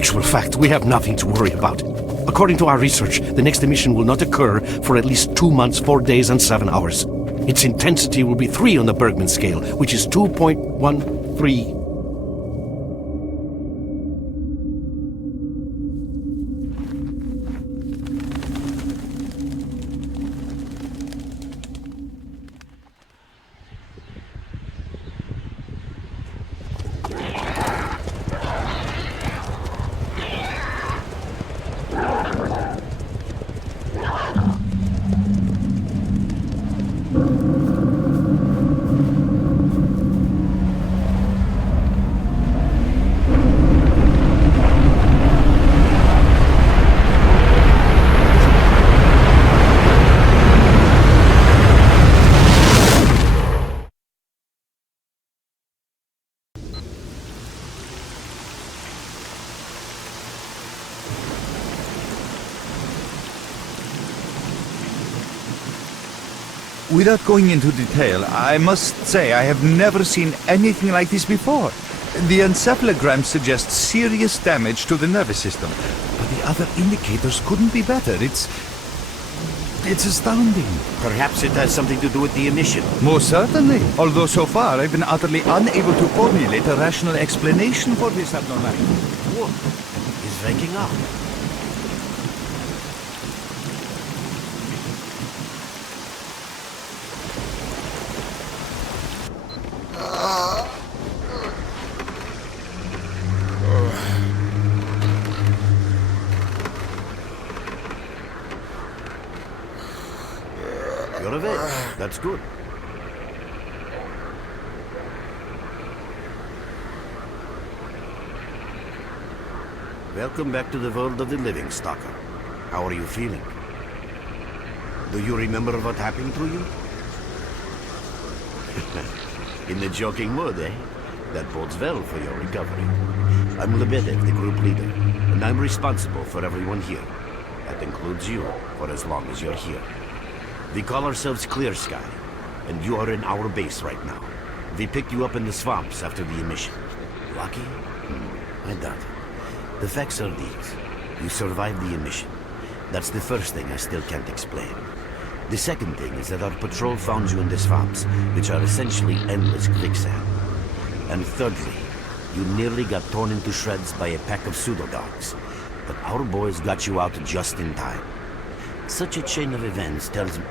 actual fact, we have nothing to worry about. According to our research, the next emission will not occur for at least 2 months, 4 days, and 7 hours. Its intensity will be 3 on the Bergman scale, which is 2.13. Without going into detail, I must say I have never seen anything like this before. The encephalogram suggests serious damage to the nervous system, but the other indicators couldn't be better. It's astounding. Perhaps it has something to do with the emission. Most certainly, although so far I've been utterly unable to formulate a rational explanation for this abnormality. Whoa, he's waking up. You're awake. That's good. Welcome back to the world of the living, Stalker. How are you feeling? Do you remember what happened to you? In the joking mood, eh? That bodes well for your recovery. I'm Lebedev, the group leader, and I'm responsible for everyone here. That includes you, for as long as you're here. We call ourselves Clear Sky, and you are in our base right now. We picked you up in the swamps after the emission. Lucky? I doubt it. The facts are these. You survived the emission. That's the first thing I still can't explain. The second thing is that our patrol found you in the swamps, which are essentially endless quicksand. And thirdly, you nearly got torn into shreds by a pack of pseudo-dogs. But our boys got you out just in time. Such a chain of events tells me...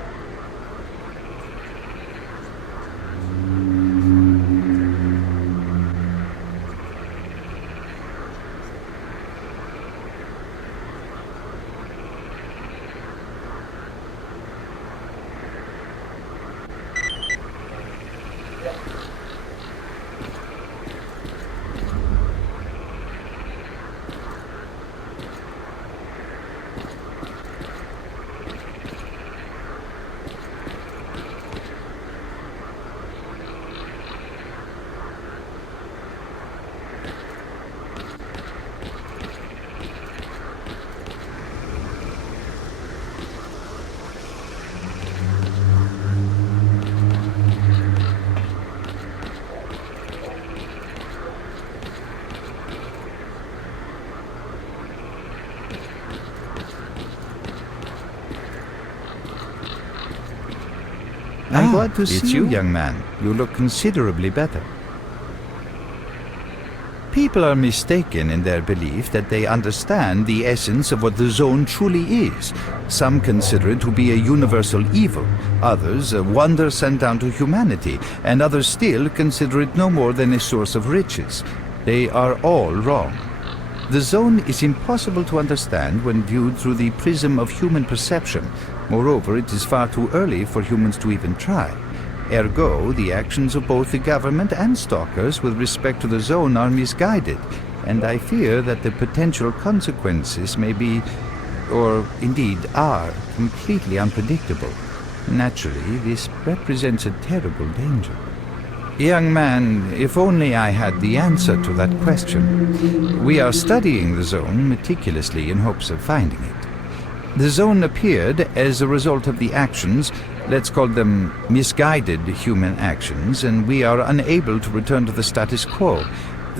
I'm glad to see you, young man. You look considerably better. People are mistaken in their belief that they understand the essence of what the zone truly is. Some consider it to be a universal evil, others a wonder sent down to humanity, and others still consider it no more than a source of riches. They are all wrong. The zone is impossible to understand when viewed through the prism of human perception. Moreover, it is far too early for humans to even try. Ergo, the actions of both the government and stalkers with respect to the zone are misguided, and I fear that the potential consequences may be, or indeed are, completely unpredictable. Naturally, this represents a terrible danger. Young man, if only I had the answer to that question. We are studying the zone meticulously in hopes of finding it. The zone appeared as a result of the actions, let's call them misguided human actions, and we are unable to return to the status quo.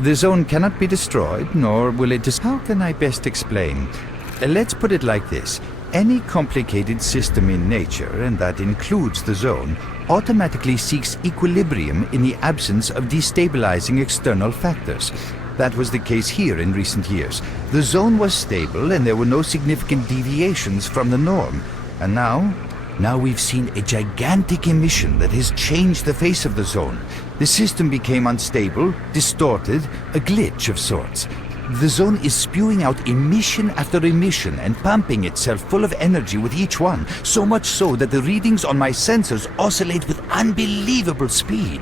The zone cannot be destroyed, nor will it How can I best explain? Let's put it like this. Any complicated system in nature, and that includes the zone, automatically seeks equilibrium in the absence of destabilizing external factors. That was the case here in recent years. The zone was stable and there were no significant deviations from the norm. And now we've seen a gigantic emission that has changed the face of the zone. The system became unstable, distorted, a glitch of sorts. The zone is spewing out emission after emission and pumping itself full of energy with each one, so much so that the readings on my sensors oscillate with unbelievable speed.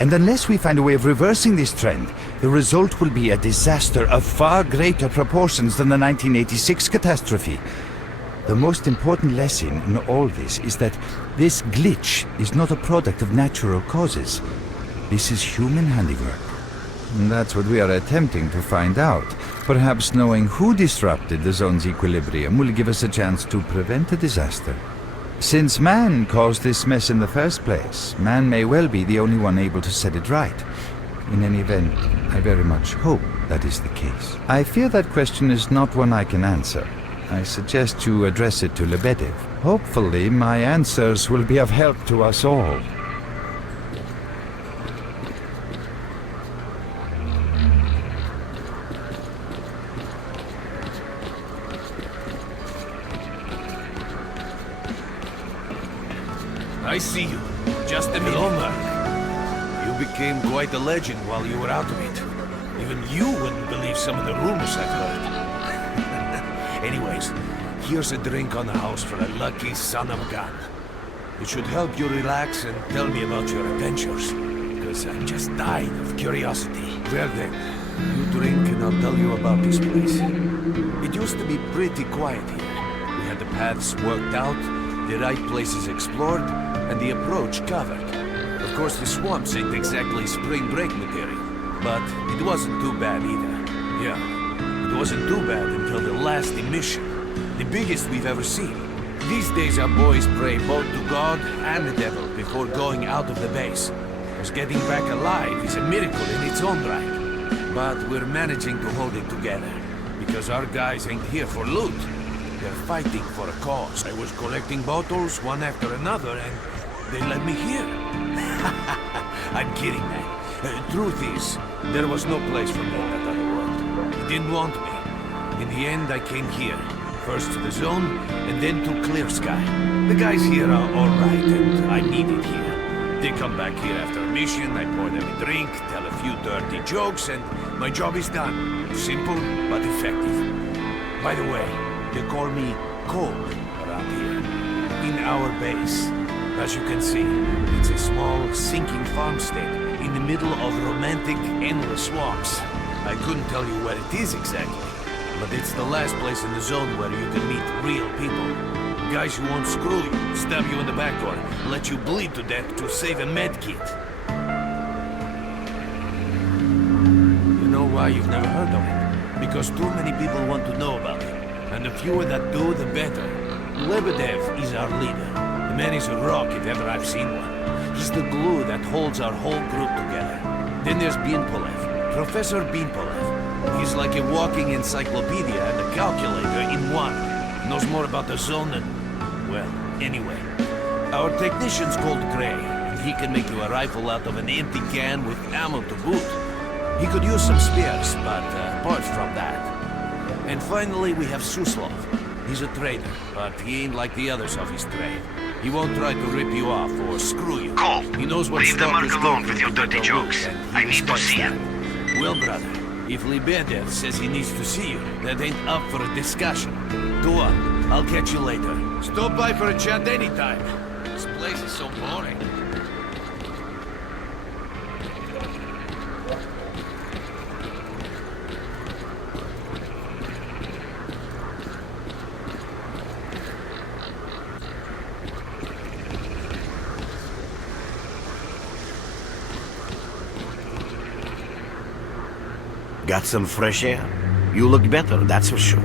And unless we find a way of reversing this trend, the result will be a disaster of far greater proportions than the 1986 catastrophe. The most important lesson in all this is that this glitch is not a product of natural causes. This is human handiwork. And that's what we are attempting to find out. Perhaps knowing who disrupted the zone's equilibrium will give us a chance to prevent a disaster. Since man caused this mess in the first place, man may well be the only one able to set it right. In any event, I very much hope that is the case. I fear that question is not one I can answer. I suggest you address it to Lebedev. Hopefully, my answers will be of help to us all. I see you. Just a minute. You became quite a legend while you were out of it. Even you wouldn't believe some of the rumors I've heard. Anyways, here's a drink on the house for a lucky son of a gun. It should help you relax and tell me about your adventures. Because I'm just dying of curiosity. Well then, you drink and I'll tell you about this place. It used to be pretty quiet here. We had the paths worked out, the right places explored, and the approach covered. Of course, the swamps ain't exactly spring break material, but it wasn't too bad either. Yeah, it wasn't too bad until the last emission, the biggest we've ever seen. These days our boys pray both to God and the devil before going out of the base, because getting back alive is a miracle in its own right. But we're managing to hold it together, because our guys ain't here for loot. They're fighting for a cause. I was collecting bottles one after another and they let me here. I'm kidding, man. Truth is, there was no place for me in that other world. They didn't want me. In the end, I came here. First to the zone, and then to Clear Sky. The guys here are alright, and I need it here. They come back here after a mission, I pour them a drink, tell a few dirty jokes, and my job is done. Simple, but effective. By the way, they call me Cold around here. In our base. As you can see, it's a small, sinking farmstead in the middle of romantic, endless swamps. I couldn't tell you where it is exactly, but it's the last place in the zone where you can meet real people. Guys who won't screw you, stab you in the back or let you bleed to death to save a med kit. You know why you've never heard of it? Because too many people want to know about it. And the fewer that do, the better. Lebedev is our leader. The man is a rock if ever I've seen one. He's the glue that holds our whole group together. Then there's Binpolev, Professor Binpolev. He's like a walking encyclopedia and a calculator in one. Knows more about the zone than... well, anyway. Our technician's called Gray, and he can make you a rifle out of an empty can with ammo to boot. He could use some spares, but apart from that... And finally, we have Suslov. He's a trader, but he ain't like the others of his trade. He won't try to rip you off or screw you. Cole, he knows what leave the Stalker's mark alone doing with your dirty jokes. I need to see him. Well, brother, if Lebedev says he needs to see you, that ain't up for a discussion. Go on, I'll catch you later. Stop by for a chat anytime. This place is so boring. Got some fresh air? You look better, that's for sure.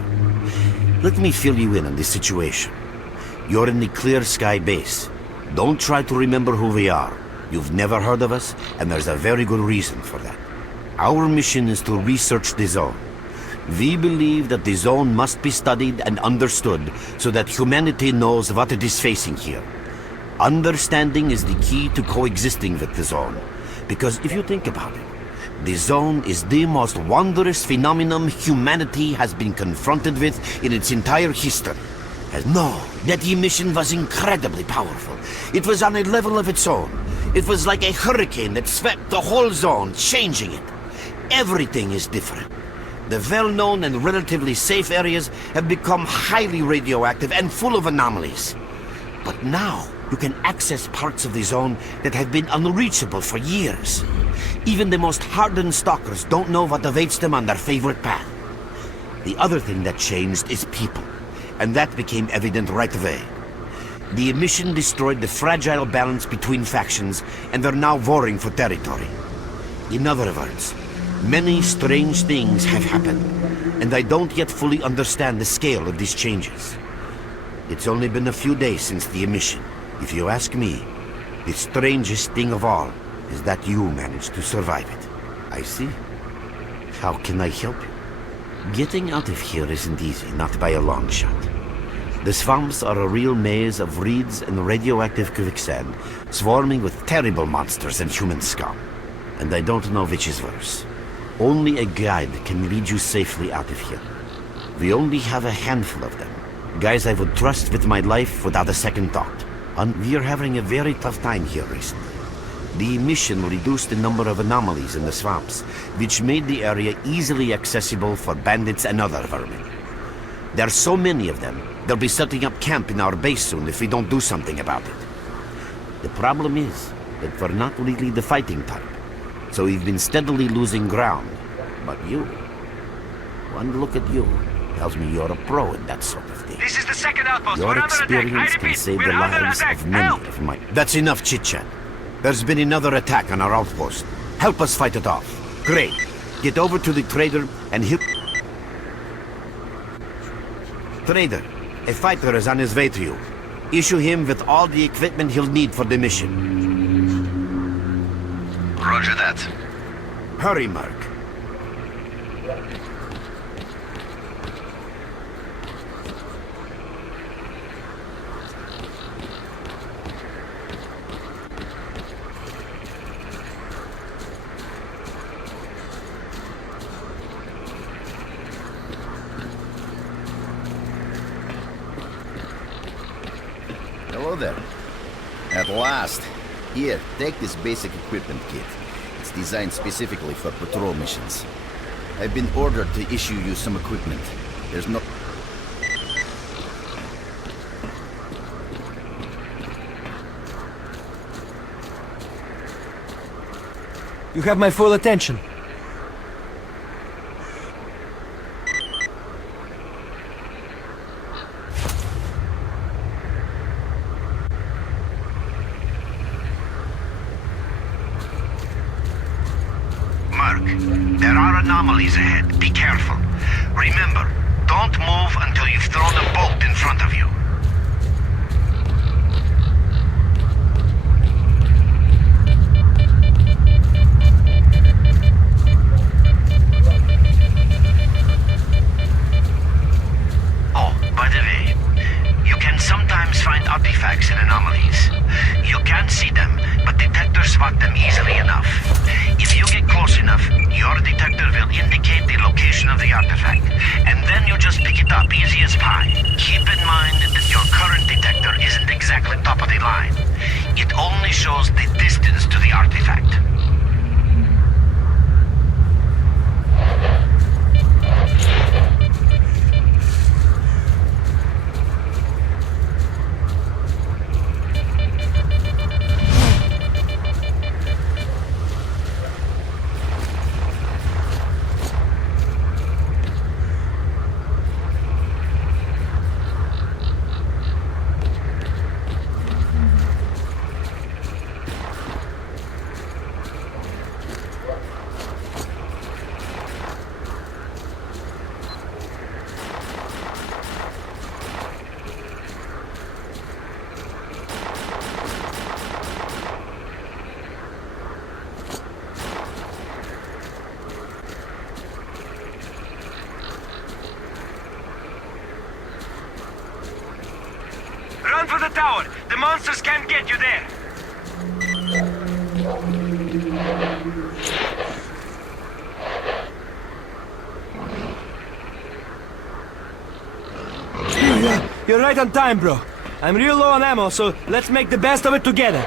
Let me fill you in on this situation. You're in the Clear Sky base. Don't try to remember who we are. You've never heard of us, and there's a very good reason for that. Our mission is to research the zone. We believe that the zone must be studied and understood so that humanity knows what it is facing here. Understanding is the key to coexisting with the zone. Because if you think about it, the zone is the most wondrous phenomenon humanity has been confronted with in its entire history. And no, that emission was incredibly powerful. It was on a level of its own. It was like a hurricane that swept the whole zone, changing it. Everything is different. The well-known and relatively safe areas have become highly radioactive and full of anomalies. But now, you can access parts of the zone that have been unreachable for years. Even the most hardened stalkers don't know what awaits them on their favorite path. The other thing that changed is people, and that became evident right away. The emission destroyed the fragile balance between factions, and they're now warring for territory. In other words, many strange things have happened, and I don't yet fully understand the scale of these changes. It's only been a few days since the emission. If you ask me, the strangest thing of all is that you managed to survive it. I see. How can I help you? Getting out of here isn't easy, not by a long shot. The swamps are a real maze of reeds and radioactive quicksand, swarming with terrible monsters and human scum. And I don't know which is worse. Only a guide can lead you safely out of here. We only have a handful of them. Guys I would trust with my life without a second thought. And we are having a very tough time here recently. The emission reduced the number of anomalies in the swamps, which made the area easily accessible for bandits and other vermin. There are so many of them, they'll be setting up camp in our base soon if we don't do something about it. The problem is that we're not really the fighting type, so we've been steadily losing ground. But you, one look at you, tells me you're a pro in that sort of thing. This is the second outpost. Your We're under attack. I experience can repeat, save we're the under lives attack. of many Help! of my... That's enough chit-chat. There's been another attack on our outpost. Help us fight it off. Great. Get over to the trader and he'll... Trader, a fighter is on his way to you. Issue him with all the equipment he'll need for the mission. Roger that. Hurry, Mark. Hello there. At last. Here, take this basic equipment kit. It's designed specifically for patrol missions. I've been ordered to issue you some equipment. There's no... You have my full attention. Mark, there are anomalies ahead. Be careful. Remember, don't move until you've thrown a bolt in front of you. Oh, by the way, you can sometimes find artifacts and anomalies. You can't see them, but detectors spot them easily enough. If you get close enough, your detector will indicate the location of the artifact, and then you just pick it up easy as pie. Keep in mind that your current detector isn't exactly top of the line. It only shows the distance to the artifact. monsters can't get you there. You're right on time, bro. I'm real low on ammo, so let's make the best of it together.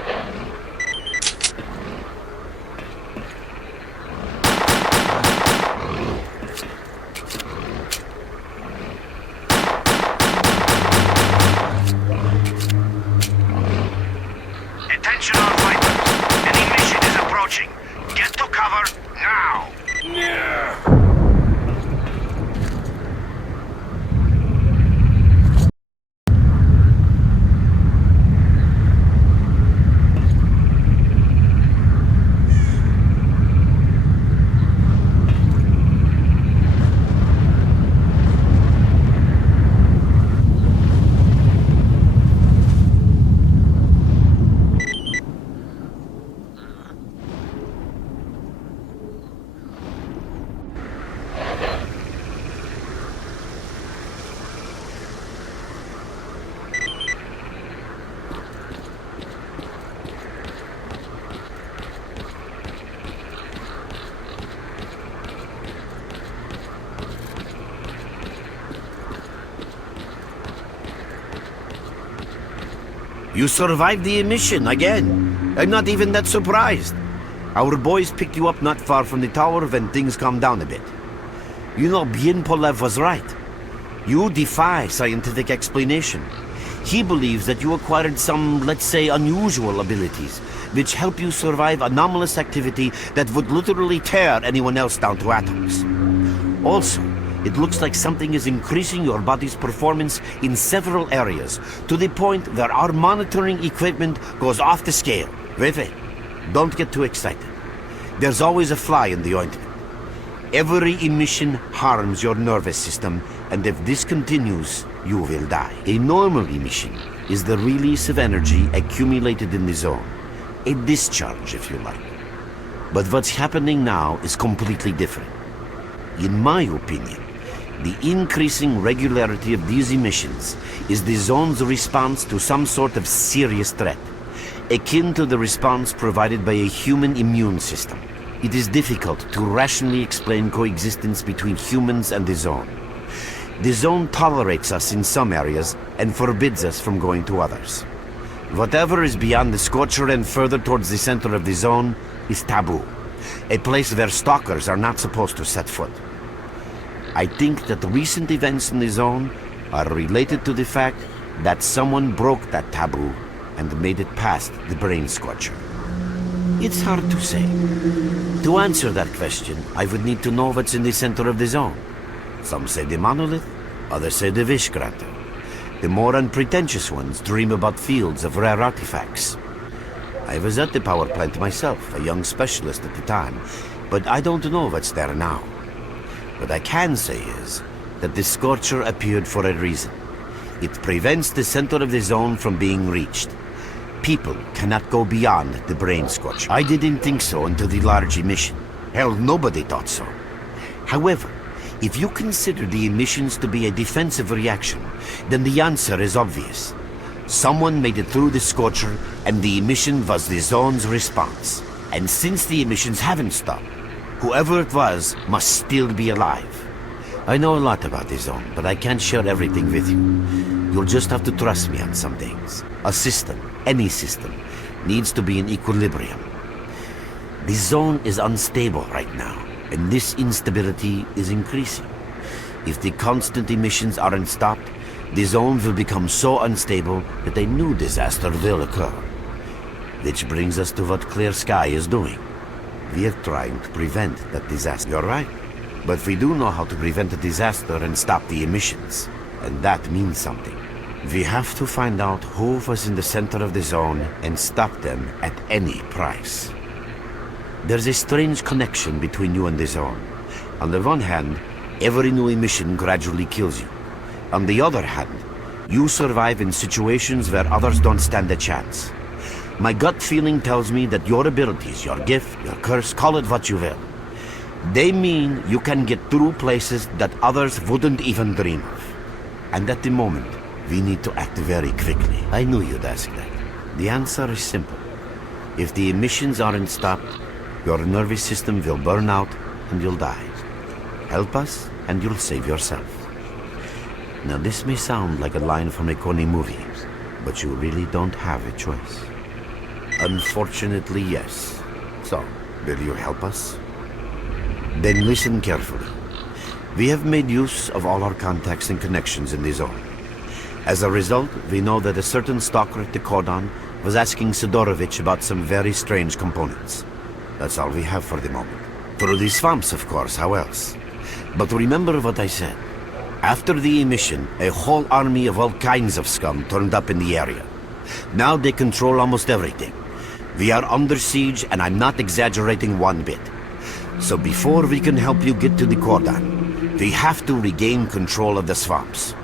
Attention all fighters. Enemy mission is approaching. Get to cover now. You survived the emission again. I'm not even that surprised. Our boys picked you up not far from the tower when things calmed down a bit. You know, Bien Polev was right. You defy scientific explanation. He believes that you acquired some, let's say, unusual abilities, which help you survive anomalous activity that would literally tear anyone else down to atoms. Also, it looks like something is increasing your body's performance in several areas, to the point where our monitoring equipment goes off the scale. Wait, don't get too excited. There's always a fly in the ointment. Every emission harms your nervous system, and if this continues, you will die. A normal emission is the release of energy accumulated in the zone. A discharge, if you like. But what's happening now is completely different. In my opinion, the increasing regularity of these emissions is the zone's response to some sort of serious threat, akin to the response provided by a human immune system. It is difficult to rationally explain coexistence between humans and the zone. The zone tolerates us in some areas and forbids us from going to others. Whatever is beyond the Scorcher and further towards the center of the zone is taboo, a place where stalkers are not supposed to set foot. I think that recent events in the zone are related to the fact that someone broke that taboo and made it past the brain scorcher. It's hard to say. To answer that question, I would need to know what's in the center of the zone. Some say the monolith, others say the Vishgranter. The more unpretentious ones dream about fields of rare artifacts. I was at the power plant myself, a young specialist at the time, but I don't know what's there now. What I can say is that the Scorcher appeared for a reason. It prevents the center of the zone from being reached. People cannot go beyond the brain scorcher. I didn't think so until the large emission. Hell, nobody thought so. However, if you consider the emissions to be a defensive reaction, then the answer is obvious. Someone made it through the Scorcher, and the emission was the zone's response. And since the emissions haven't stopped, whoever it was must still be alive. I know a lot about the zone, but I can't share everything with you. You'll just have to trust me on some things. A system, any system, needs to be in equilibrium. The zone is unstable right now, and this instability is increasing. If the constant emissions aren't stopped, the zone will become so unstable that a new disaster will occur. Which brings us to what S.T.A.L.K.E.R is doing. We're trying to prevent that disaster. You're right. But we do know how to prevent a disaster and stop the emissions. And that means something. We have to find out who was in the center of the zone and stop them at any price. There's a strange connection between you and the zone. On the one hand, every new emission gradually kills you. On the other hand, you survive in situations where others don't stand a chance. My gut feeling tells me that your abilities, your gift, your curse, call it what you will, they mean you can get through places that others wouldn't even dream of. And at the moment, we need to act very quickly. I knew you'd ask that. The answer is simple. If the emissions aren't stopped, your nervous system will burn out and you'll die. Help us and you'll save yourself. Now this may sound like a line from a corny movie, but you really don't have a choice. Unfortunately, yes. So, will you help us? Then listen carefully. We have made use of all our contacts and connections in the zone. As a result, we know that a certain stalker at the cordon was asking Sidorovich about some very strange components. That's all we have for the moment. Through the swamps, of course, how else? But remember what I said. After the emission, a whole army of all kinds of scum turned up in the area. Now they control almost everything. We are under siege, and I'm not exaggerating one bit. So before we can help you get to the cordon, we have to regain control of the swamps.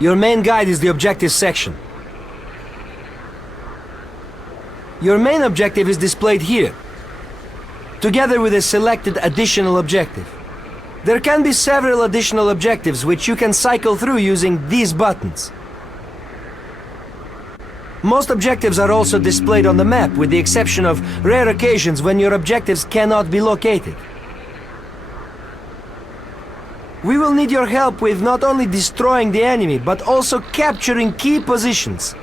Your main guide is the objective section. Your main objective is displayed here, together with a selected additional objective. There can be several additional objectives which you can cycle through using these buttons. Most objectives are also displayed on the map, with the exception of rare occasions when your objectives cannot be located. We will need your help with not only destroying the enemy, but also capturing key positions.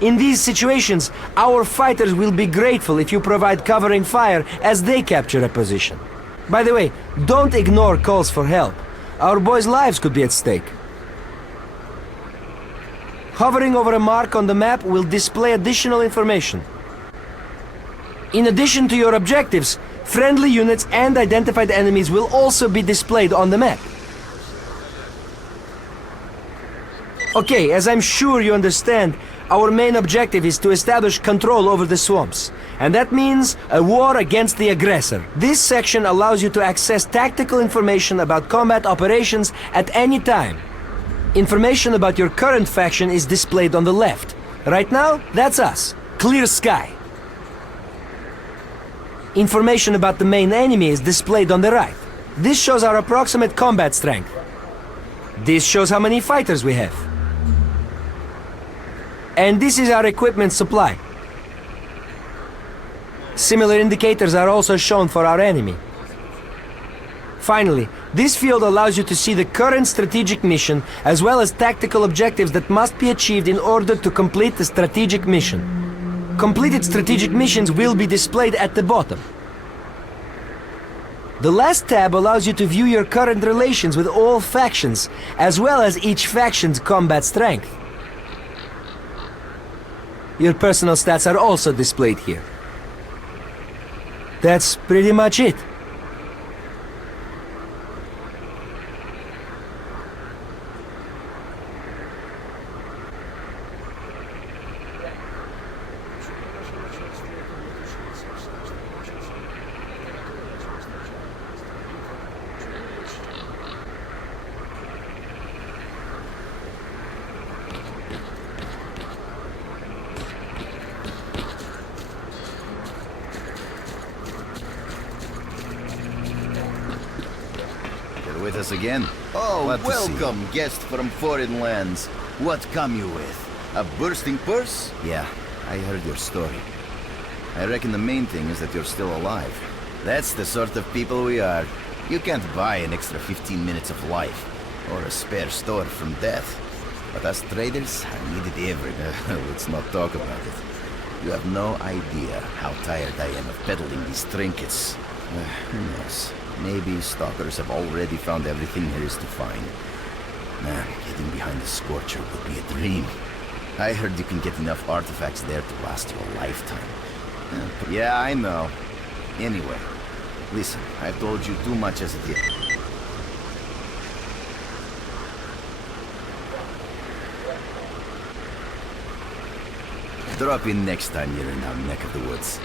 In these situations, our fighters will be grateful if you provide covering fire as they capture a position. By the way, don't ignore calls for help. Our boys' lives could be at stake. Hovering over a mark on the map will display additional information. In addition to your objectives, friendly units and identified enemies will also be displayed on the map. Okay, as I'm sure you understand, our main objective is to establish control over the swamps. And that means a war against the aggressor. This section allows you to access tactical information about combat operations at any time. Information about your current faction is displayed on the left. Right now, that's us. Clear sky. Information about the main enemy is displayed on the right. This shows our approximate combat strength. This shows how many fighters we have. And this is our equipment supply. Similar indicators are also shown for our enemy. Finally, this field allows you to see the current strategic mission as well as tactical objectives that must be achieved in order to complete the strategic mission. Completed strategic missions will be displayed at the bottom. The last tab allows you to view your current relations with all factions, as well as each faction's combat strength. Your personal stats are also displayed here. That's pretty much it. With us again? Oh, welcome, guest from foreign lands. What come you with? A bursting purse? Yeah, I heard your story. I reckon the main thing is that you're still alive. That's the sort of people we are. You can't buy an extra 15 minutes of life, or a spare store from death. But us traders are needed everywhere. Let's not talk about it. You have no idea how tired I am of peddling these trinkets. Who knows? Maybe stalkers have already found everything there is to find. Man, getting behind the Scorcher would be a dream. I heard you can get enough artifacts there to last you a lifetime. Yeah, I know. Anyway, listen, I've told you too much as it is. Drop in next time you're in our neck of the woods.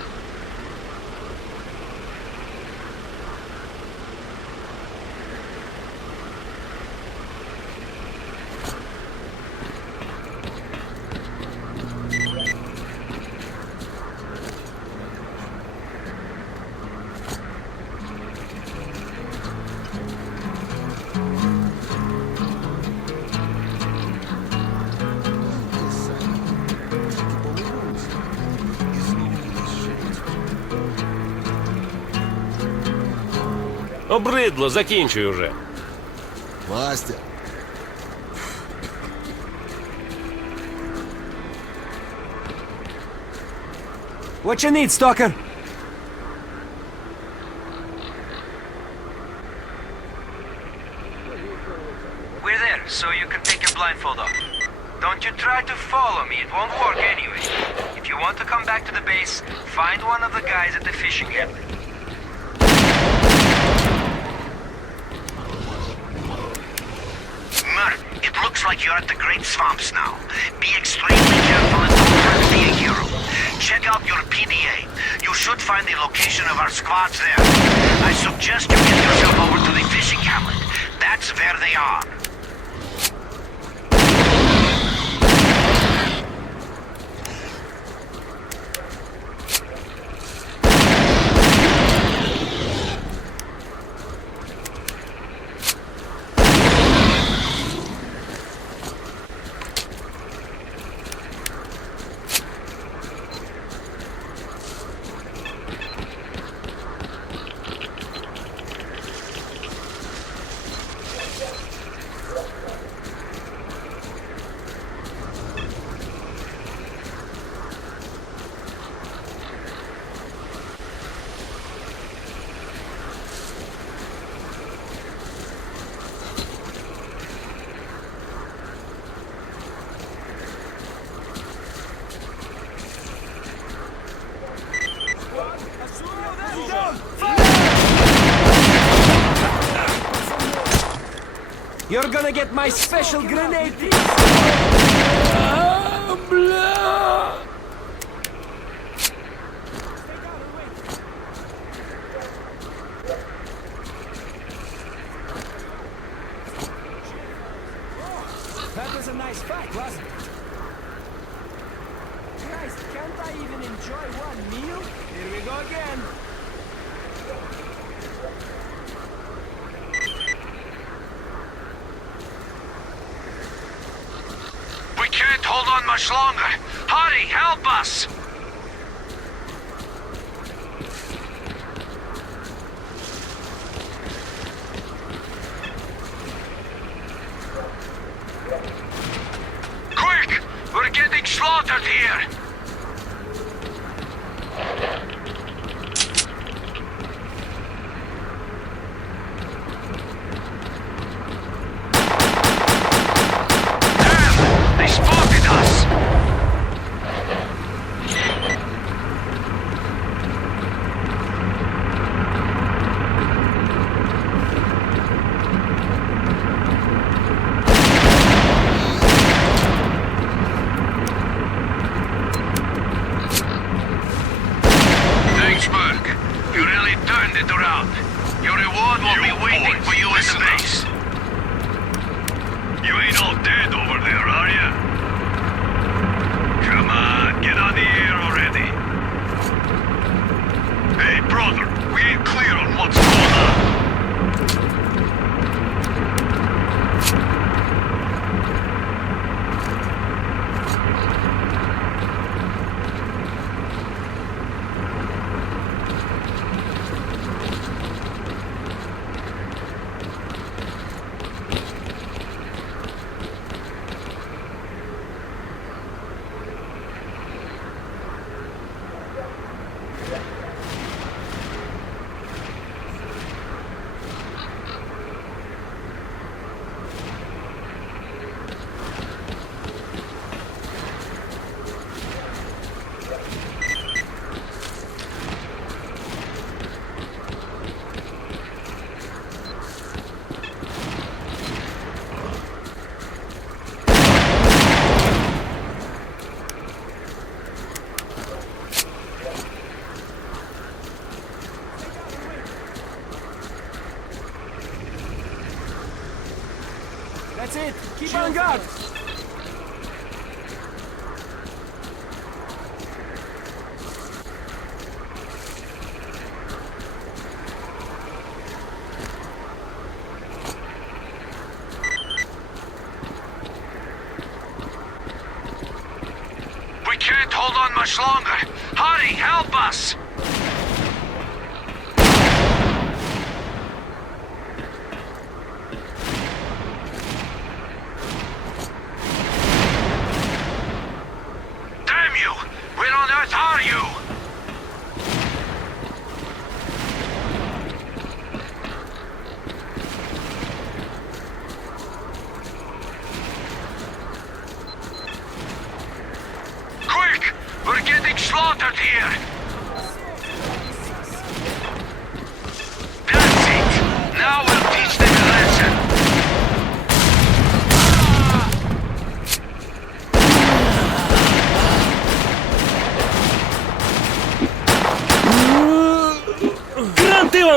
Набридло, закінчуй уже. Мастер. What you need, Stalker? We're there, so you can take your blindfold off. Don't you try to follow me, it won't work anyway. If you want to come back to the base, find one of the guys at the fishing hamlet. Merc, it looks like you're at the Great Swamps now. Be extremely careful and don't try to be a hero. Check out your PDA. You should find the location of our squads there. I suggest you get yourself over to the fishing hamlet. That's where they are. You're gonna get my special grenade! That was a nice fight, wasn't it? Christ, can't I even enjoy one meal? Here we go again. We can't hold on much longer. Hurry, help us! Quick! We're getting slaughtered here! Damn! They spotted us! Thanks, Merc. You really turned it around. Your reward will be waiting for you at the base. You ain't all dead over there, are you? Come on, get on the air already. Hey, brother, we ain't clear on what's going on. That's it. Keep on guard. We can't hold on much longer. Hurry, help us!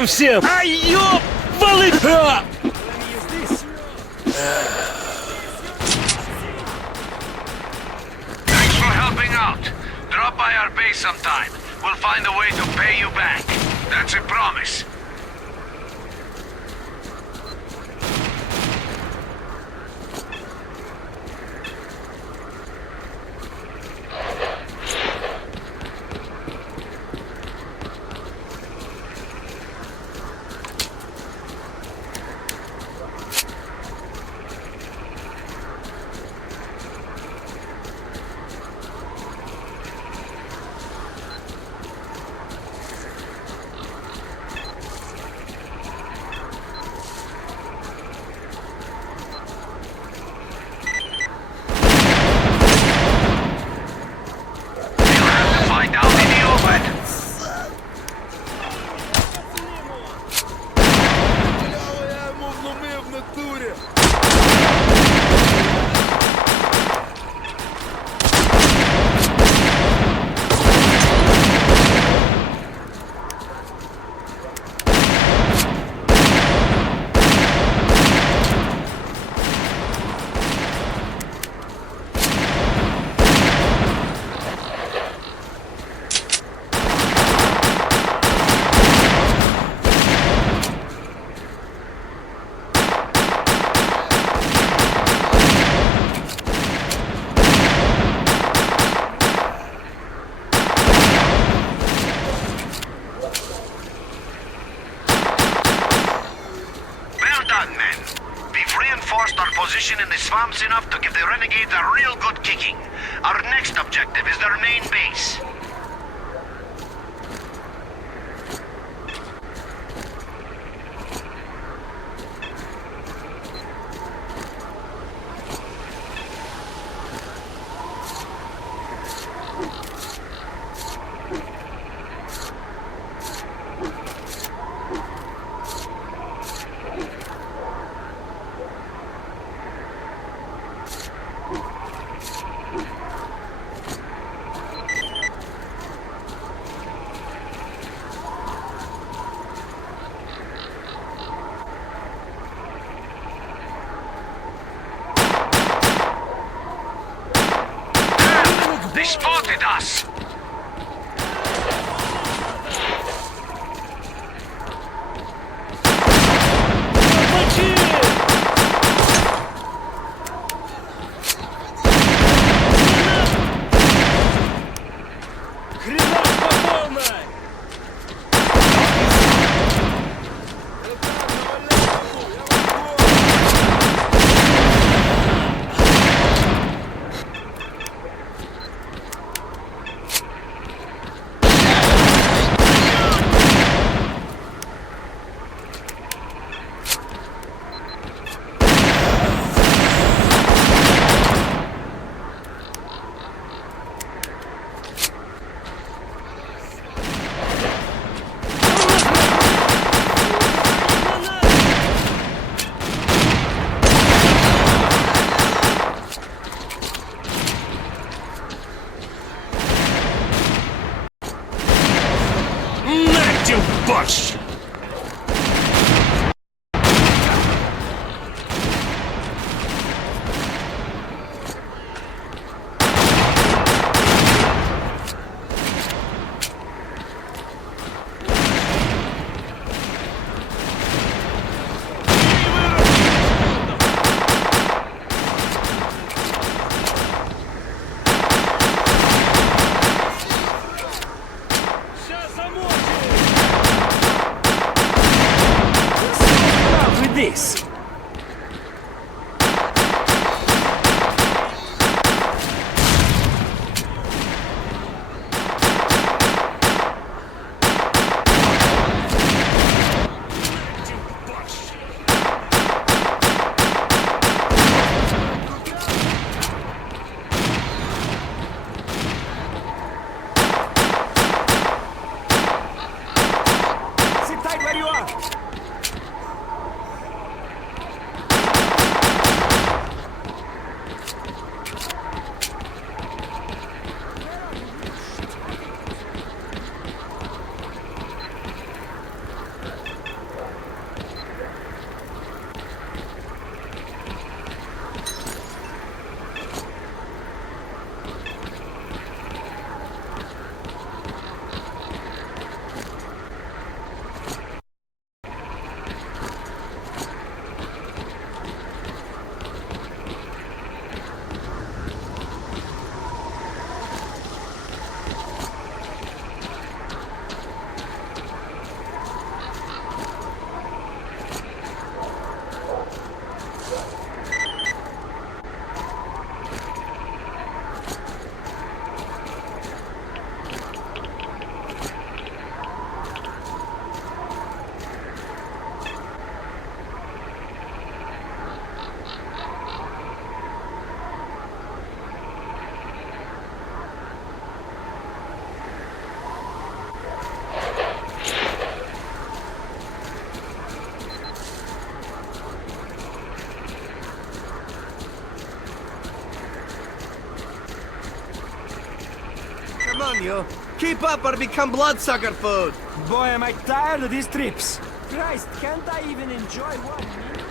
вам всем! Ай, ёбаный! Thanks for helping out. Drop by our base sometime. We'll find a way to pay you back. That's a promise. Find out in the open. Position in the swamps enough to give the renegades a real good kicking. Our next objective is their main base. They spotted us! on, you. Keep up or become bloodsucker food. Boy, am I tired of these trips. Christ, can't I even enjoy one meal?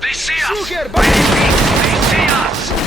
They see us! Sugar, They see us!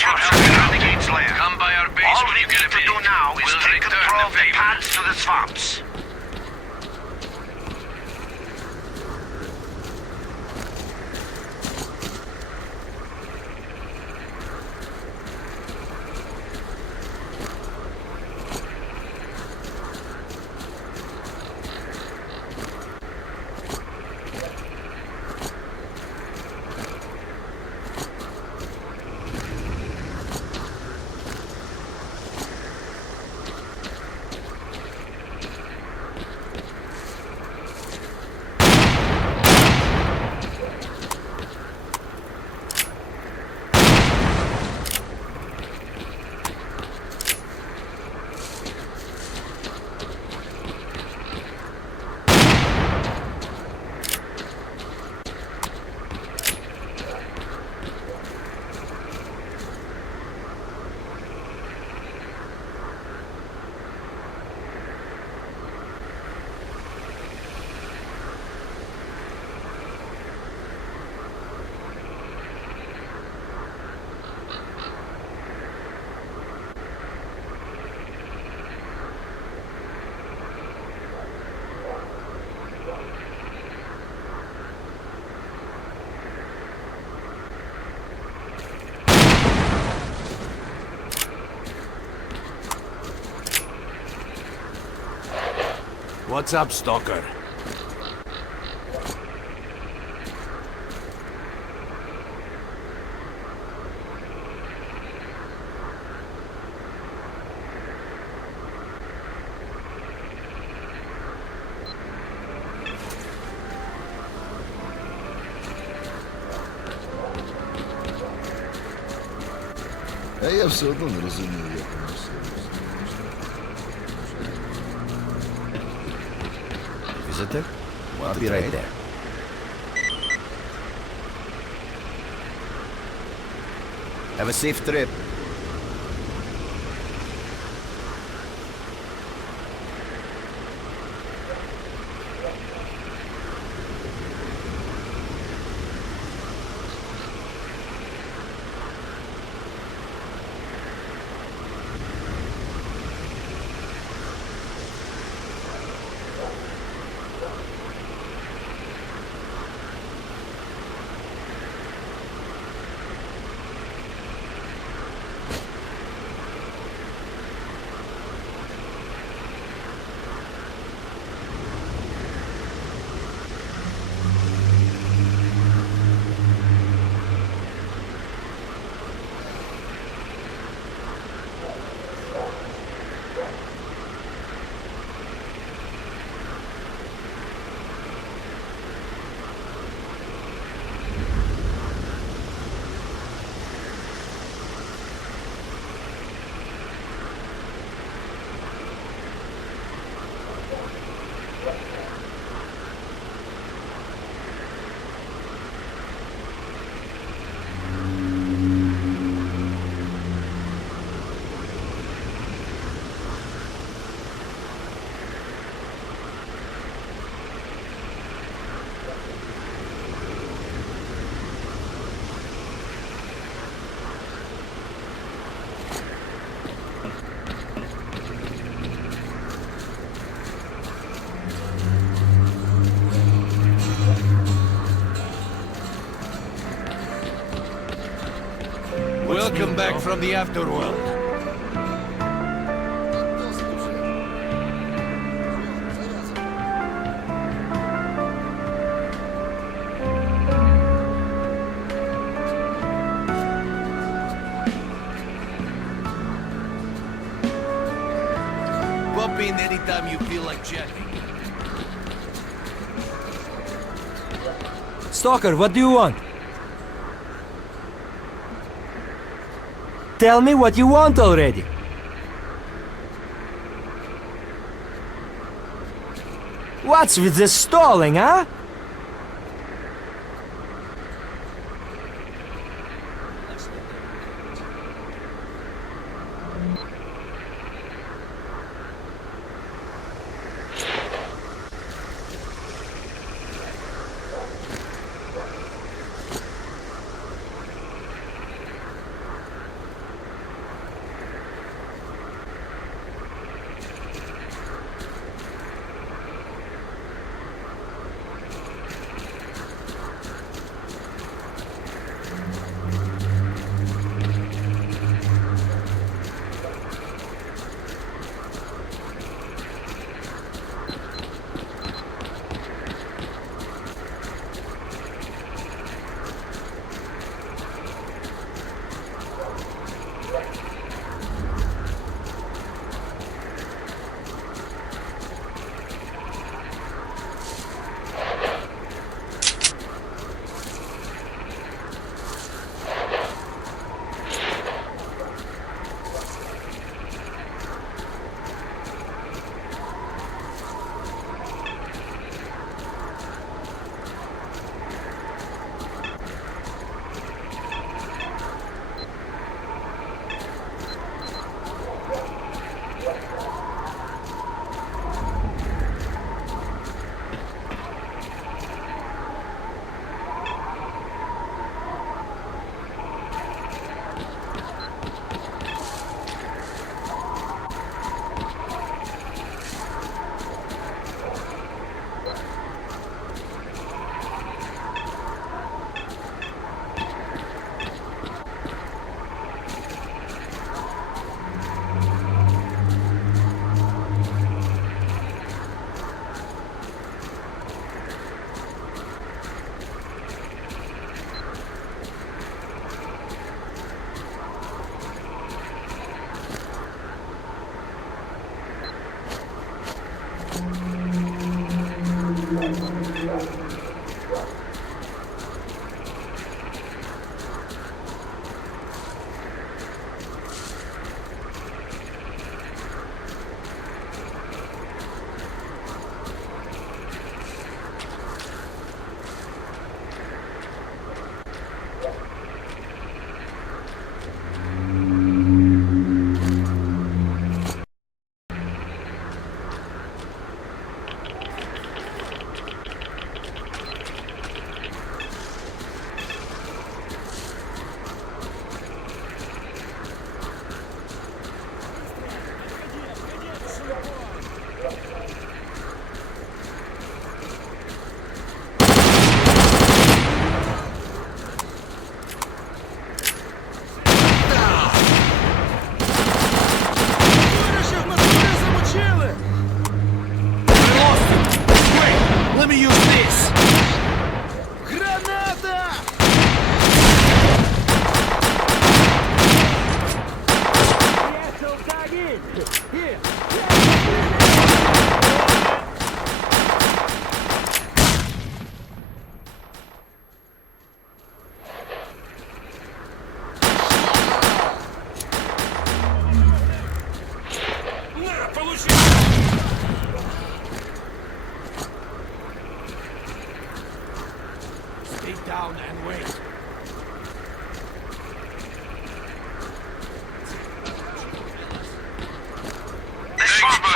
captured the renegade's lair. Come by our base All when we you get need a to do minute. now is We'll take return control of the favor. paths to the swamps. What's up, Stalker? А я все одно не розумію, як воно все. Visitor? I'll be right there. Have a safe trip. Welcome back from the afterworld. Pop in anytime you feel like chatting. Stalker, what do you want? Tell me what you want already. What's with this stalling, huh?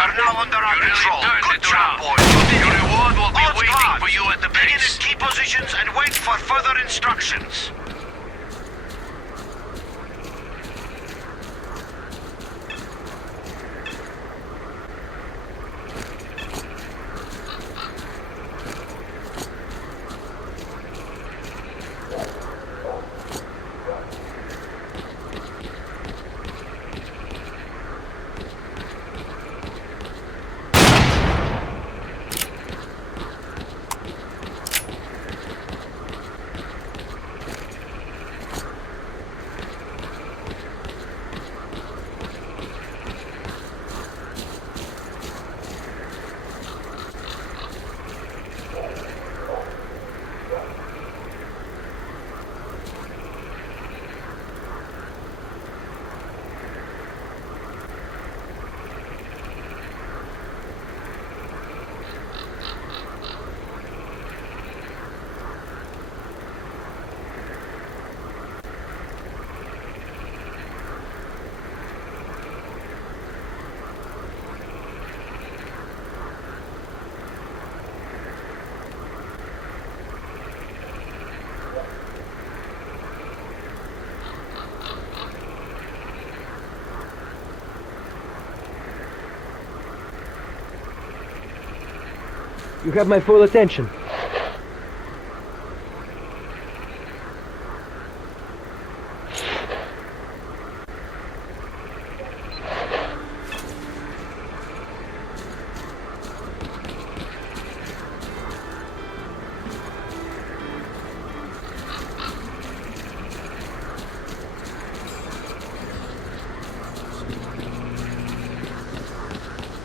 are now under our control. Good job, boys. Your reward will be waiting for you at the base. Begin in key positions and wait for further instructions. You have my full attention.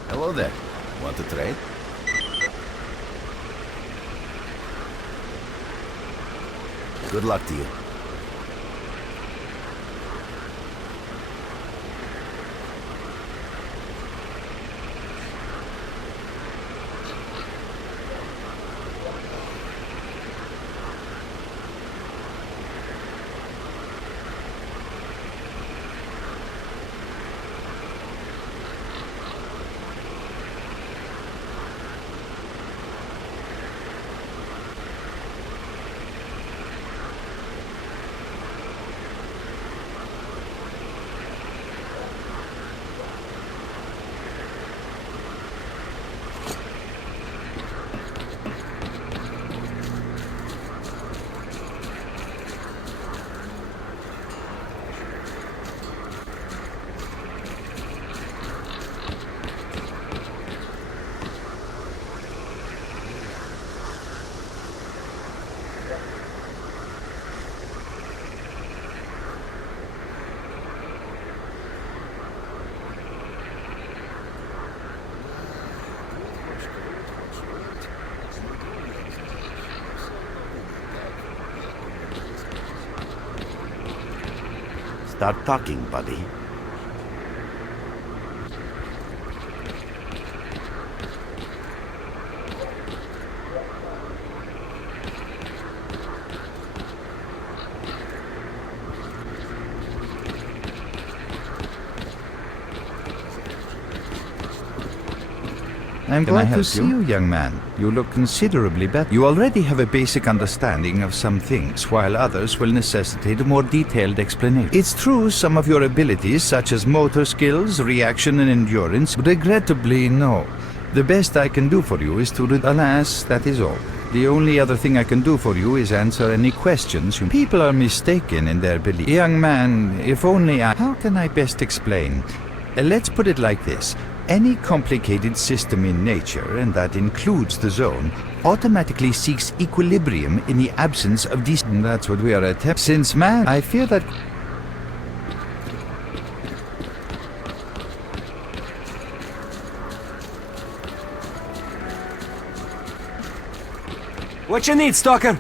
Hello there. Want to trade? Good luck to you. Start talking, buddy. I'm glad to see you, young man. You look considerably better. You already have a basic understanding of some things, while others will necessitate a more detailed explanation. It's true some of your abilities, such as motor skills, reaction and endurance, regrettably no. The best I can do for you is to... Alas, that is all. The only other thing I can do for you is answer any questions. People are mistaken in their belief. Young man, if only I... How can I best explain? Let's put it like this. Any complicated system in nature, and that includes the zone, automatically seeks equilibrium in the absence of these... That's what we are attempting. Since man, I fear that... What you need, Stalker?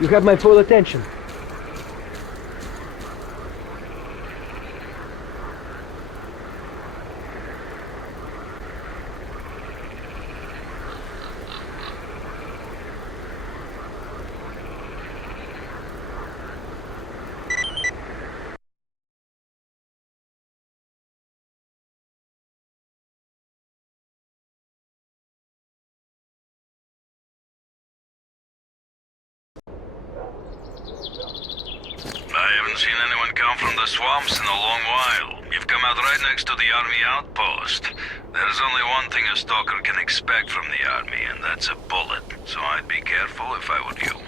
You have my full attention. I haven't seen anyone come from the swamps in a long while. You've come out right next to the army outpost. There's only one thing a stalker can expect from the army, and that's a bullet. So I'd be careful if I were you.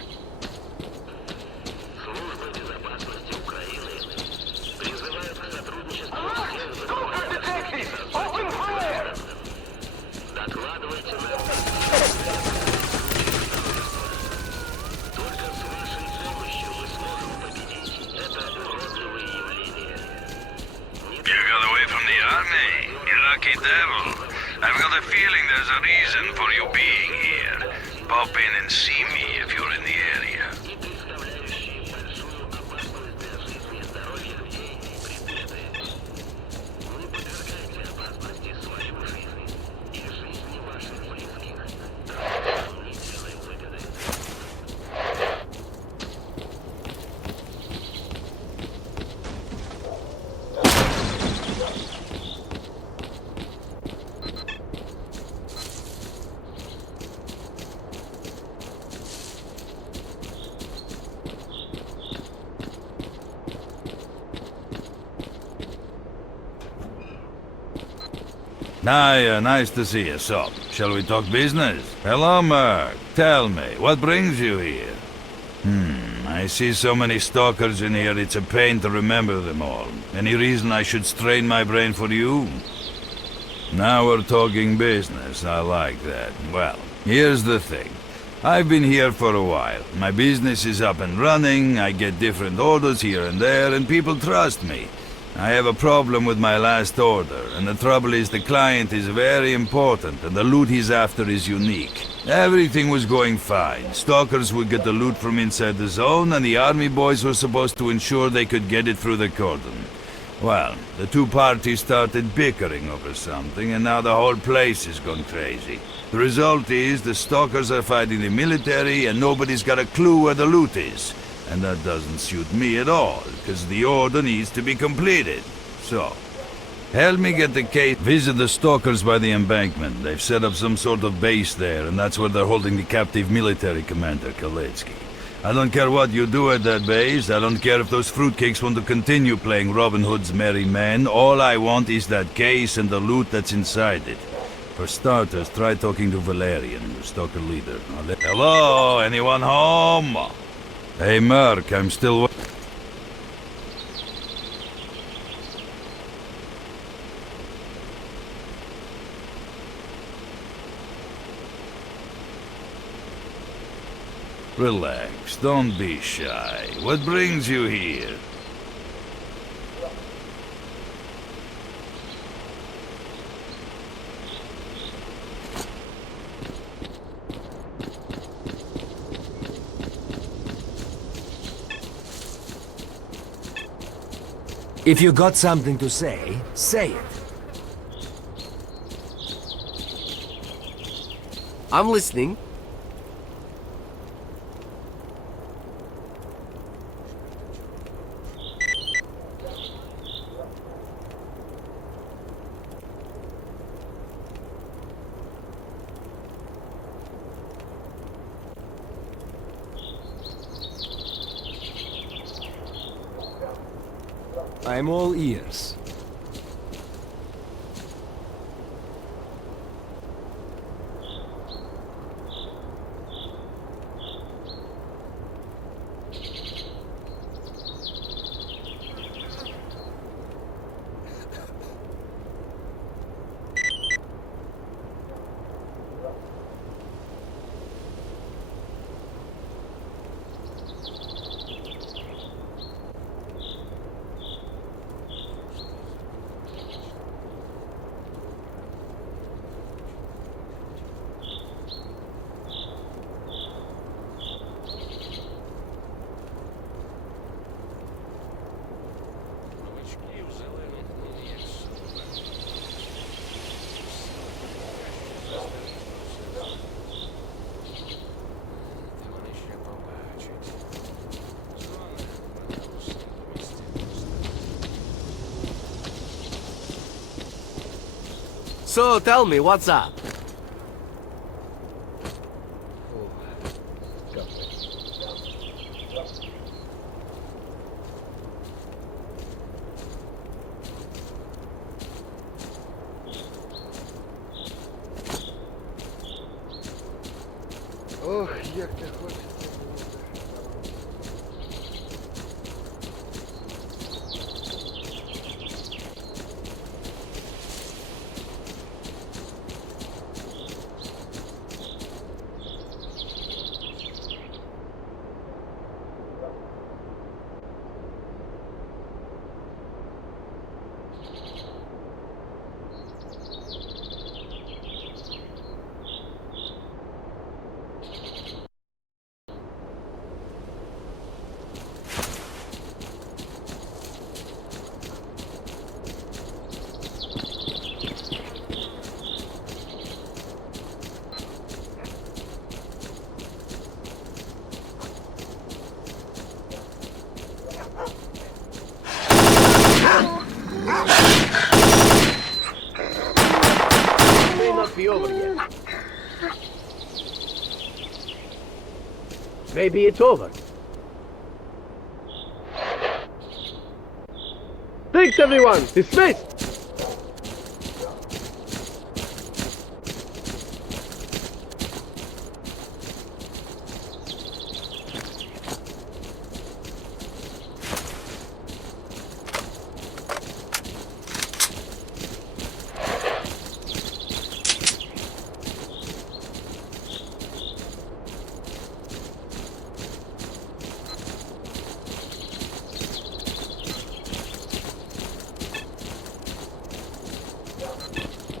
Lucky devil. I've got a feeling there's a reason for you being here. Pop in and see me if you're in the area. Nice to see you, so, shall we talk business? Hello, Merc. Tell me, what brings you here? I see so many stalkers in here, it's a pain to remember them all. Any reason I should strain my brain for you? Now we're talking business, I like that. Well, here's the thing. I've been here for a while. My business is up and running, I get different orders here and there, and people trust me. I have a problem with my last order, and the trouble is the client is very important, and the loot he's after is unique. Everything was going fine. Stalkers would get the loot from inside the zone, and the army boys were supposed to ensure they could get it through the cordon. Well, the two parties started bickering over something, and now the whole place has gone crazy. The result is the stalkers are fighting the military, and nobody's got a clue where the loot is. And that doesn't suit me at all, because the order needs to be completed. So, help me get the case. Visit the stalkers by the embankment. They've set up some sort of base there, and that's where they're holding the captive military commander, S.T.A.L.K.E.R. I don't care what you do at that base. I don't care if those fruitcakes want to continue playing Robin Hood's merry men. All I want is that case and the loot that's inside it. For starters, try talking to Valerian, the stalker leader. Hello? Anyone home? Hey, Merc, I'm still... Relax, don't be shy. What brings you here? If you got something to say it. I'm listening. I'm all ears. So tell me, what's up? Ох, як не хочеться. Be over yet. Maybe it's over. Thanks, everyone. Dismissed.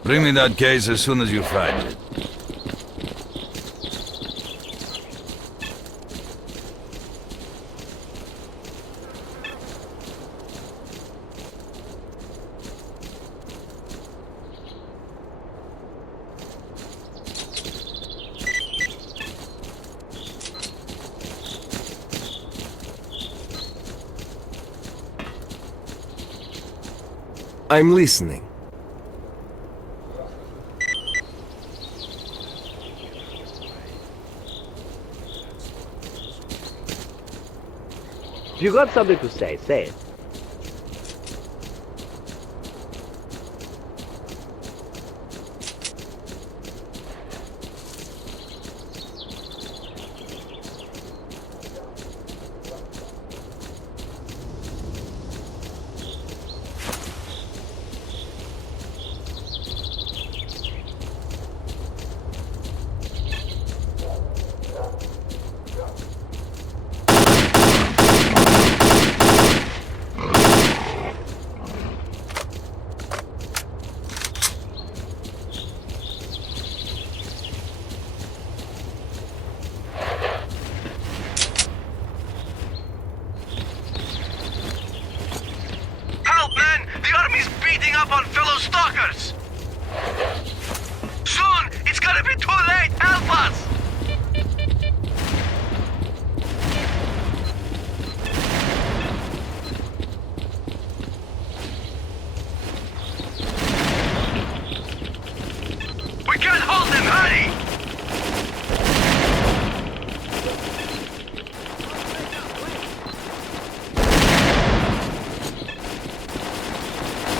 Bring me that case as soon as you find it. I'm listening. If you got something to say it. Up on fellow stalkers! Soon, it's gonna be too late! Help us! We can't hold them! Hurry!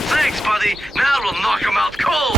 Thanks, buddy. Now we'll knock him out cold.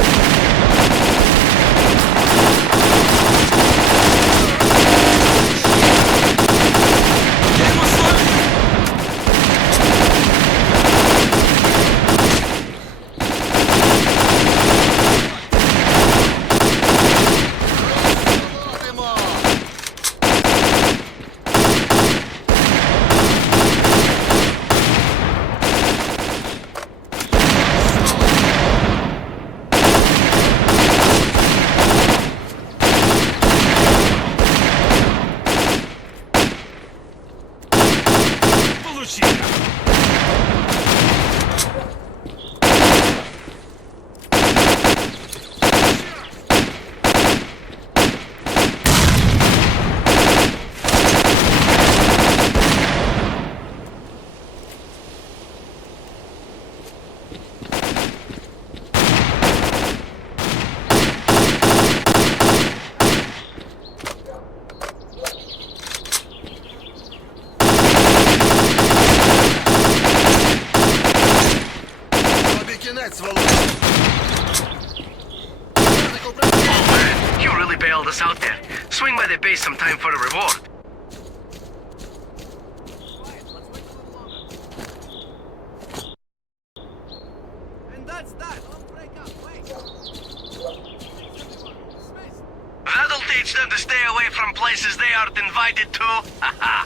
aren't invited to? Haha.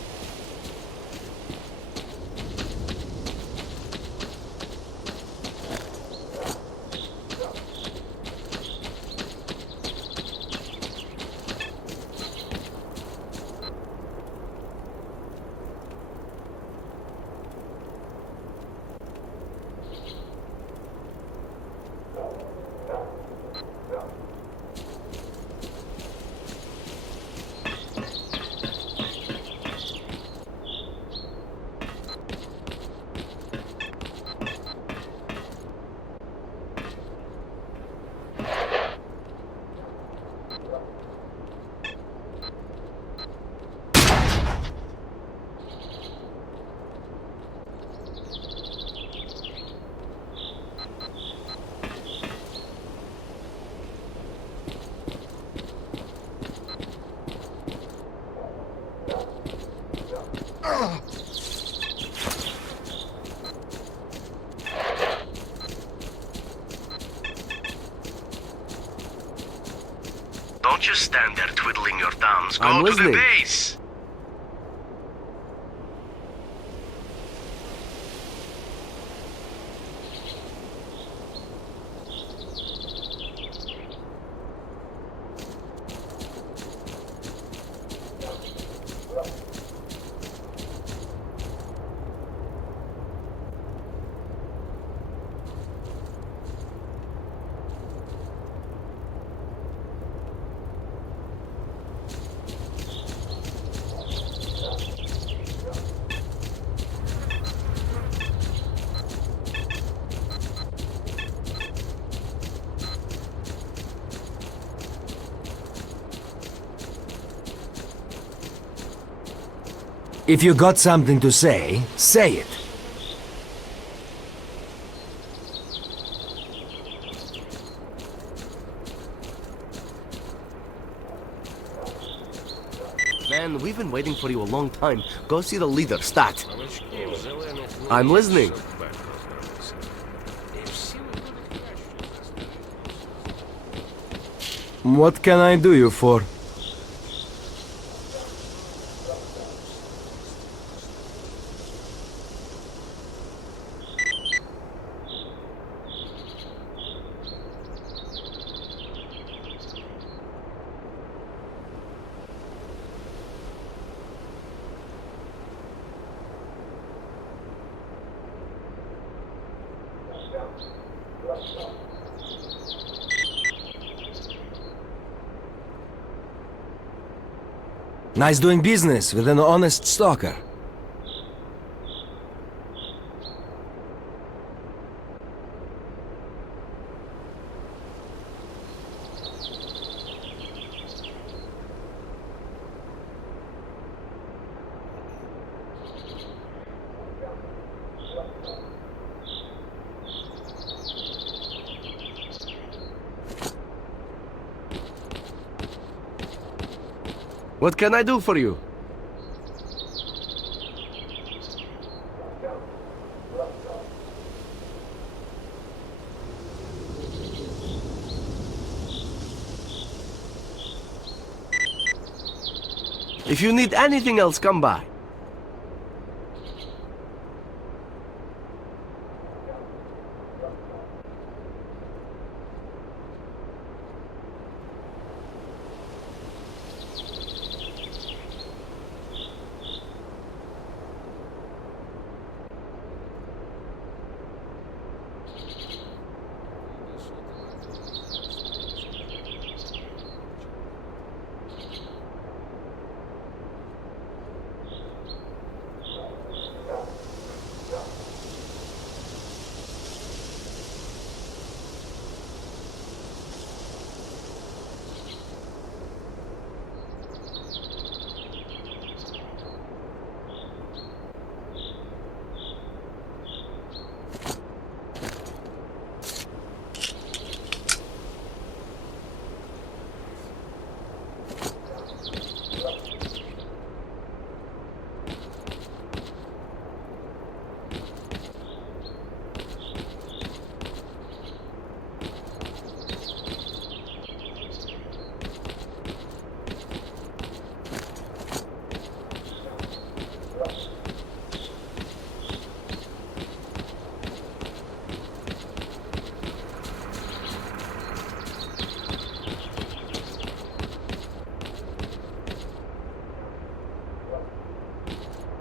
Don't just stand there twiddling your thumbs. Go I'm to the listening. base! If you got something to say, say it. Man, we've been waiting for you a long time. Go see the leader, Stat. I'm listening. What can I do you for? Nice doing business with an honest stalker. What can I do for you? If you need anything else, come by.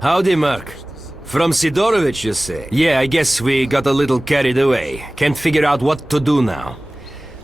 Howdy, Merc. From Sidorovich, you say? Yeah, I guess we got a little carried away. Can't figure out what to do now.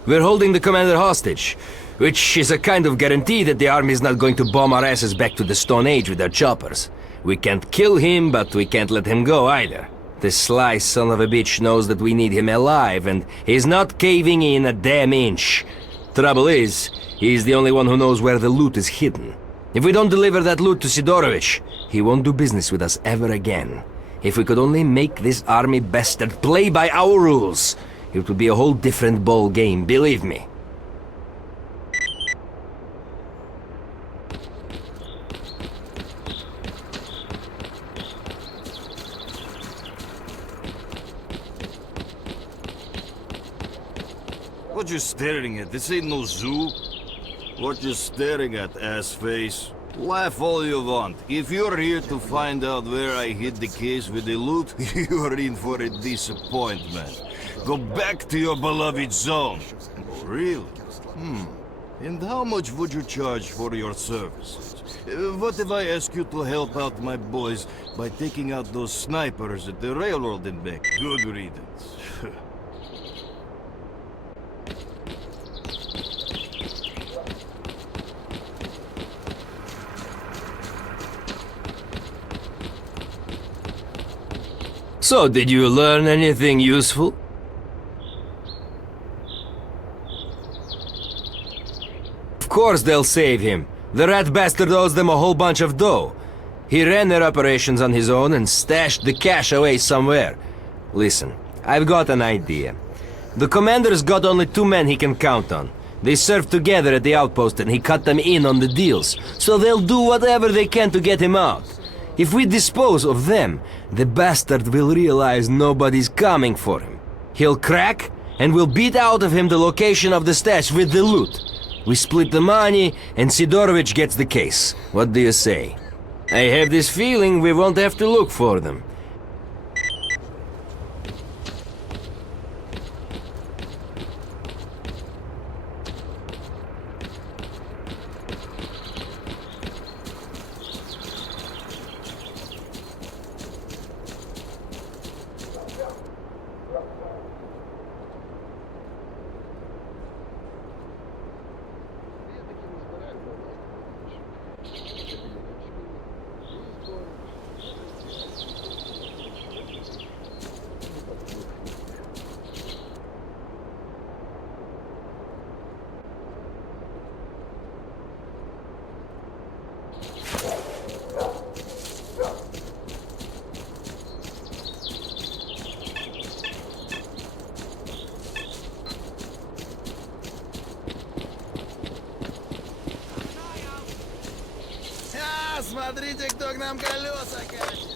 We're holding the commander hostage, which is a kind of guarantee that the army's not going to bomb our asses back to the Stone Age with their choppers. We can't kill him, but we can't let him go either. The sly son of a bitch knows that we need him alive, and he's not caving in a damn inch. Trouble is, he's the only one who knows where the loot is hidden. If we don't deliver that loot to Sidorovich, he won't do business with us ever again. If we could only make this army bastard play by our rules, it would be a whole different ball game, believe me. What you staring at? This ain't no zoo. What you staring at, ass-face? Laugh all you want. If you're here to find out where I hid the case with the loot, you're in for a disappointment. Go back to your beloved zone. Oh, really? And how much would you charge for your services? What if I ask you to help out my boys by taking out those snipers at the railroad and back? Good riddance. So, did you learn anything useful? Of course they'll save him. The rat bastard owes them a whole bunch of dough. He ran their operations on his own and stashed the cash away somewhere. Listen, I've got an idea. The commander's got only 2 men he can count on. They served together at the outpost and he cut them in on the deals, so they'll do whatever they can to get him out. If we dispose of them, the bastard will realize nobody's coming for him. He'll crack, and we'll beat out of him the location of the stash with the loot. We split the money, and Sidorovich gets the case. What do you say? I have this feeling we won't have to look for them. Смотрите, кто к нам колеса катит.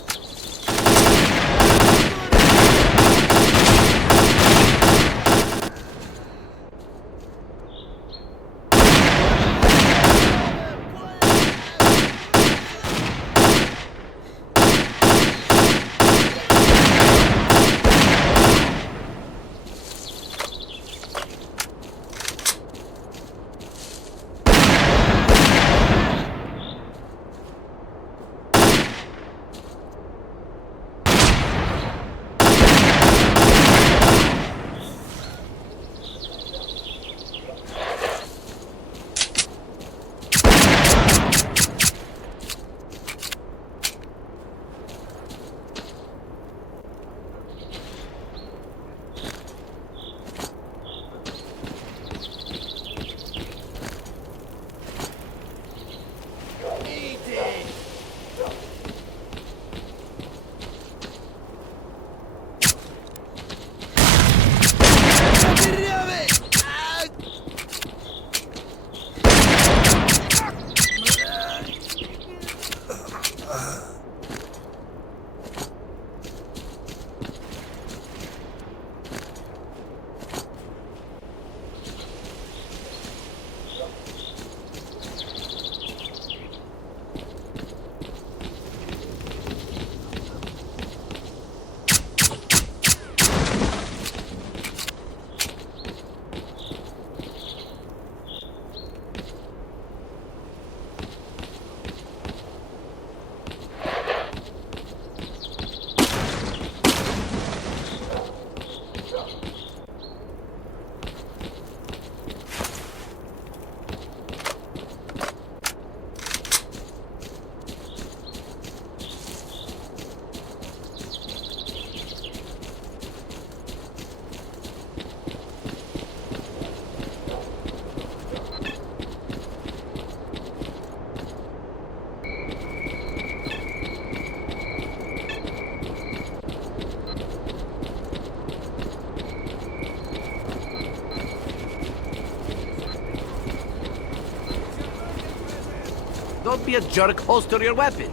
Don't be a jerk, holster your weapon.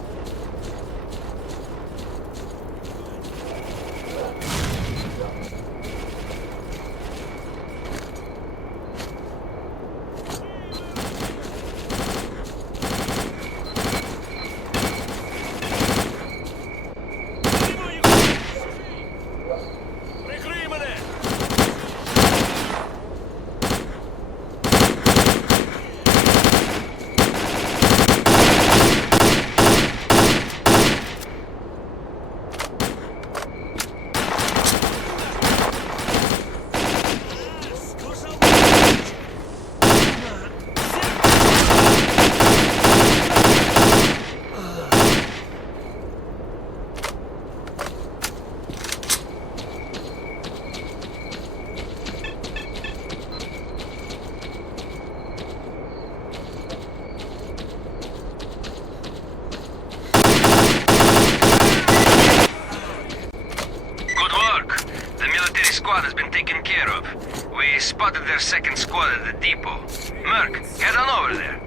Has been taken care of. We spotted their second squad at the depot. Merc, head on over there.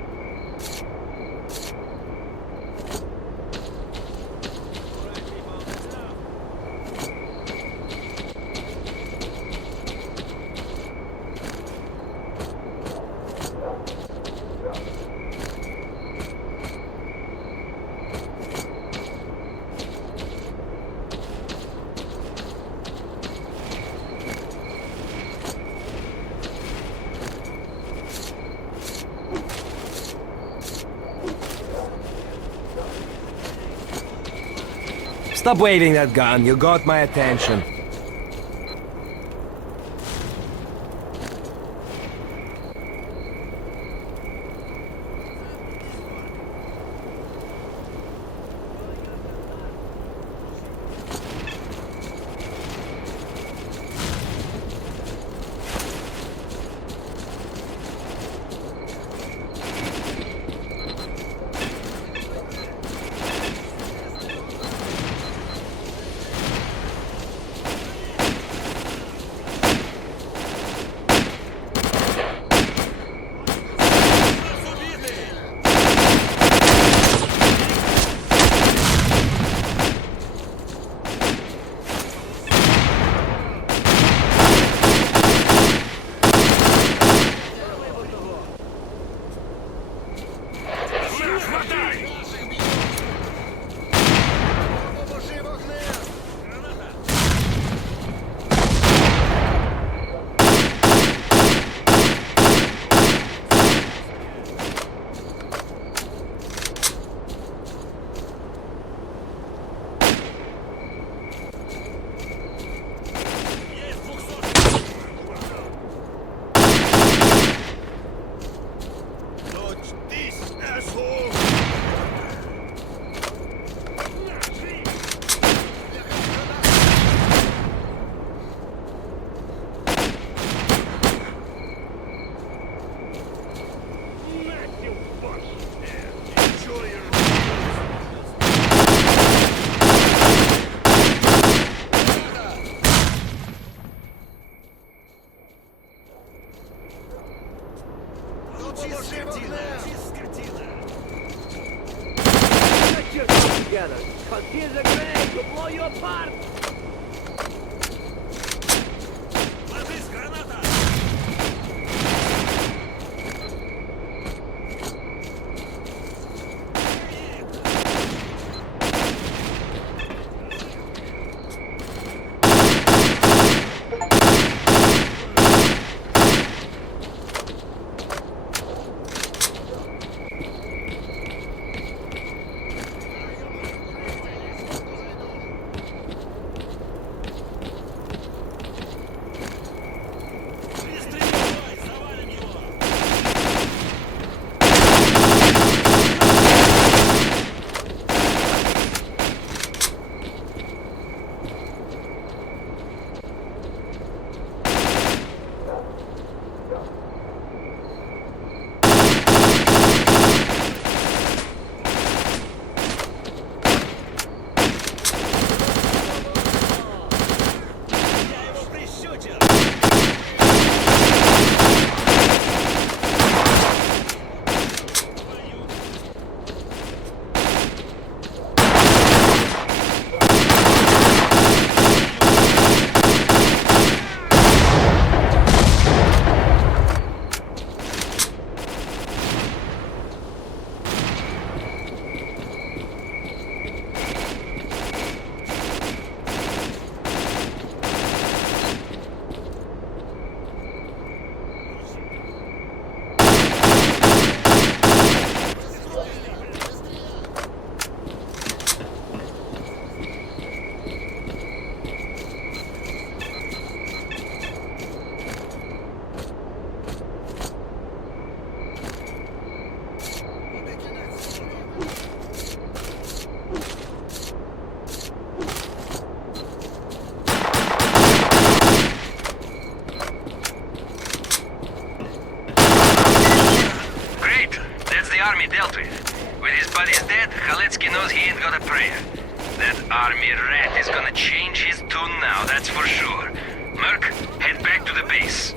Stop waving that gun, you got my attention. Together, cause here's a grenade to blow you apart! That army rat is gonna change his tune now, that's for sure. Merc, head back to the base.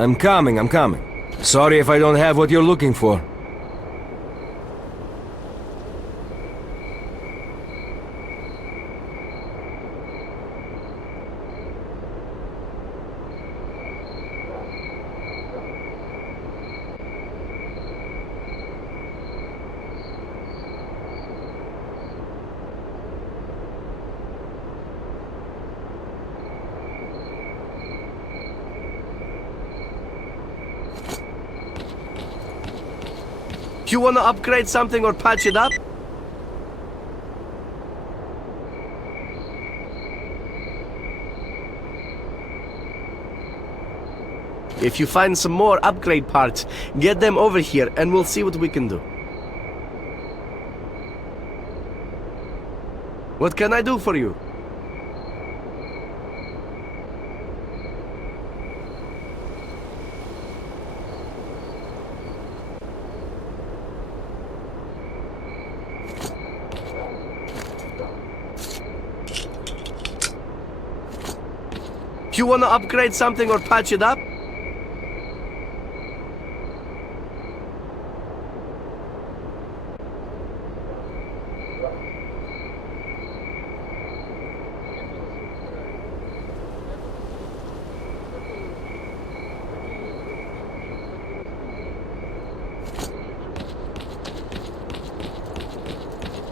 I'm coming. Sorry if I don't have what you're looking for. You wanna upgrade something or patch it up? If you find some more upgrade parts, get them over here and we'll see what we can do. What can I do for you? You wanna upgrade something or patch it up?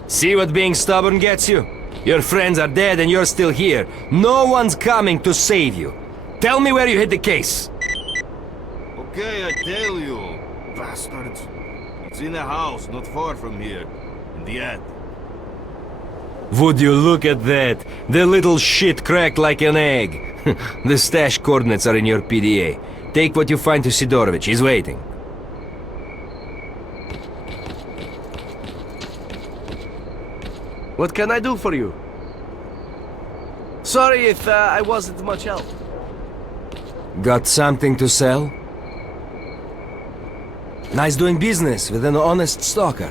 See what being stubborn gets you? Your friends are dead and you're still here. No one's coming to save you. Tell me where you hid the case. Okay, I tell you. Bastards. It's in a house not far from here. In the attic. Would you look at that? The little shit cracked like an egg. The stash coordinates are in your PDA. Take what you find to Sidorovich. He's waiting. What can I do for you? Sorry if I wasn't much help. Got something to sell? Nice doing business with an honest stalker.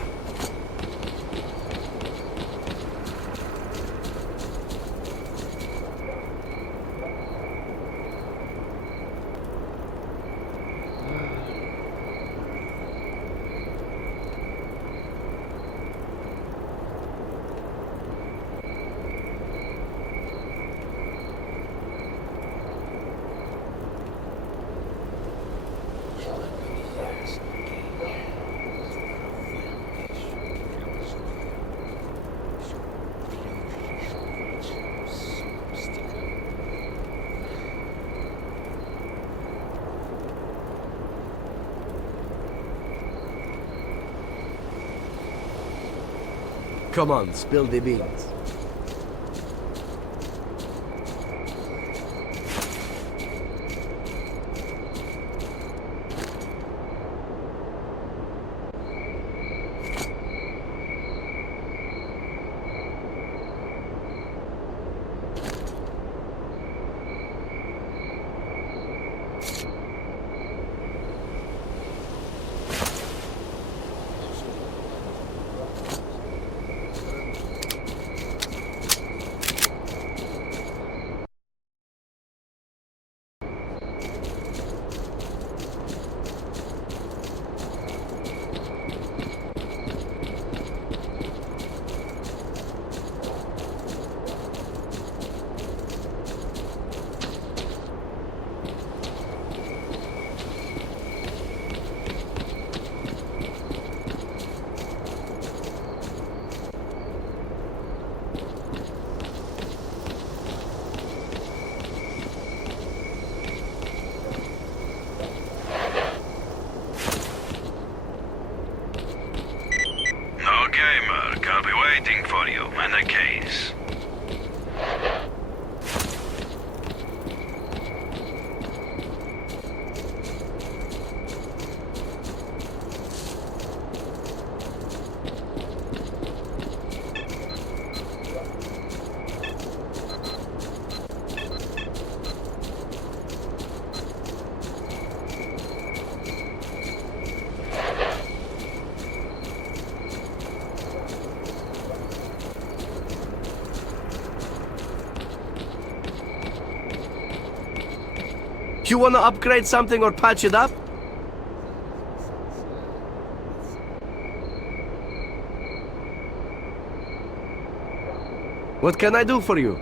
Come on, spill the beans. Okay, Merc, I'll be waiting for you in the case. You wanna upgrade something or patch it up? What can I do for you?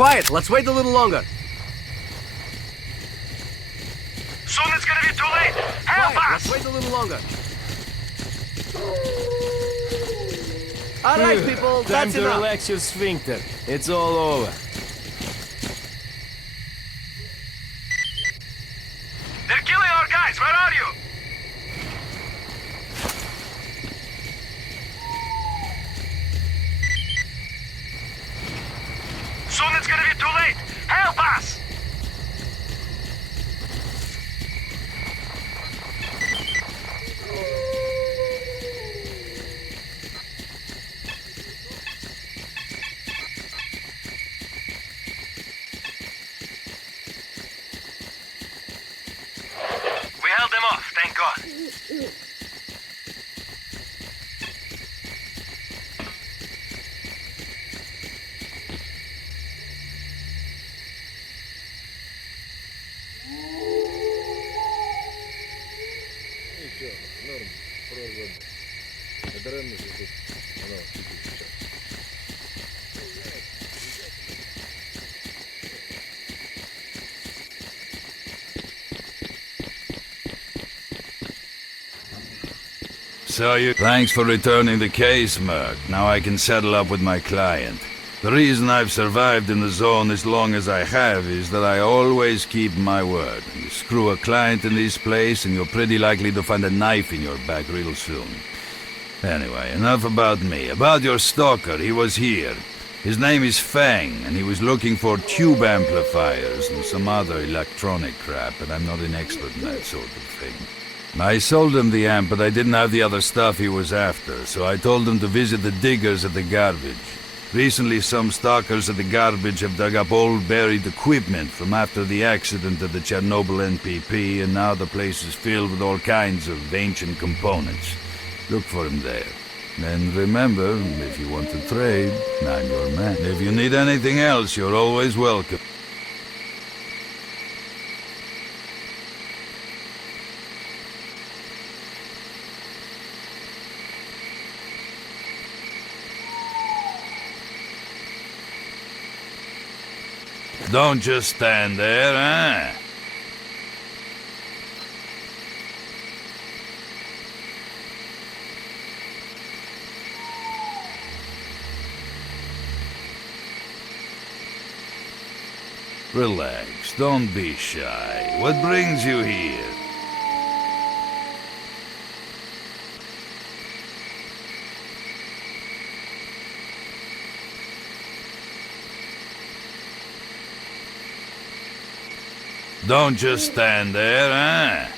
quiet. Let's wait a little longer. Soon it's gonna be too late. Help Quiet. us! Let's wait a little longer. All right, people. Time That's to enough. relax your sphincter. It's all over. They're killing our guys. Where are you? Soon it's gonna be too late. Help us! We held them off, thank God. So you... Thanks for returning the case, Merc. Now I can settle up with my client. The reason I've survived in the zone as long as I have is that I always keep my word. You screw a client in this place and you're pretty likely to find a knife in your back real soon. Anyway, enough about me. About your stalker, he was here. His name is Fang, and he was looking for tube amplifiers and some other electronic crap, and I'm not an expert in that sort of thing. I sold him the amp, but I didn't have the other stuff he was after, so I told him to visit the diggers at the garbage. Recently, some stalkers at the garbage have dug up old buried equipment from after the accident at the Chernobyl NPP, and now the place is filled with all kinds of ancient components. Look for him there. And remember, if you want to trade, I'm your man. If you need anything else, you're always welcome. Don't just stand there, eh? Relax, don't be shy. What brings you here? Don't just stand there, eh?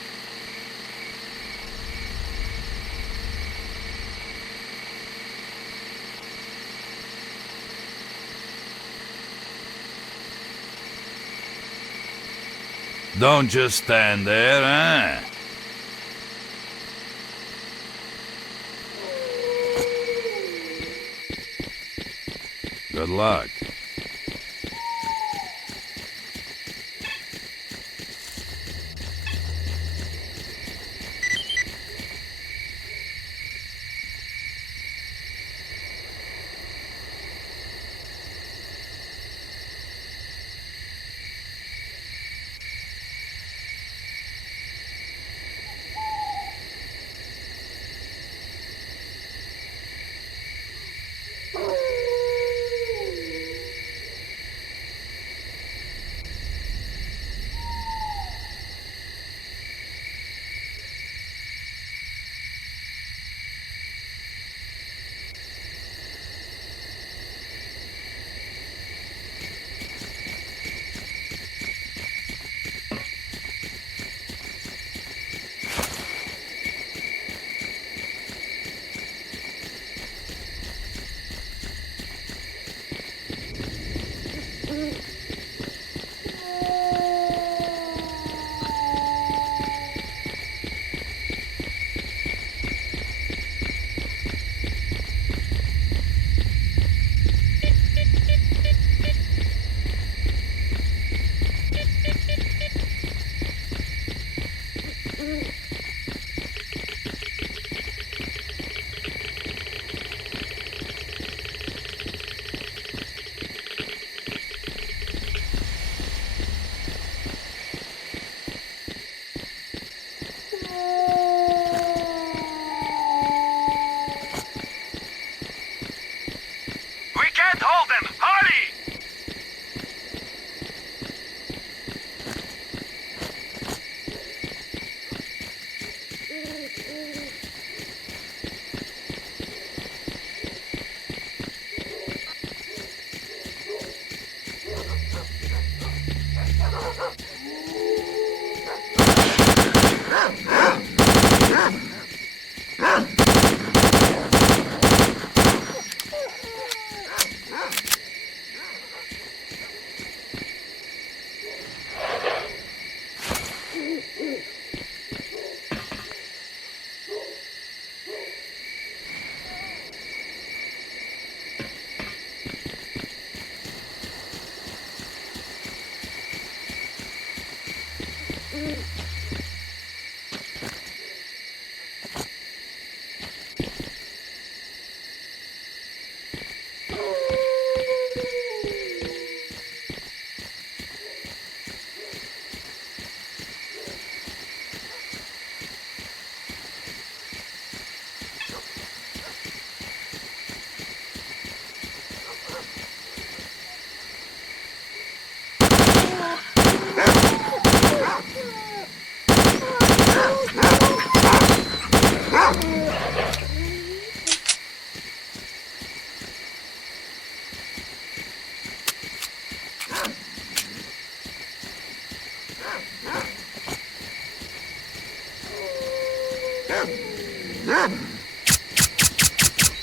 Don't just stand there, eh? Good luck.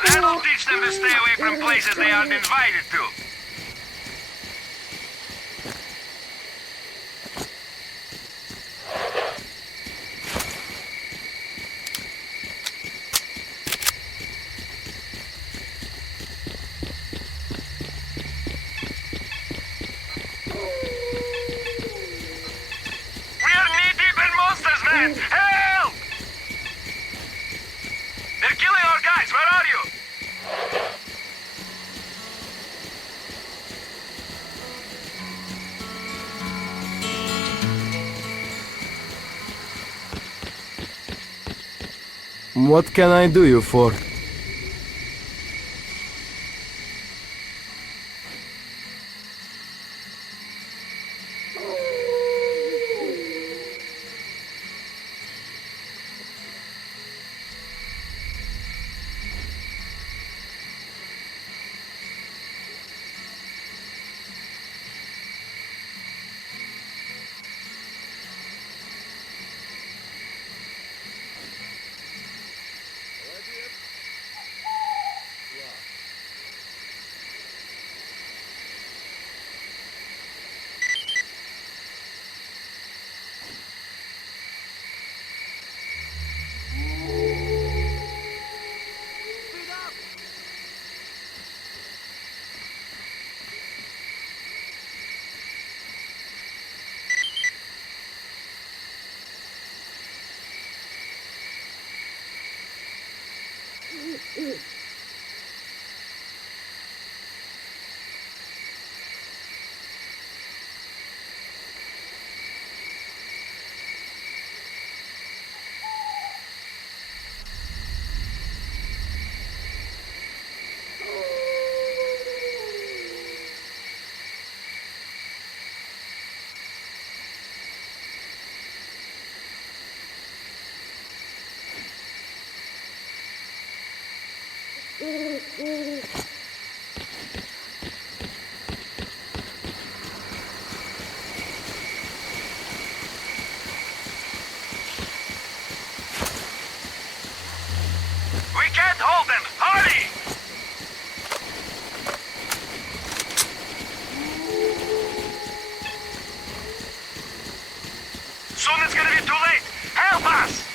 That'll teach them to stay away from places they aren't invited to. We're knee-deep in monsters, man! Help! They're killing our guys! Where are you? What can I do you for? We can't hold them! Hurry! Soon it's gonna be too late! Help us!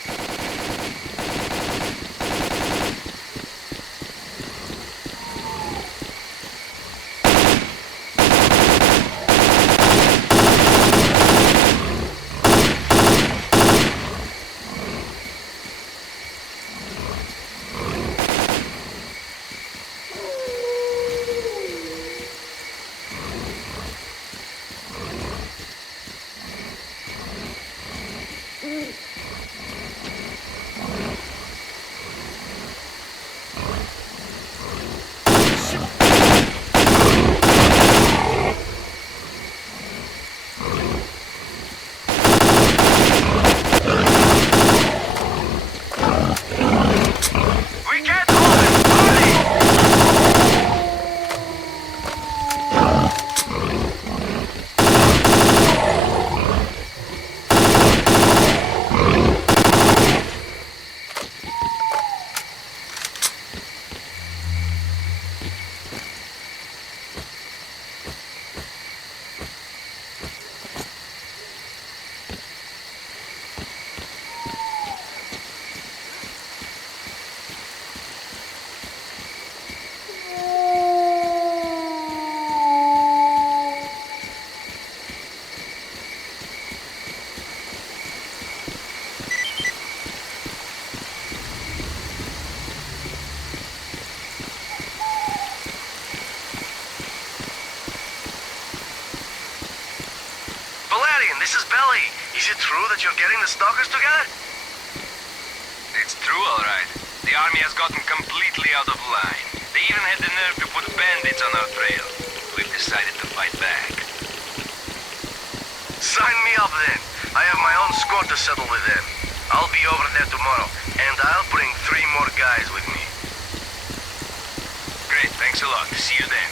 Belly, is it true that you're getting the stalkers together? It's true, alright. The army has gotten completely out of line. They even had the nerve to put bandits on our trail. We've decided to fight back. Sign me up then. I have my own score to settle with them. I'll be over there tomorrow, and I'll bring 3 more guys with me. Great, thanks a lot. See you then.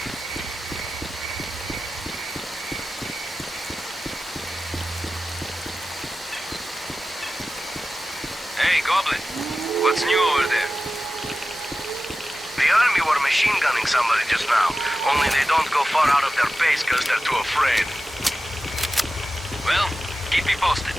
Hey, Goblin. What's new over there? The army were machine gunning somebody just now. Only they don't go far out of their base because they're too afraid. Well, keep me posted.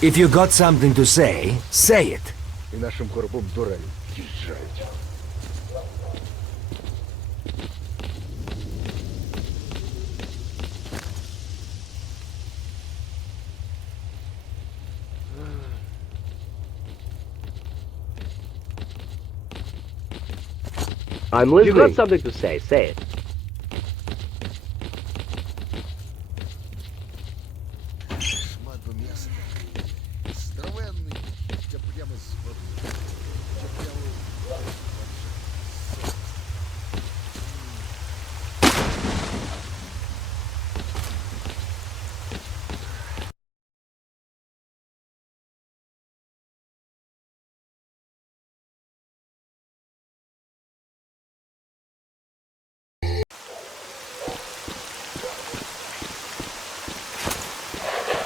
If you got something to say it. I'm listening. You got something to say it.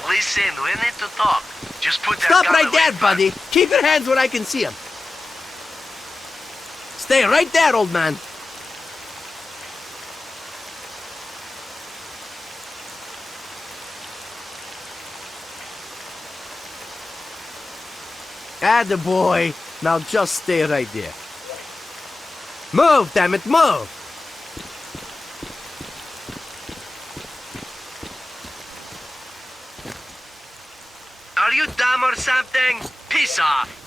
Listen, we need to talk. Just put that Stop gun right away, there, man. buddy. Keep your hands where I can see them. Stay right there, old man. Attaboy. Now just stay right there. Move, damn it, move! Are you dumb or something? Piss off!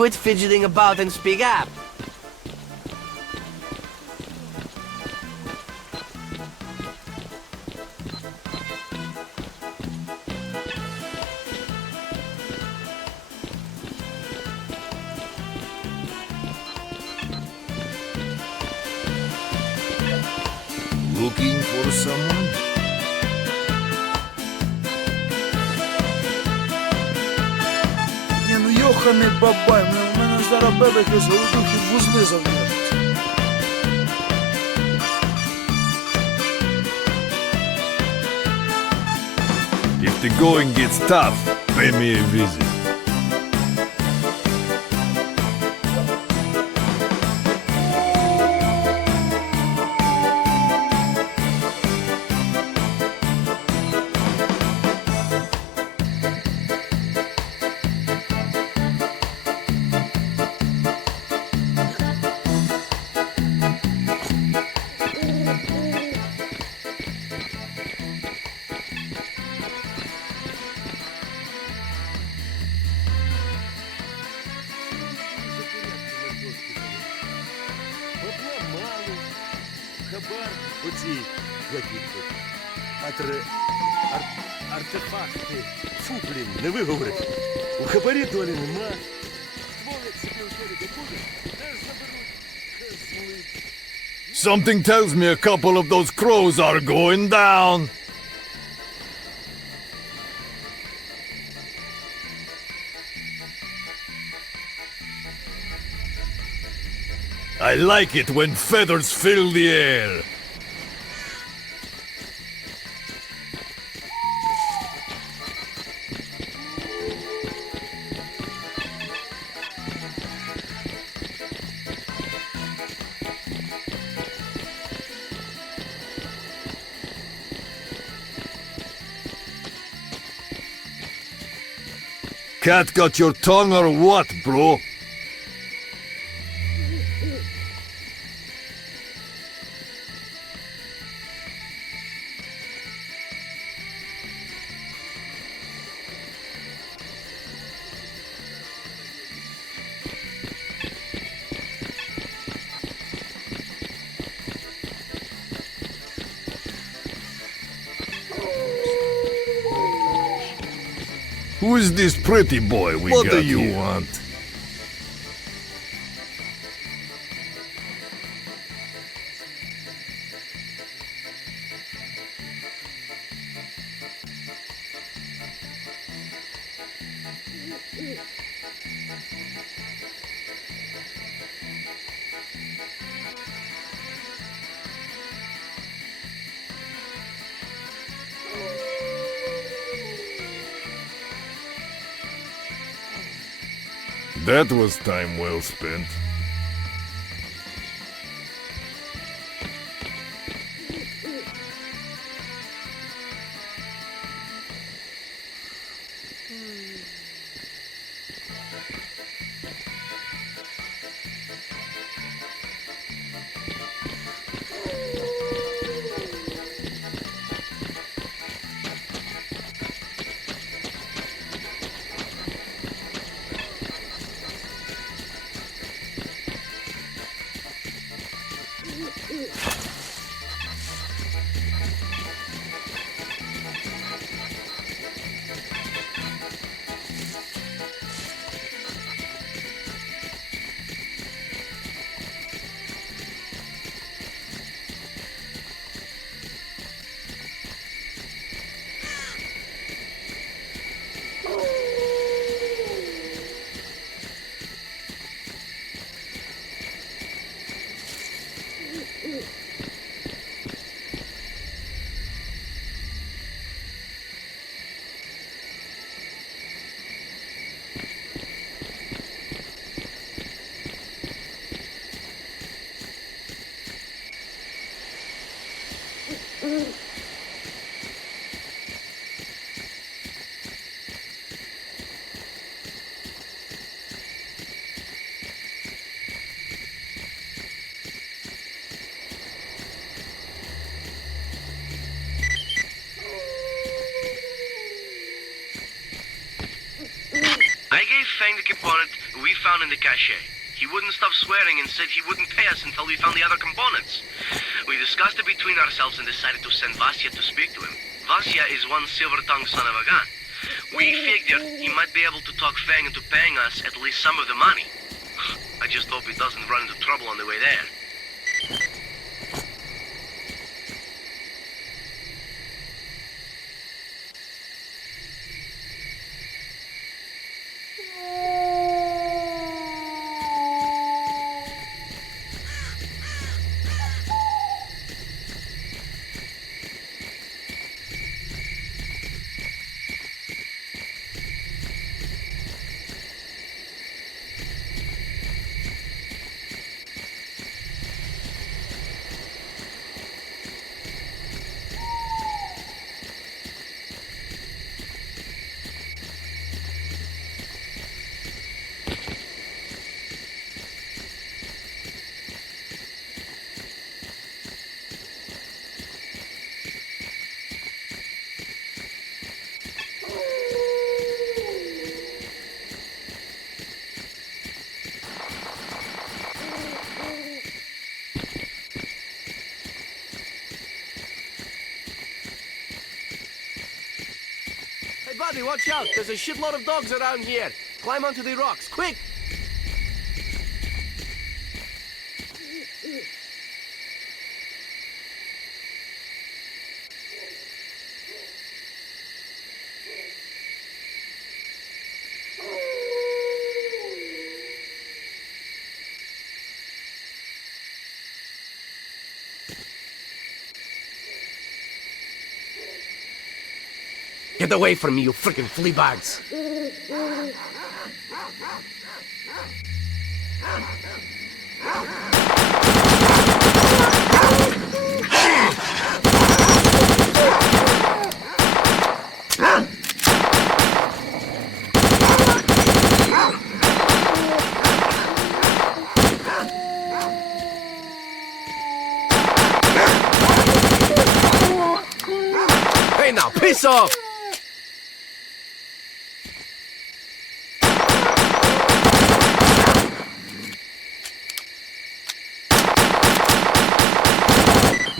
quit fidgeting about and speak up. Looking for someone? Ні, ну йоханий бабай, в мене зараз бебехи з голодухів вузли зав'яжуть. If the going gets tough, pay me a visit. Оці, як їх тут, артефакти. Фу, блін, не виговориш. У хабарі долі нема. Стволять собі у телі буде, теж заберуть. Козли. Something tells me a couple of those crows are going down. I like it when feathers fill the air. Cat got your tongue or what, bro? Who is this pretty boy we got here? What do you want? That was time well spent. I gave Fang the component who we found in the cache. He wouldn't stop swearing and said he wouldn't pay us until we found the other components. We discussed it between ourselves and decided to send Vasya to speak to him. Vasya is one silver-tongued son of a gun. We figured he might be able to talk Fang into paying us at least some of the money. I just hope he doesn't run into trouble on the way there. Buddy, watch out! There's a shitload of dogs around here! Climb onto the rocks, quick! Get away from me, you freaking flea bags! Hey now, piss off!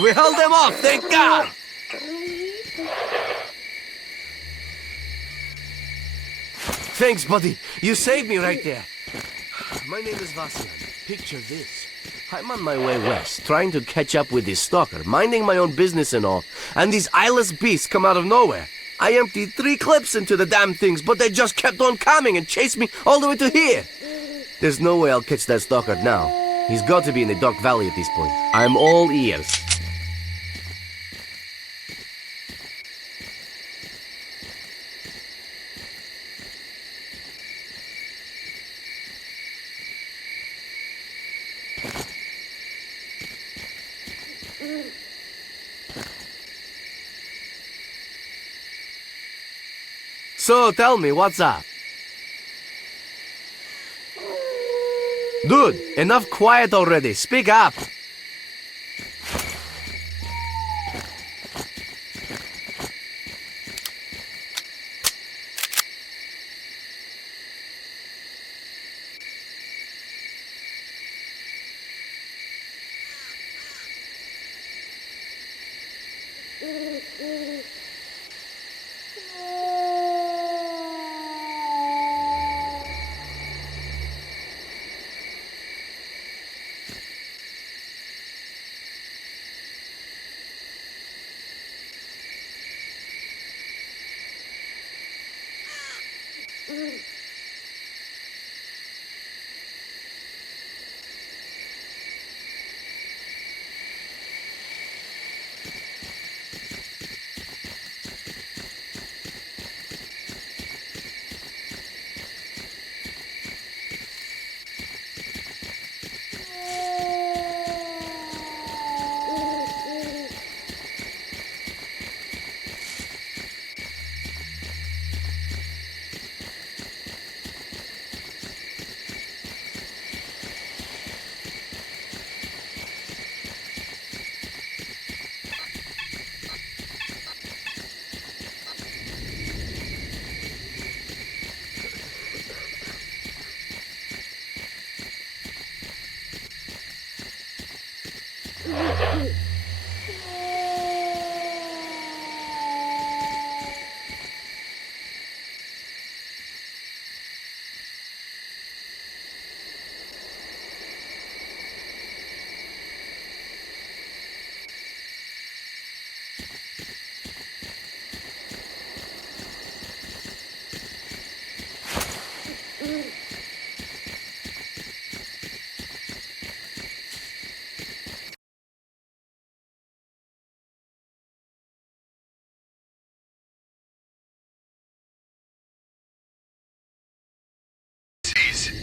We held them off, thank God! Thanks, buddy. You saved me right there. My name is Vasyan. Picture this. I'm on my way west, trying to catch up with this stalker, minding my own business and all, and these eyeless beasts come out of nowhere. I emptied 3 clips into the damn things, but they just kept on coming and chased me all the way to here. There's no way I'll catch that stalker now. He's got to be in the Dark Valley at this point. I'm all ears. So, tell me, what's up? Dude, enough quiet already. Speak up.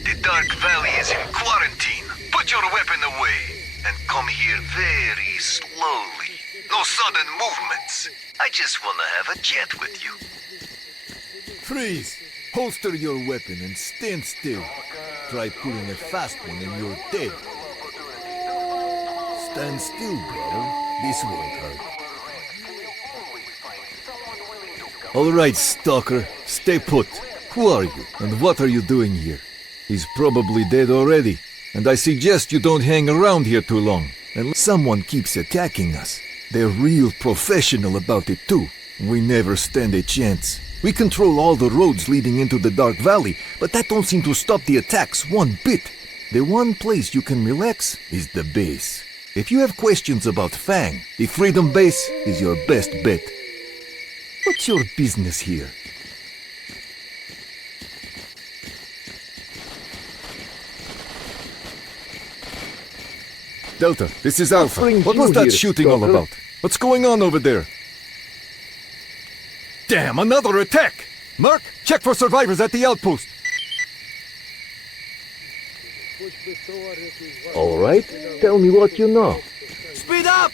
The Dark Valley is in quarantine. Put your weapon away and come here very slowly. No sudden movements. I just want to have a chat with you. Freeze! Holster your weapon and stand still. Try pulling a fast one and you're dead. Stand still, brother. This won't hurt. All right, Stalker. Stay put. Who are you, and what are you doing here? He's probably dead already, and I suggest you don't hang around here too long. And someone keeps attacking us. They're real professional about it too. We never stand a chance. We control all the roads leading into the Dark Valley, but that don't seem to stop the attacks one bit. The one place you can relax is the base. If you have questions about Fang, the Freedom Base is your best bet. What's your business here? Delta, this is Alpha. What was that shooting all about? What's going on over there? Damn, another attack! Mark, check for survivors at the outpost. All right, tell me what you know. Speed up!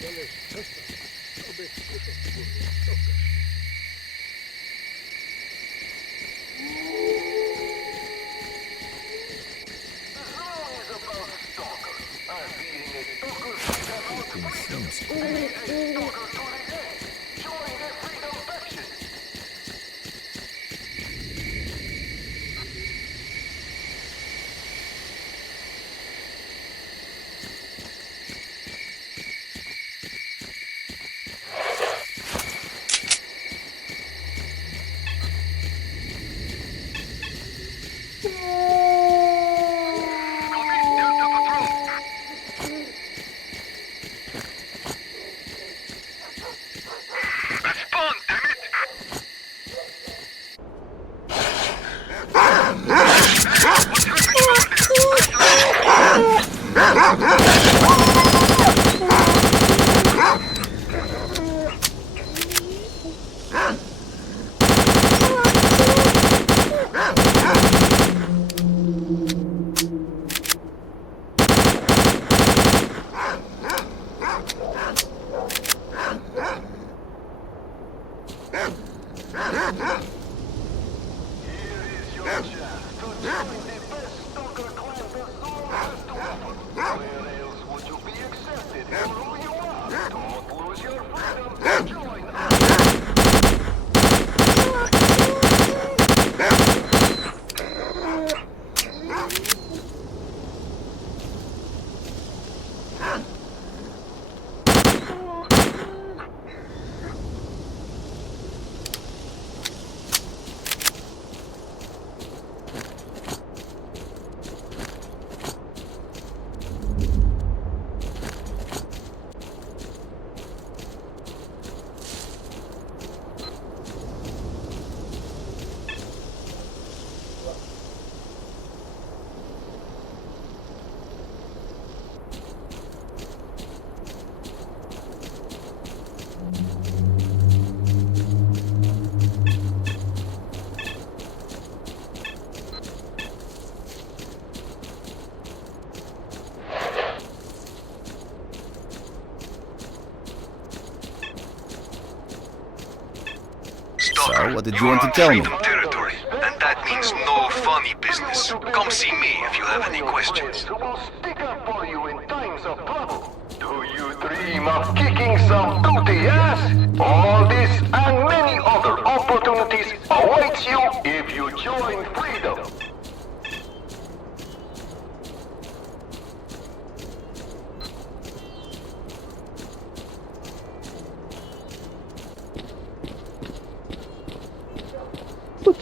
So, what did you want to tell me? Freedom territory, and that means no funny business. Come see me if you have any questions. Who will stick up for you in times of trouble? Do you dream of kicking some booty ass? All this and many other opportunities awaits you if you join Freedom.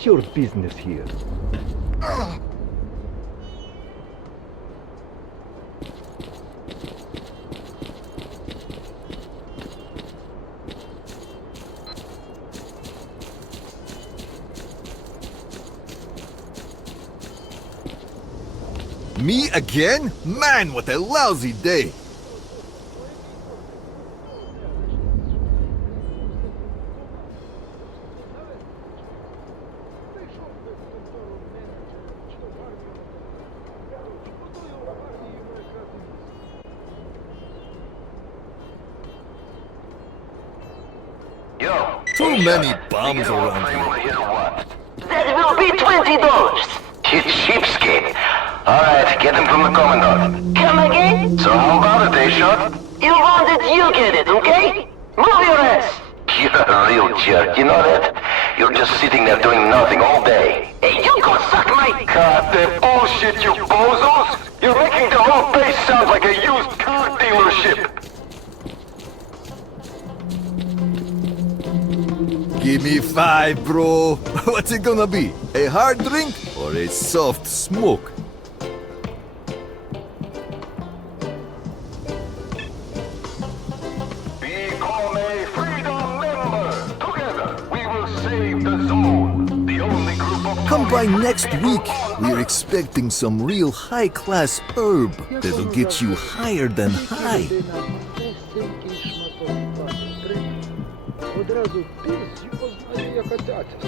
What's your business here? Me again? Man, what a lousy day! Too many bombs around here. That will be $20. You cheapskate. Alright, get them from the commandant. Come again? So how about it, eh, shot? You want it, you get it, okay? Move your ass! You're a real jerk, you know that? You're just sitting there doing nothing all day. Hey, you go suck my... Cut the bullshit, you bozos! You're making the whole place sound like a used car dealership! Give me 5, bro. What's it gonna be? A hard drink or a soft smoke? Become a freedom member! Together, we will save the zone! The only group of... Come by next week. We're expecting some real high-class herb that'll get you higher than high. Одразу пись і познаю, як отятя.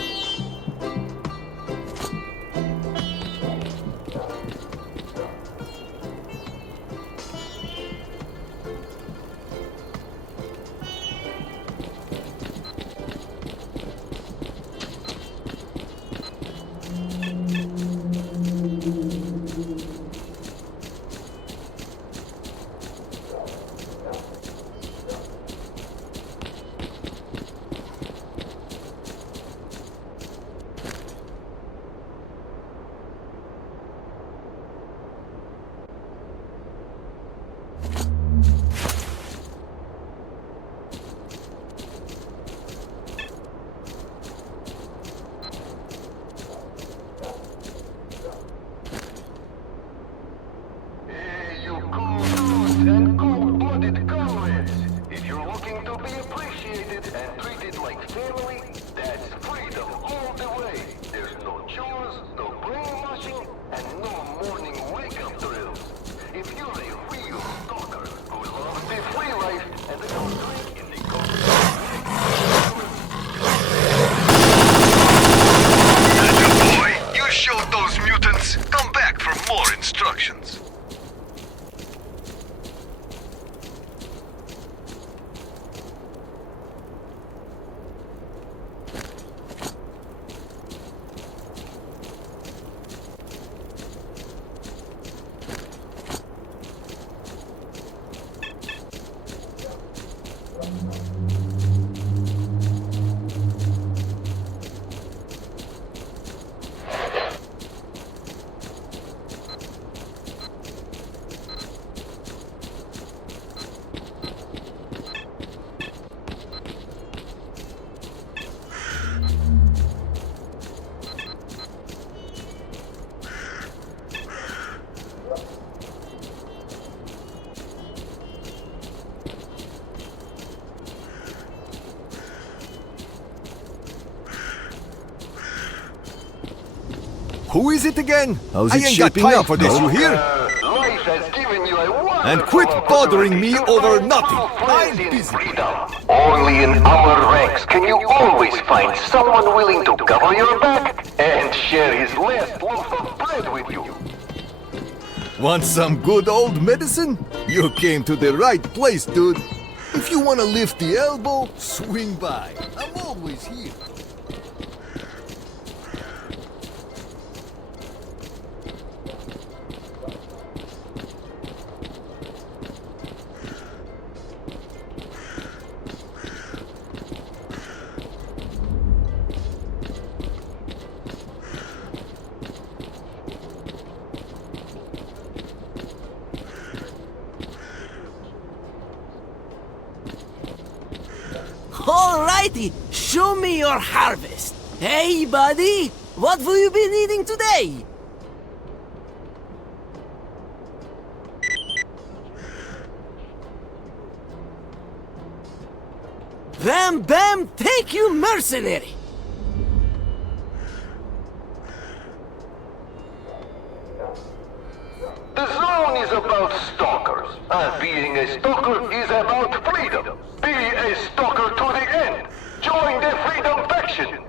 Who is it again? How's it shaping up for this, you hear? Life has given you a wonderful... And quit bothering me over nothing. I'm busy. Only in our ranks can you always find someone willing to cover your back and share his last loaf of bread with you. Want some good old medicine? You came to the right place, dude. If you want to lift the elbow, swing by. I'm always here. Alrighty, show me your harvest. Hey, buddy, What will you be needing today? Bam bam, take you mercenary! The zone is about stalkers, and being a stalker is about freedom. Be a stalker to the end. Join the freedom faction.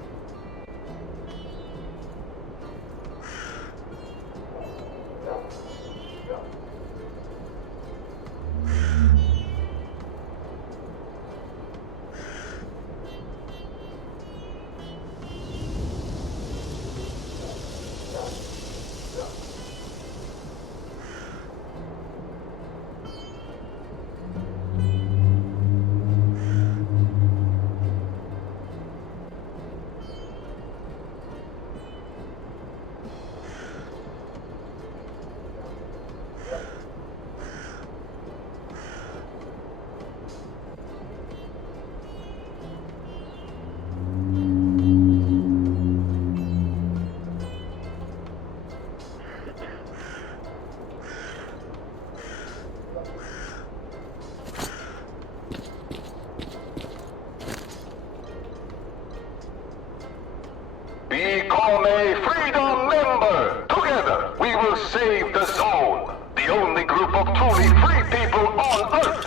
Become a freedom member! Together, we will save the zone! The only group of truly free people on Earth!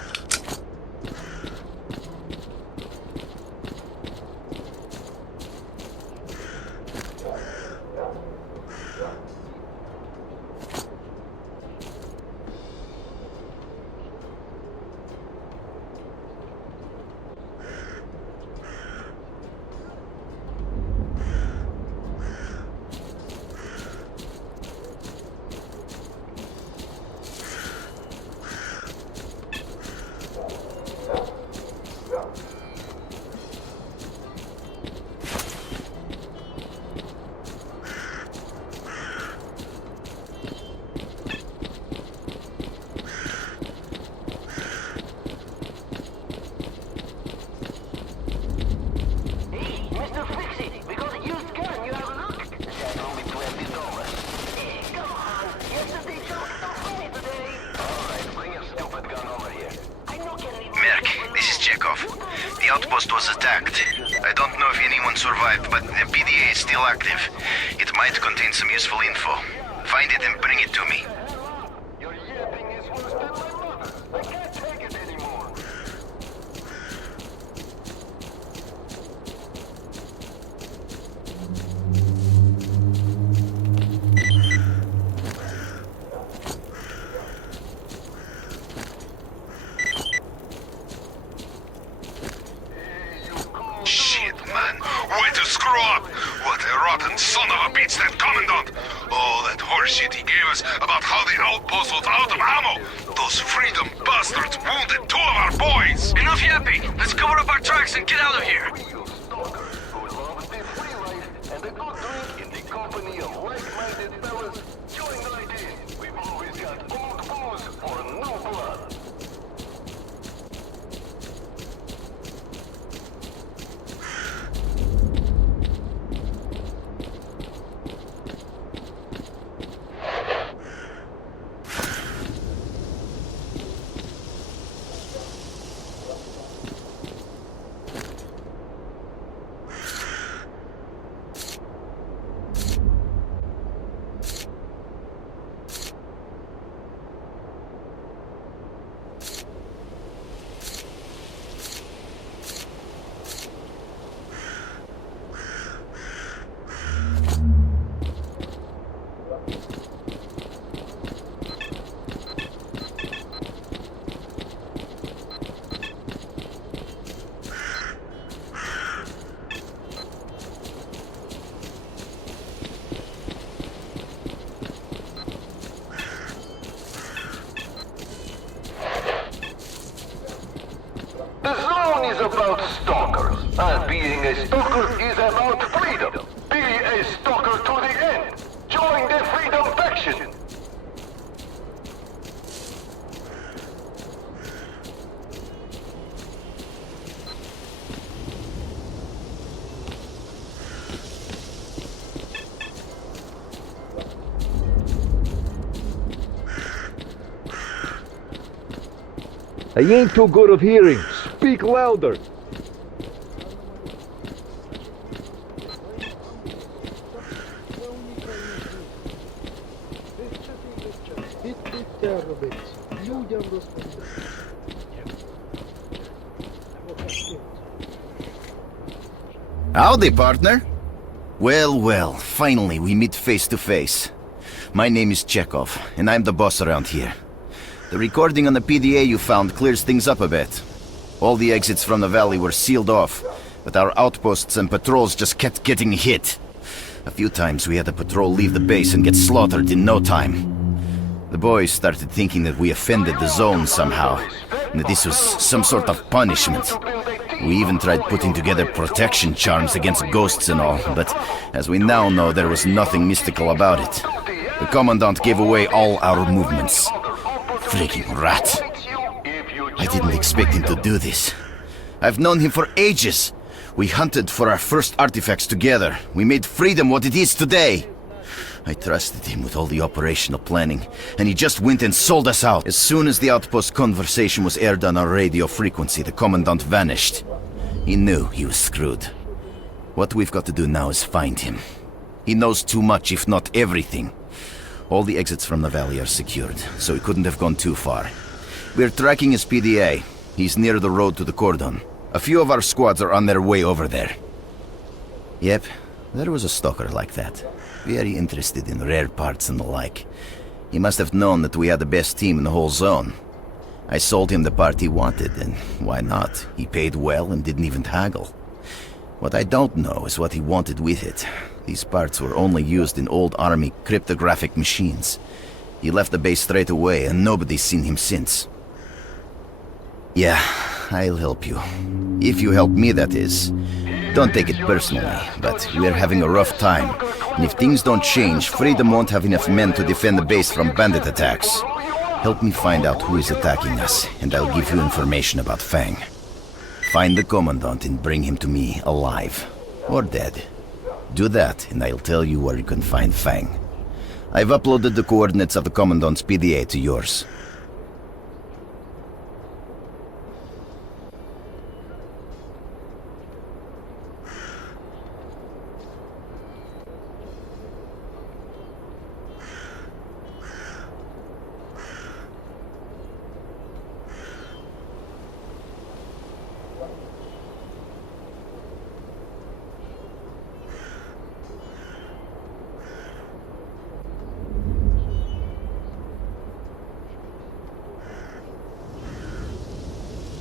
The outpost was attacked. I don't know if anyone survived, but the PDA is still active. It might contain some useful info. Find it and bring it to me. Your yapping is worse than my mother. I can't take it anymore. Shit, man. Way to screw up! What a rotten son of a bitch, that commandant! All that horseshit he gave us about how the outpost was out of ammo! Those freedom bastards wounded 2 of our boys! Enough yapping! Let's cover up our tracks and get out of here! Stalker, who loves the free life and a good drink in the company of like-minded fellas. Join right in. We've always got old booze for new blood. The zone is about stalkers, and being a stalker is about freedom. Be a stalker to the end. Join the freedom faction. I ain't too good of hearing. Speak louder. Howdy, partner. Well, finally we meet face to face. My name is Chekhov, and I'm the boss around here. The recording on the PDA you found clears things up a bit. All the exits from the valley were sealed off, but our outposts and patrols just kept getting hit. A few times we had a patrol leave the base and get slaughtered in no time. The boys started thinking that we offended the zone somehow, and that this was some sort of punishment. We even tried putting together protection charms against ghosts and all, but as we now know, there was nothing mystical about it. The Commandant gave away all our movements. Freaking rat. I didn't expect him to do this. I've known him for ages. We hunted for our first artifacts together. We made freedom what it is today. I trusted him with all the operational planning, and he just went and sold us out. As soon as the outpost conversation was aired on our radio frequency, the Commandant vanished. He knew he was screwed. What we've got to do now is find him. He knows too much, if not everything. All the exits from the valley are secured, so he couldn't have gone too far. We're tracking his PDA. He's near the road to the cordon. A few of our squads are on their way over there. Yep, there was a stalker like that. Very interested in rare parts and the like. He must have known that we had the best team in the whole zone. I sold him the part he wanted, and why not? He paid well and didn't even haggle. What I don't know is what he wanted with it. These parts were only used in old army cryptographic machines. He left the base straight away, and nobody's seen him since. Yeah, I'll help you. If you help me, that is. Don't take it personally, but we're having a rough time. And if things don't change, Freedom won't have enough men to defend the base from bandit attacks. Help me find out who is attacking us, and I'll give you information about Fang. Find the Commandant and bring him to me alive. Or dead. Do that, and I'll tell you where you can find Fang. I've uploaded the coordinates of the Commandant's PDA to yours.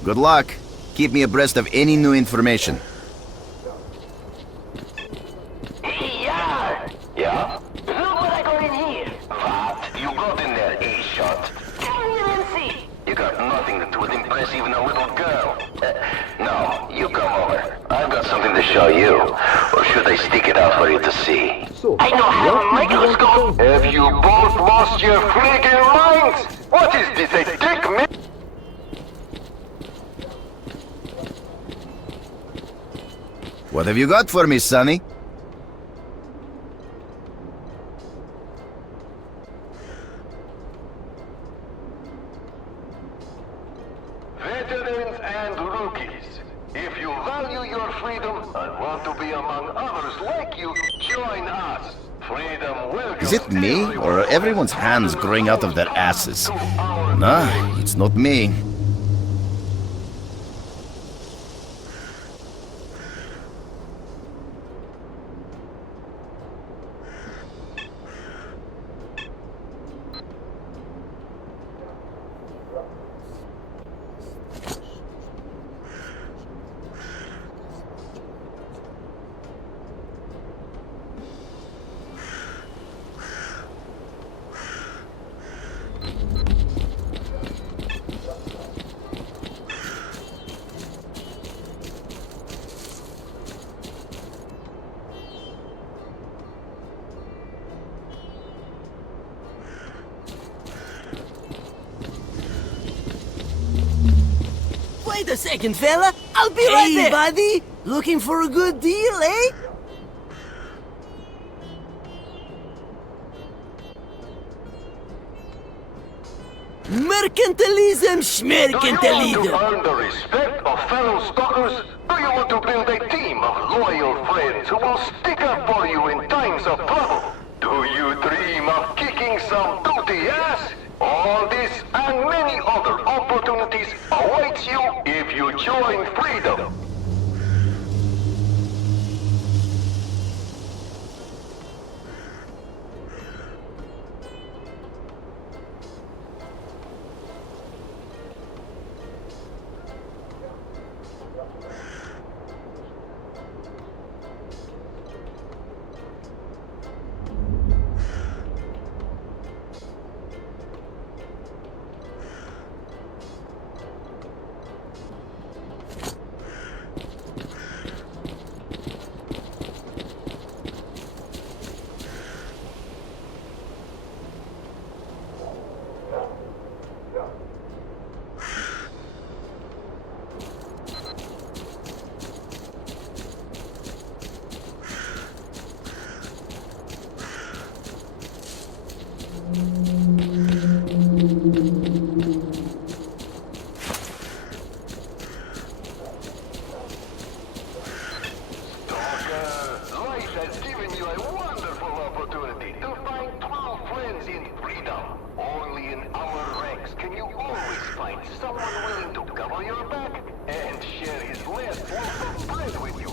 Good luck. Keep me abreast of any new information. Yeah. Look what I got in here. What? You got in there, A-shot. Come here and see. You got nothing that would impress even a little girl. No, you come over. I've got something to show you. Or should I stick it out for you to see? I don't have a microscope. Have you both lost your freaking minds? What is this, a dick man? What have you got for me, Sonny? Veterans and rookies, if you value your freedom and want to be among others like you, join us. Freedom welcomes. Is it me, or are everyone's hands growing out of their asses? Nah, it's not me. Wait a second, fella. I'll be right there. Hey, buddy. Looking for a good deal, eh? mercantilism, Do you want schmercantilism. to earn the respect of fellow stalkers? Do you want to build a team of loyal friends who will stick up for you in times of trouble? Do you dream of kicking some booty ass? All this and many other opportunities awaits you if you join Freedom. Life has given you a wonderful opportunity to find true friends in Freedom. Only in our ranks can you always find someone willing to cover your back and share his last loaf of bread with you.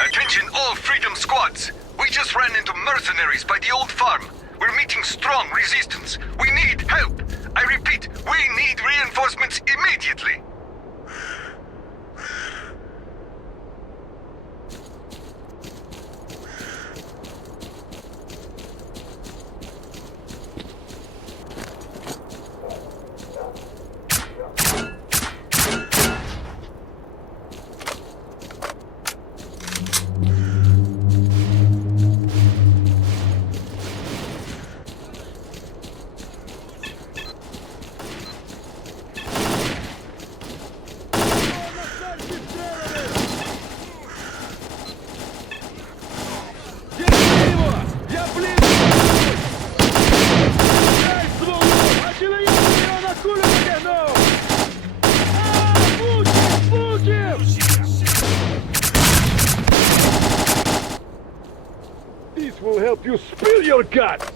Attention all Freedom squads! We just ran into mercenaries by the old farm. We're meeting strong resistance. We need help! I repeat, we need reinforcements immediately! This will help you spill your guts!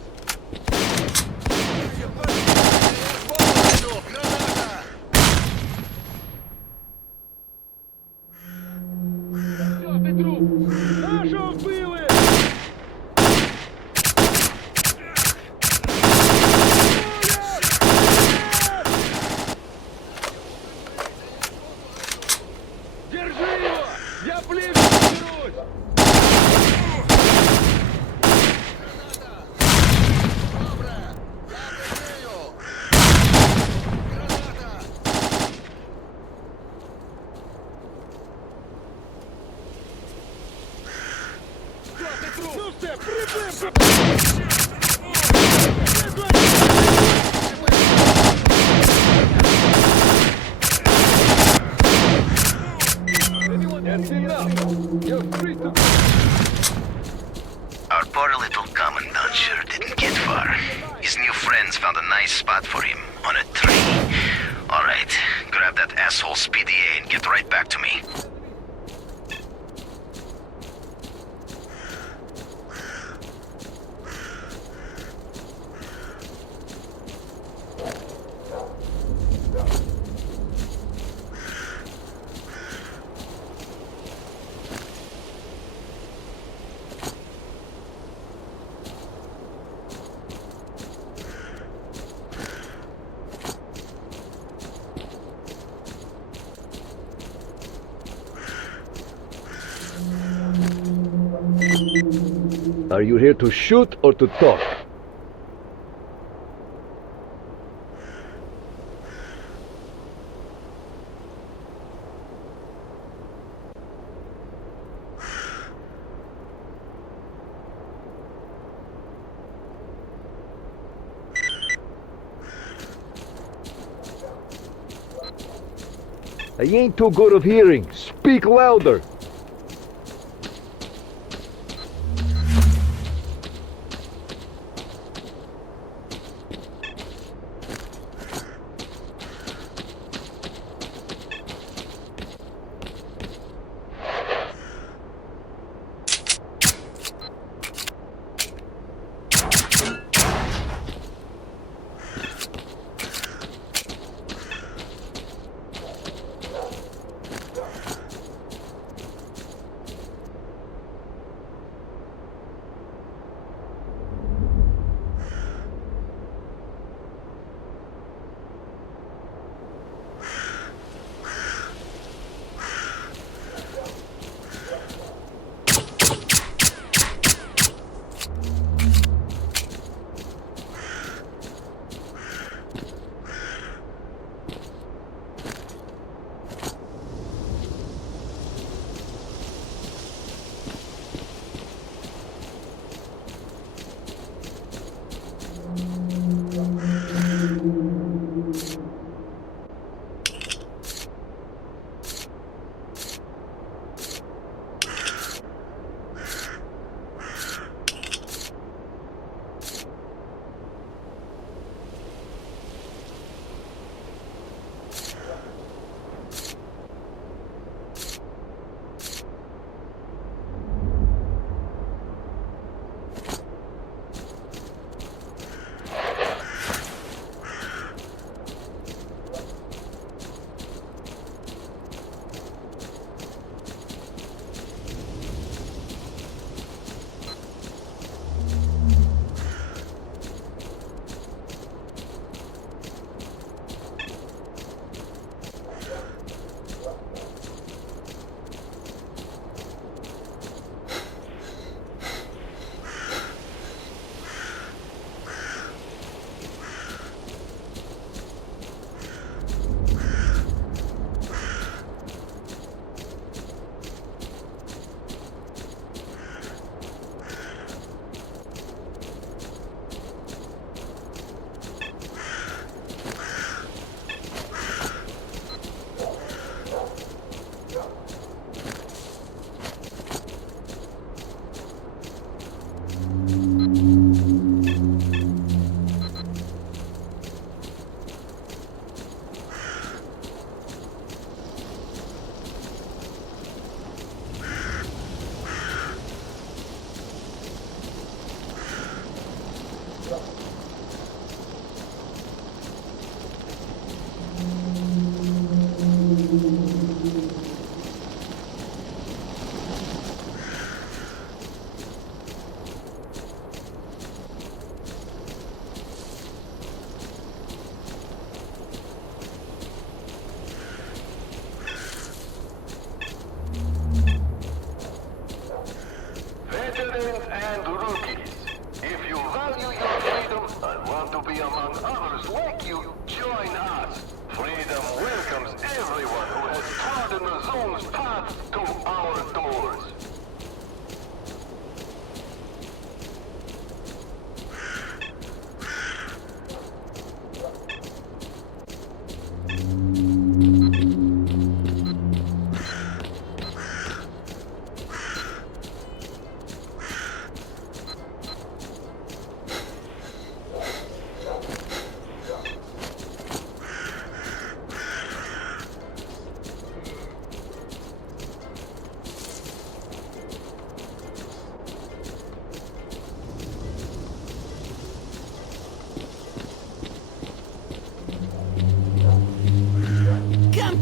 Our poor little commandant sure didn't get far. His new friends found a nice spot for him, on a tree. Alright, grab that asshole's PDA and get right back to me. Are you here to shoot or to talk? I ain't too good of hearing. Speak louder.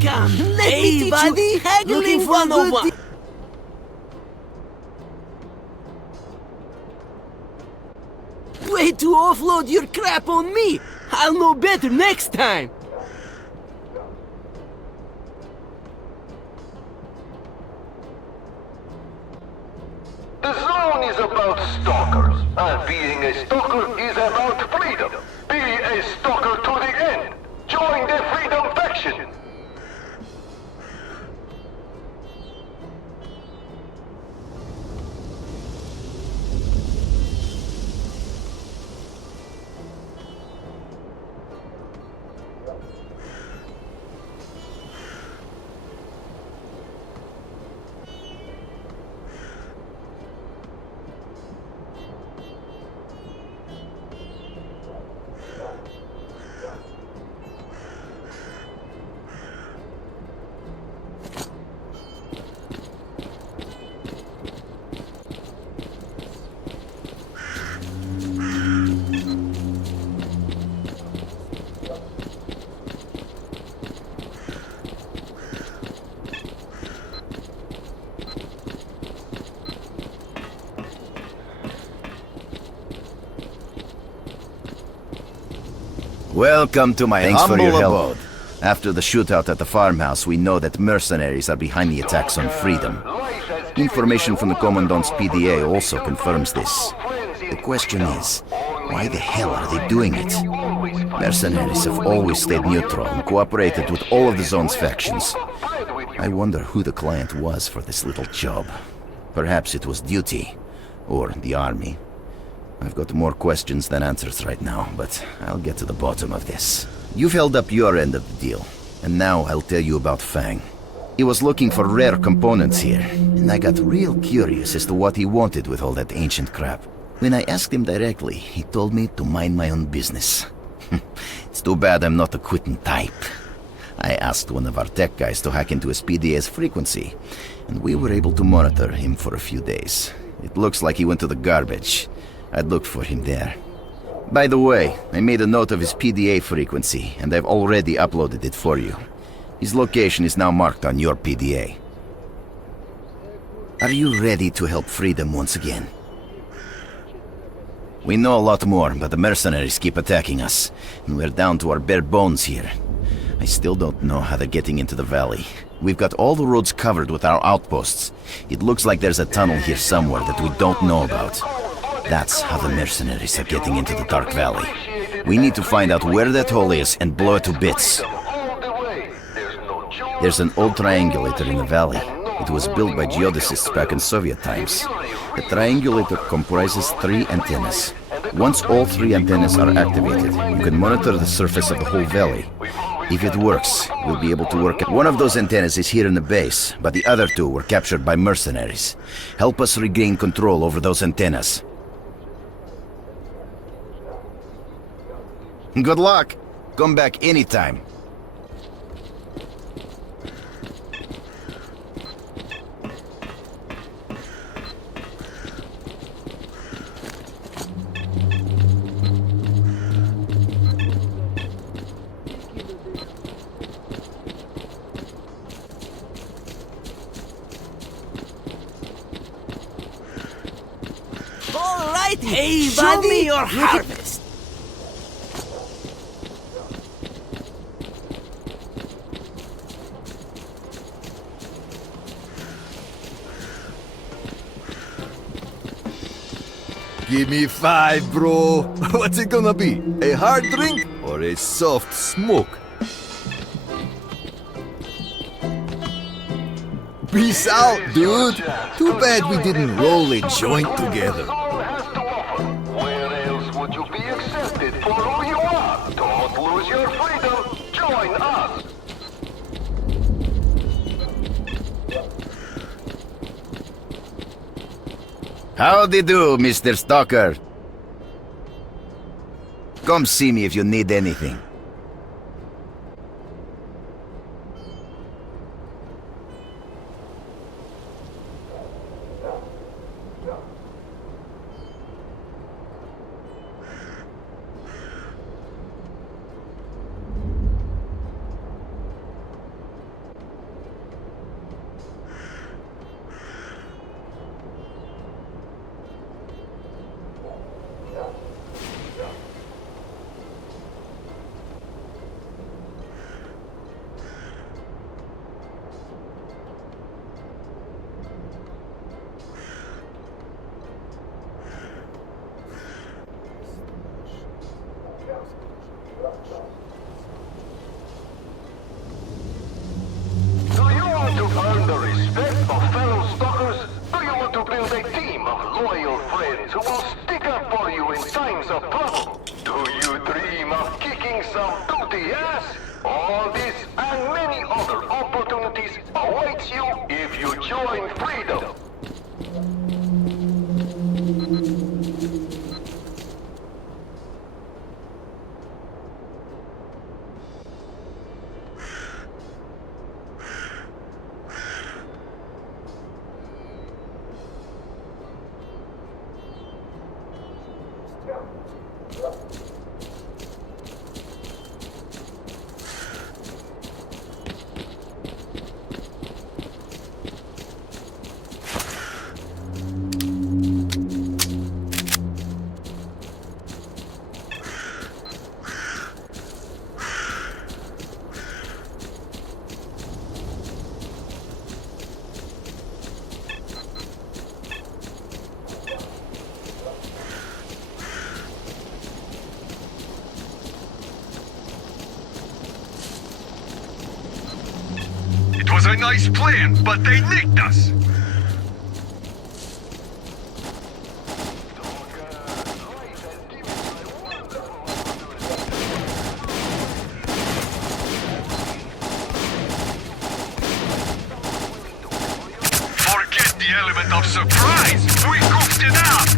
Come, let me teach you haggling for a good deal. Way to offload your crap on me! I'll know better next time! The zone is about to start. Stalker is about freedom. Be a stalker to the end. Join the Freedom Faction. Welcome to my Thanks for your help. abode. After the shootout at the farmhouse, we know that mercenaries are behind the attacks on Freedom. Information from the Commandant's PDA also confirms this. The question is, why the hell are they doing it? Mercenaries have always stayed neutral and cooperated with all of the zone's factions. I wonder who the client was for this little job. Perhaps it was duty, or the army. I've got more questions than answers right now, but I'll get to the bottom of this. You've held up your end of the deal, and now I'll tell you about Fang. He was looking for rare components here, and I got real curious as to what he wanted with all that ancient crap. When I asked him directly, he told me to mind my own business. It's too bad I'm not the quitting type. I asked one of our tech guys to hack into his PDA's frequency, and we were able to monitor him for a few days. It looks like he went to the garbage. I'd looked for him there. By the way, I made a note of his PDA frequency, and I've already uploaded it for you. His location is now marked on your PDA. Are you ready to help Freedom once again? We know a lot more, but the mercenaries keep attacking us, and we're down to our bare bones here. I still don't know how they're getting into the valley. We've got all the roads covered with our outposts. It looks like there's a tunnel here somewhere that we don't know about. That's how the mercenaries are getting into the Dark Valley. We need to find out where that hole is and blow it to bits. There's an old triangulator in the valley. It was built by geodesists back in Soviet times. The triangulator comprises 3 antennas. Once all 3 antennas are activated, you can monitor the surface of the whole valley. If it works, we'll be able to work. One of those antennas is here in the base, but the other 2 were captured by mercenaries. Help us regain control over those antennas. Good luck. Come back anytime. All right, hey, show me your harvest. Give me 5, bro. What's it gonna be? A hard drink or a soft smoke? Peace out, dude. Too bad we didn't roll a joint together. Where else would you be accepted for who you are? Don't lose your freedom. Join us. Howdy do, Mr. Stalker. Come see me if you need anything. beginnings of trouble. Do you dream of kicking some booty ass? All this and many other opportunities awaits you if you join freedom. It was a nice plan, but they nicked us! Forget the element of surprise! We goofed it up!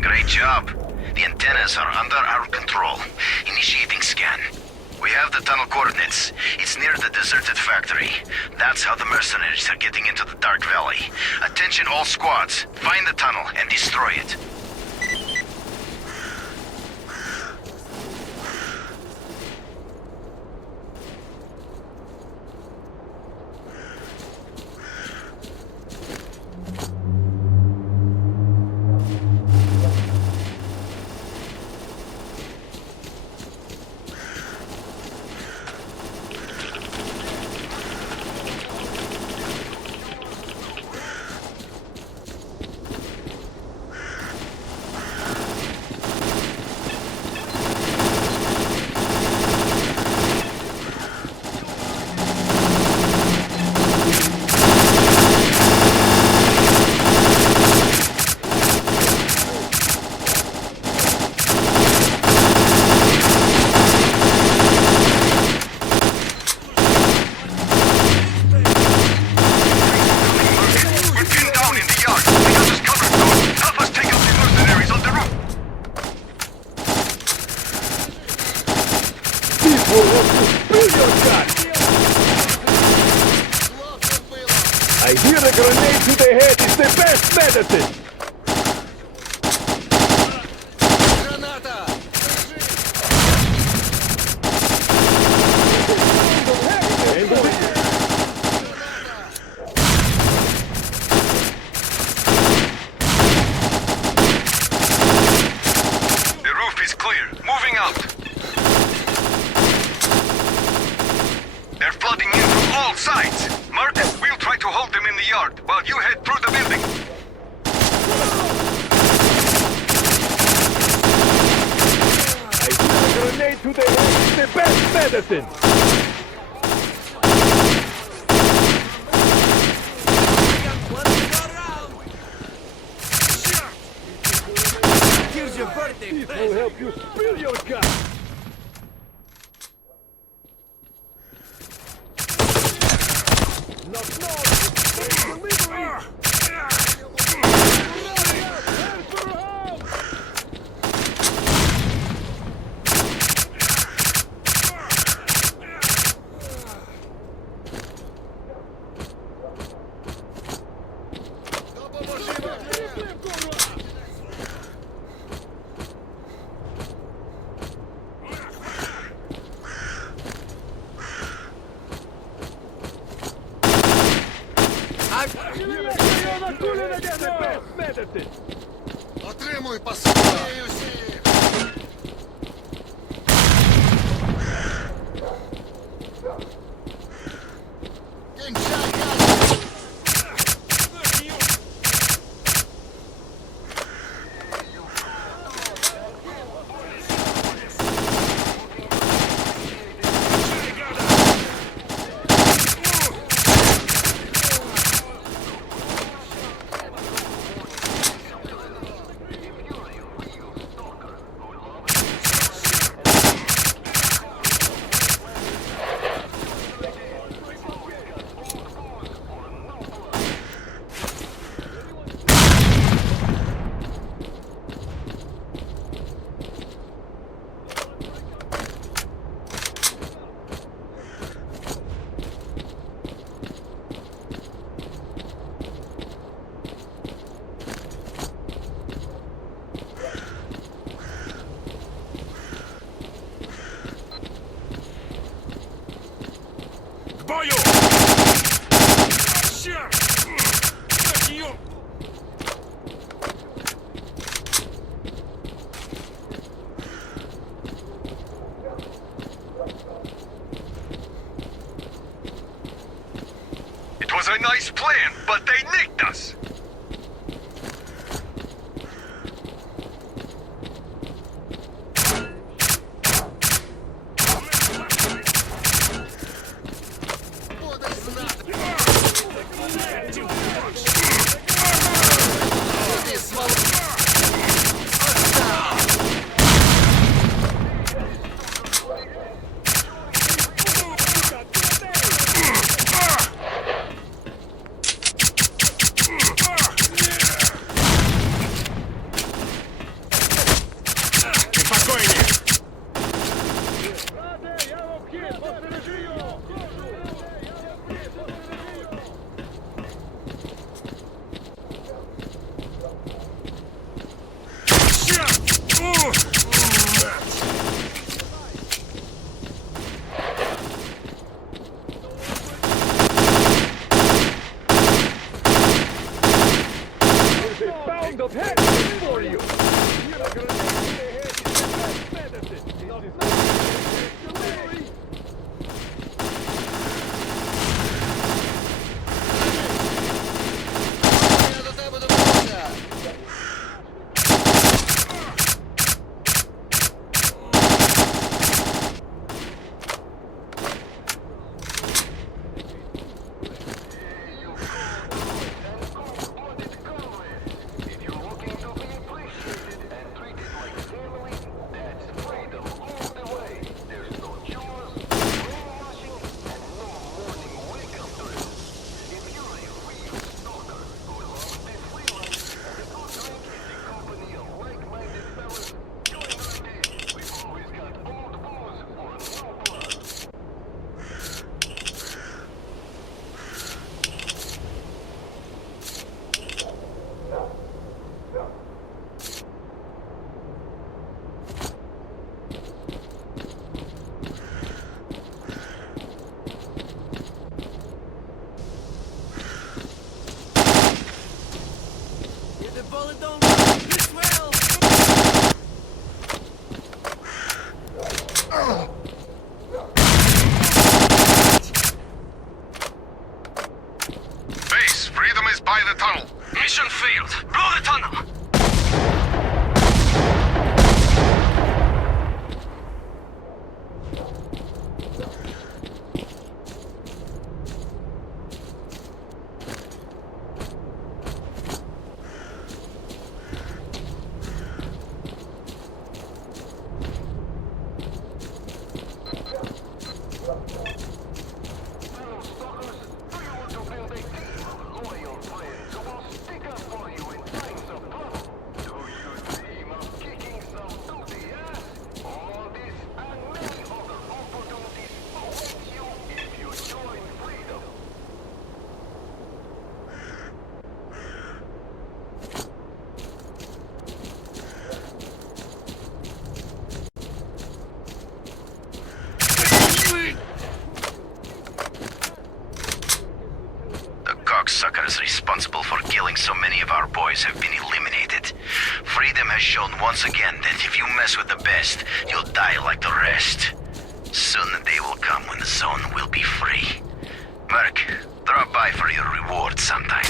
Great job. The antennas are under our control. Initiating scan. We have the tunnel coordinates. It's near the deserted factory. That's how the mercenaries are getting into the Dark Valley. Attention all squads. Find the tunnel and destroy it. I hear a grenade to the head is the best medicine! The roof is clear. Moving out. They're flooding in from all sides. Mark, we'll try to hold them in the yard while you head through the building. I hear a grenade to the head is the best medicine! Here's your birthday This will help you spill your guts! Отримуй! It was a nice plan, but they nicked us! Mission failed. Blow the tunnel! Suckers responsible for killing so many of our boys have been eliminated. Free freedom has shown once again that if you mess with the best, you'll die like the rest. Soon the day will come when the zone will be free. Merc, drop by for your reward sometime.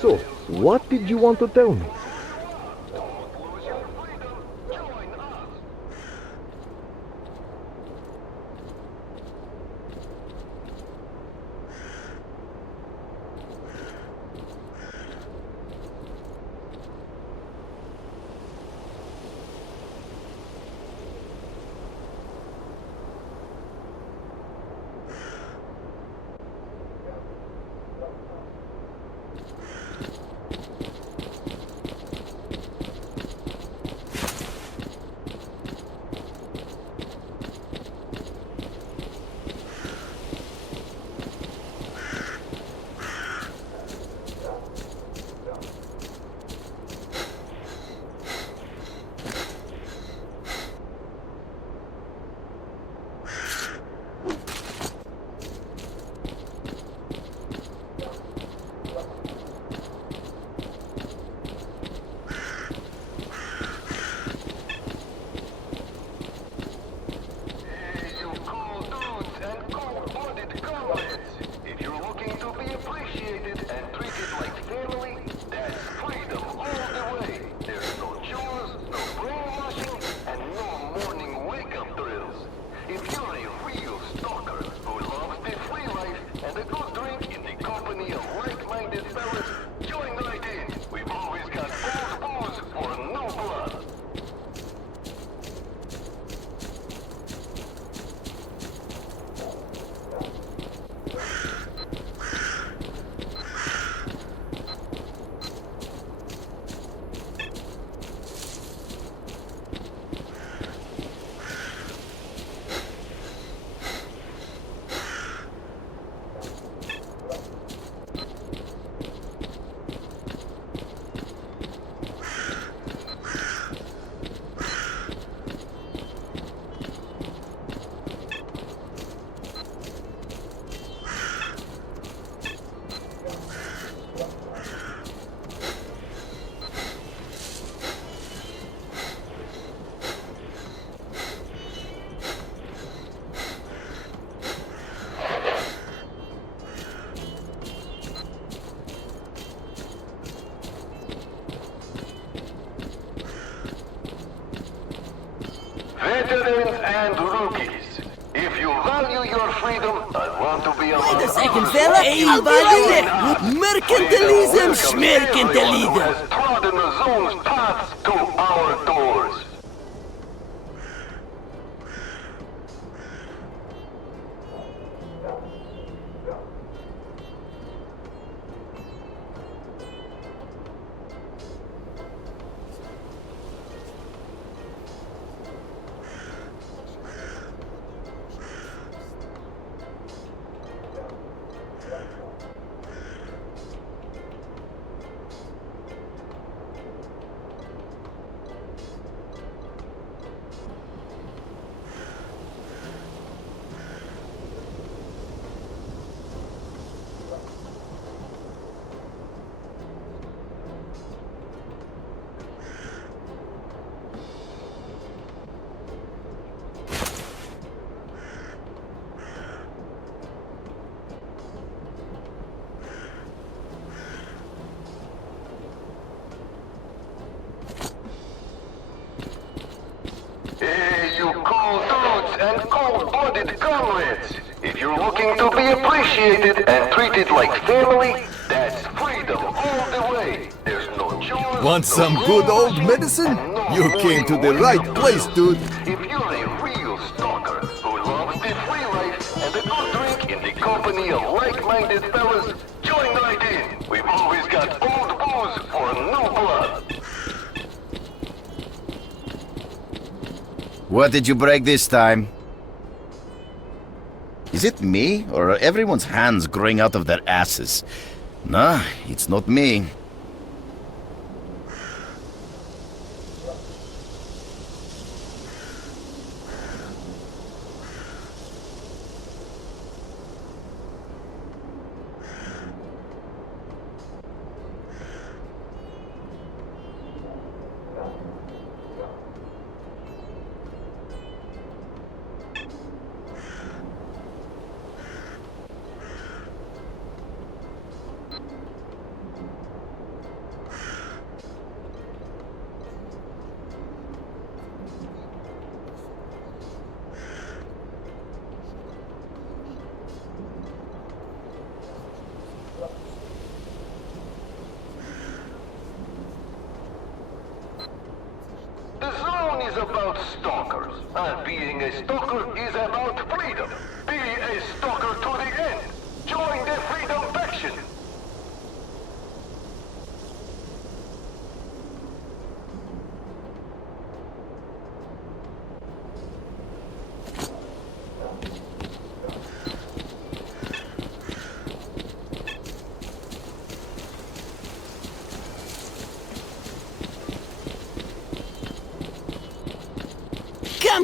So, what did you want to tell me? Veterans and rookies, if you value your freedom and want to be among Wait a second, fella. I'll be right there. Mercantilism, schmercantilism. has trodden the zone's paths to our doors. Hey, you cool dudes and cold-blooded comrades! If you're looking to be appreciated and treated like family, that's freedom all the way. There's no chores. Want some good old medicine? You came to the right place, dude. If you're a real stalker who loves the free life and a good drink in the company of like-minded fellas, join We've always got old booze for new blood. What did you break this time? Is it me, or are everyone's hands growing out of their asses? Nah, it's not me. The zone is about stalkers, and being a stalker is about freedom. Be a stalker to the end. Join the freedom faction.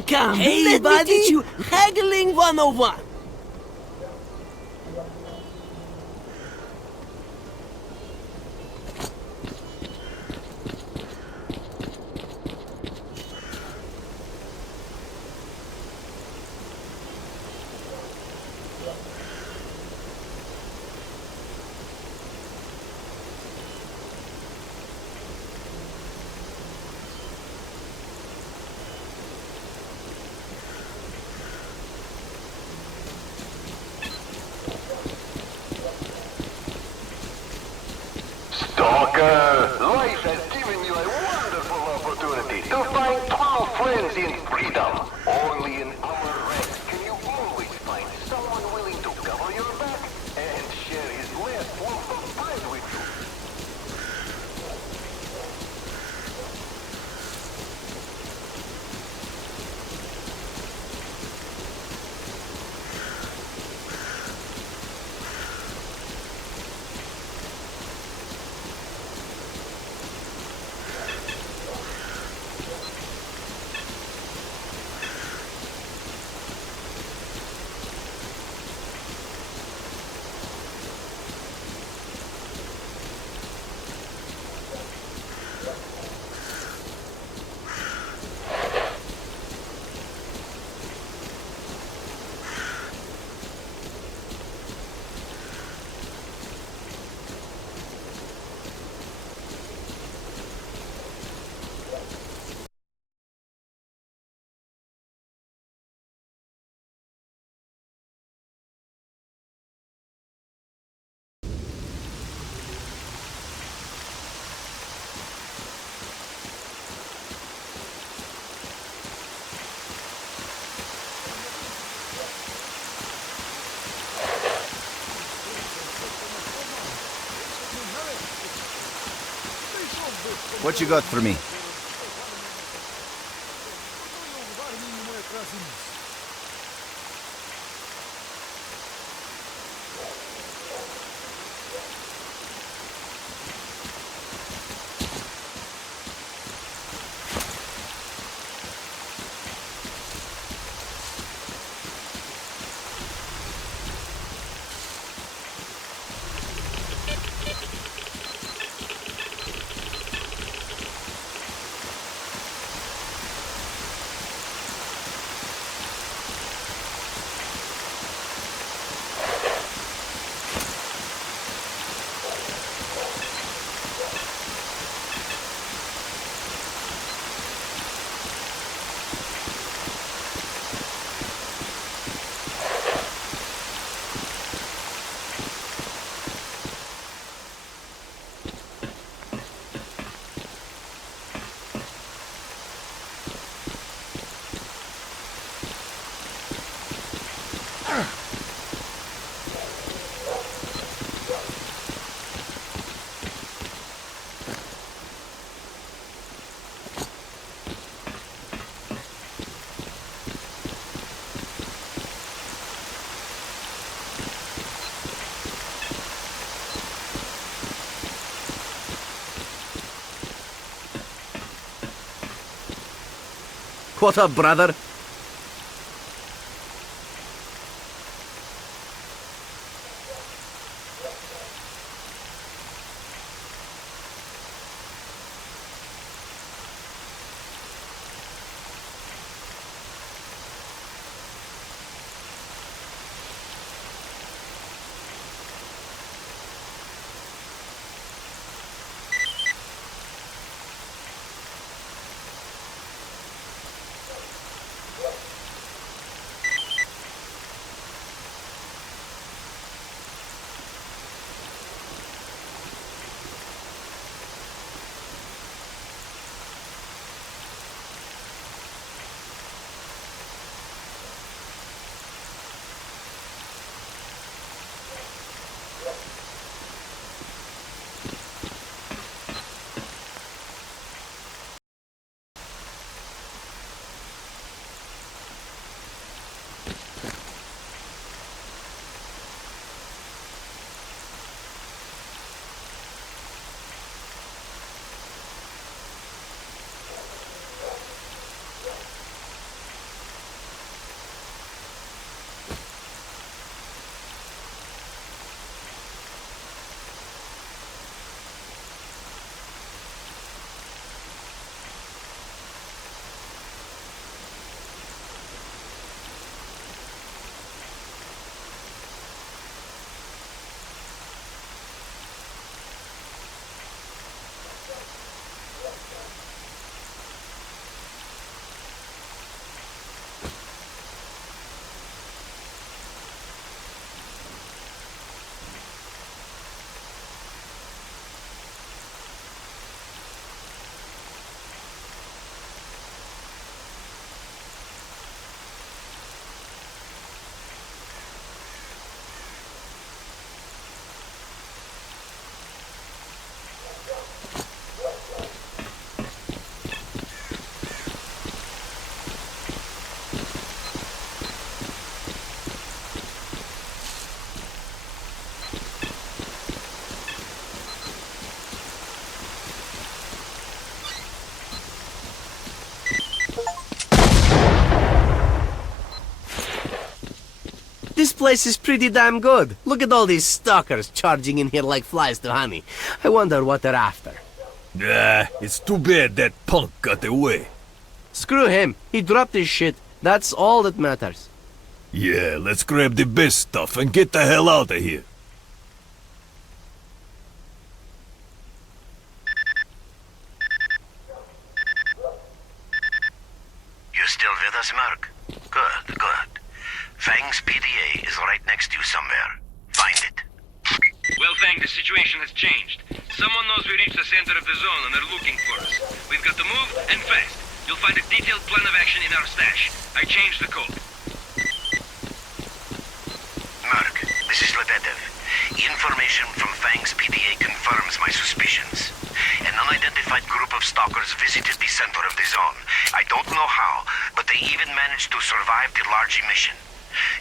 Come, Hey, let buddy. me teach you haggling 101. Stalker, life has given you a wonderful opportunity to find true friends in freedom. Only in our ranks can you always find someone willing to cover your back and share his last loaf of bread with you. What you got for me? What up, brother? This place is pretty damn good. Look at all these stalkers charging in here like flies to honey. I wonder what they're after. It's too bad that punk got away. Screw him. He dropped his shit. That's all that matters. Yeah, let's grab the best stuff and get the hell out of here. You still with us, Mark? Good, good. Fang's PDA is right next to you somewhere. Find it. Well, Fang, the situation has changed. Someone knows we reached the center of the zone and they're looking for us. We've got to move, and fast. You'll find a detailed plan of action in our stash. I changed the code. Mark, this is Lebedev. Information from Fang's PDA confirms my suspicions. An unidentified group of stalkers visited the center of the zone. I don't know how, but they even managed to survive the large mission.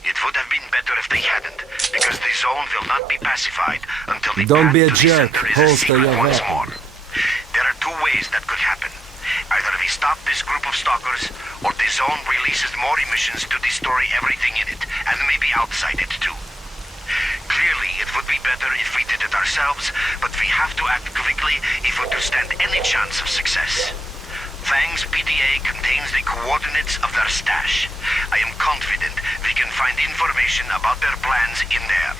It would have been better if they hadn't, because the zone will not be pacified until the Don't path be a to the jerk. center is a Holster secret your once weapon. more. There are two ways that could happen. Either we stop this group of stalkers, or the zone releases more emissions to destroy everything in it, and maybe outside it too. Clearly, it would be better if we did it ourselves, but we have to act quickly if we're to stand any chance of success. Fang's PDA contains the coordinates of their stash. I am confident we can find information about their plans in there.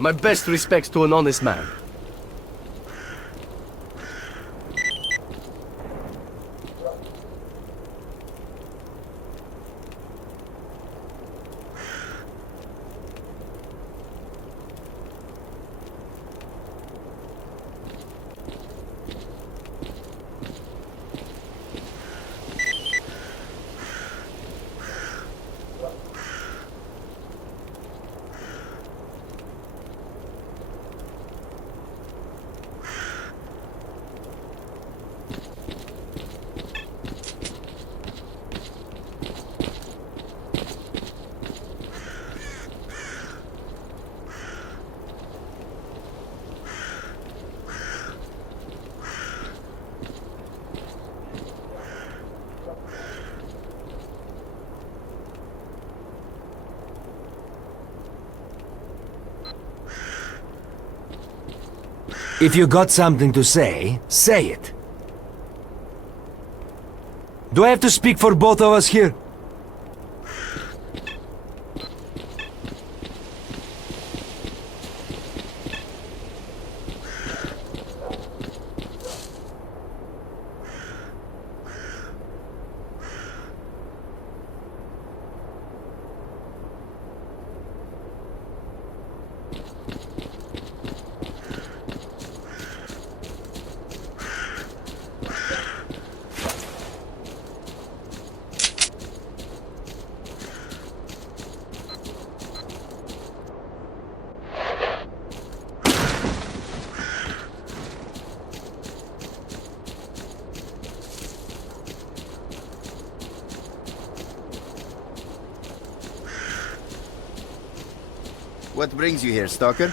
My best respects to an honest man. If you got something to say, say it. Do I have to speak for both of us here? What brings you here, Stalker?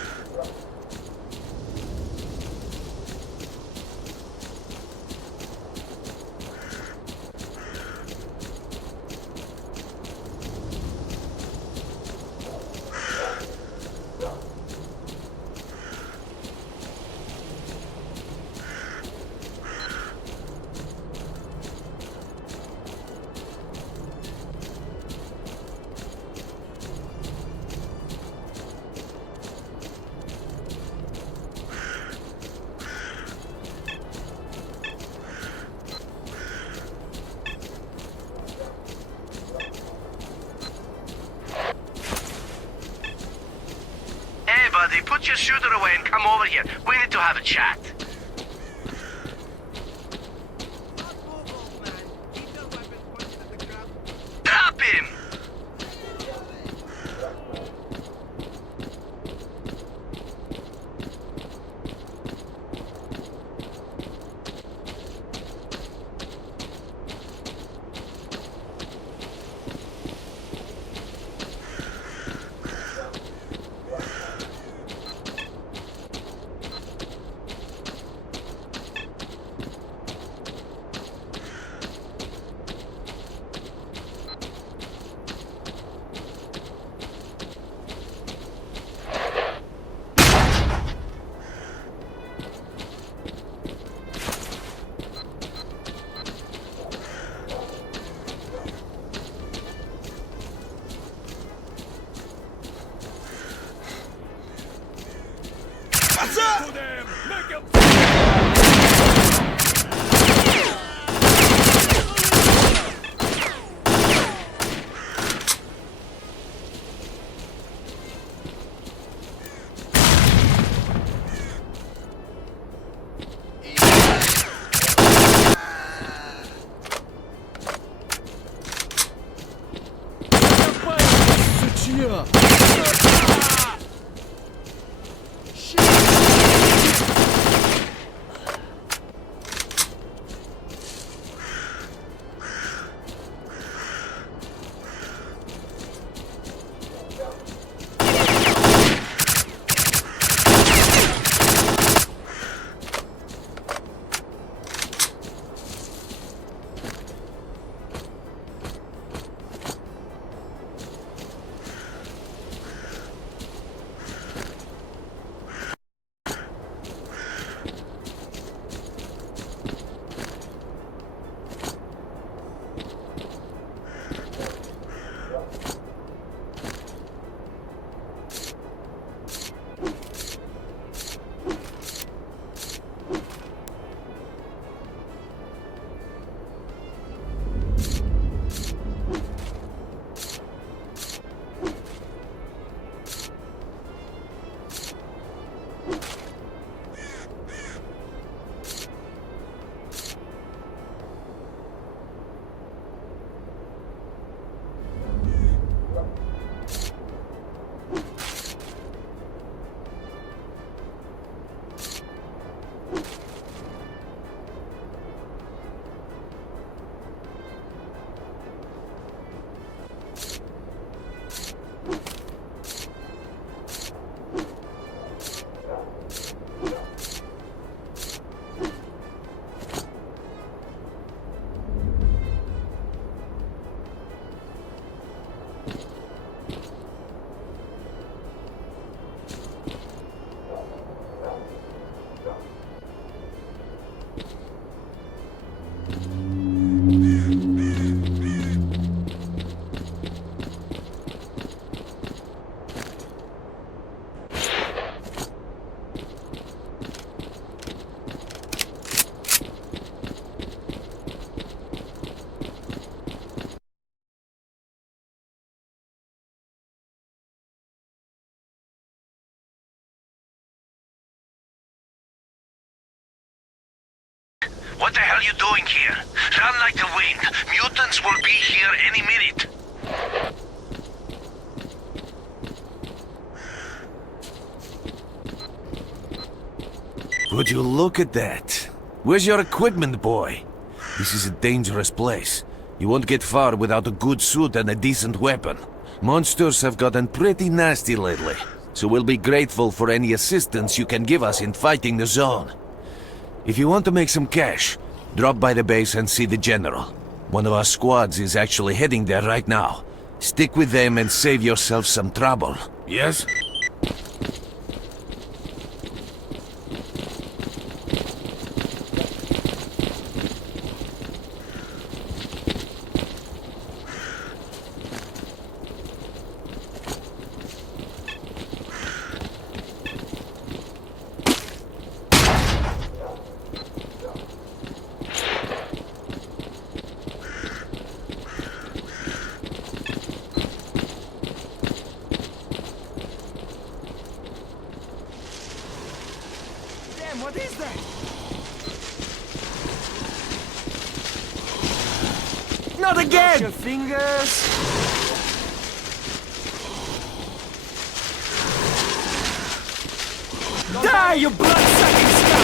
Buddy, put your shooter away and come over here. We need to have a chat. Drop him! What the hell you doing here? Run like the wind. Mutants will be here any minute. Would you look at that? Where's your equipment, boy? This is a dangerous place. You won't get far without a good suit and a decent weapon. Monsters have gotten pretty nasty lately, so we'll be grateful for any assistance you can give us in fighting the zone. If you want to make some cash, drop by the base and see the general. One of our squads is actually heading there right now. Stick with them and save yourself some trouble. Yes? What is that? Not again! Cross your fingers. Die, you blood-sucking scum!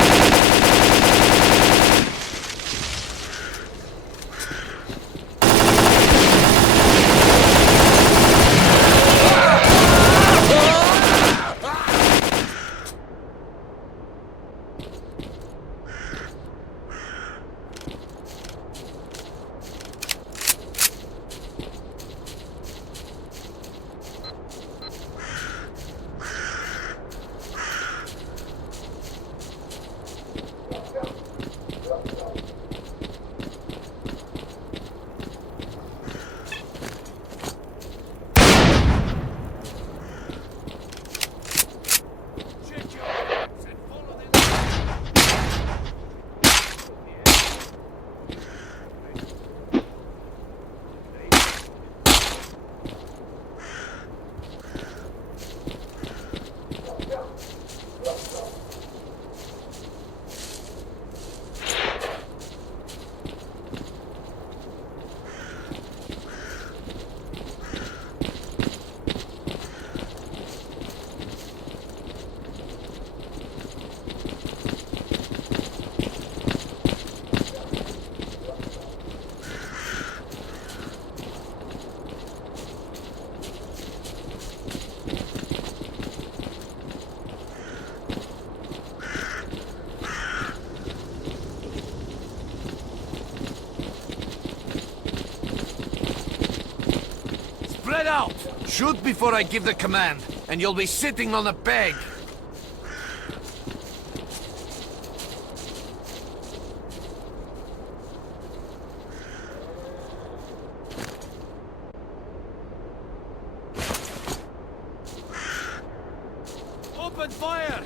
Spread out! Shoot before I give the command, and you'll be sitting on a peg. Open fire!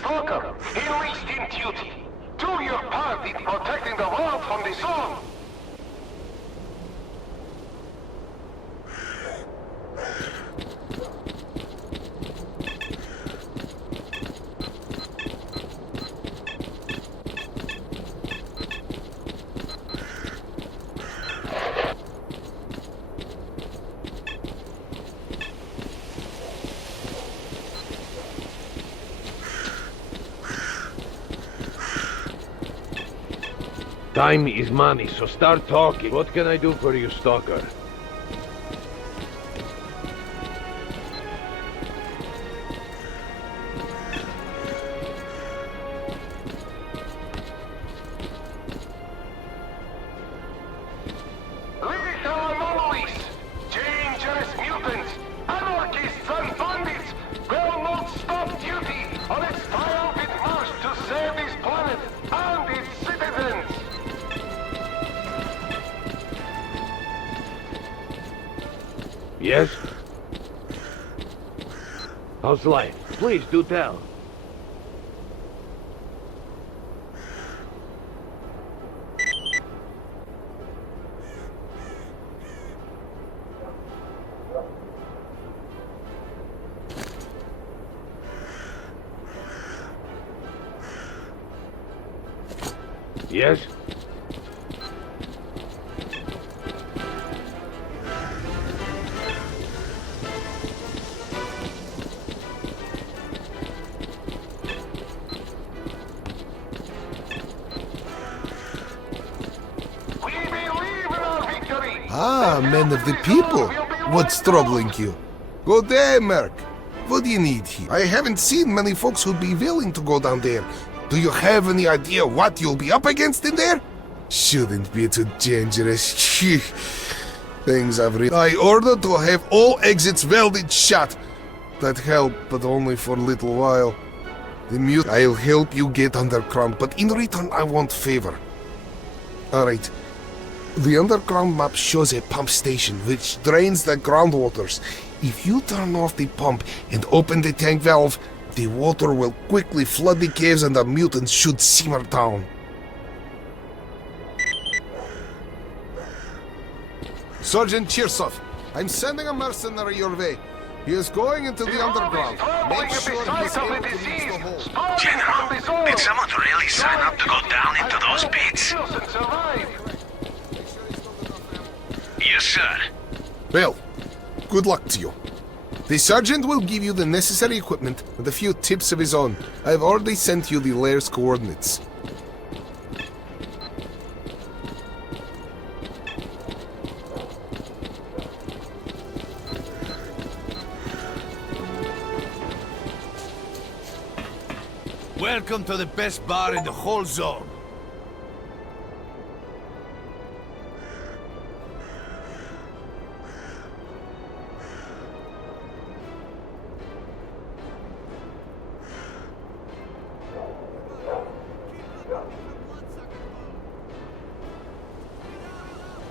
Stalker, enlisted in duty. Do your part in protecting the world from the sun! Time is money, so start talking. What can I do for you, Stalker? Lethal anomalies! Dangerous mutants! Anarchists and bandits! Will not stop duty on its triumphant march to save this planet and its citizens! Yes? How's life? Please do tell. Yes? Ah, men of the people. What's troubling you? Good day, Merc. What do you need here? I haven't seen many folks who'd be willing to go down there. Do you have any idea what you'll be up against in there? Shouldn't be too dangerous. Things I've read. I ordered to have all exits welded shut. That helped, but only for a little while. I'll help you get underground, but in return I want favor. Alright. The underground map shows a pump station which drains the groundwaters. If you turn off the pump and open the tank valve, the water will quickly flood the caves and the mutants should simmer down. Sergeant Chirsov, I'm sending a mercenary your way. He is going into the underground. Make sure he's able to reach the hole. General, did someone really sign up to go down into those pits? Yes, sir. Well, good luck to you. The sergeant will give you the necessary equipment and a few tips of his own. I've already sent you the lair's coordinates. Welcome to the best bar in the whole zone.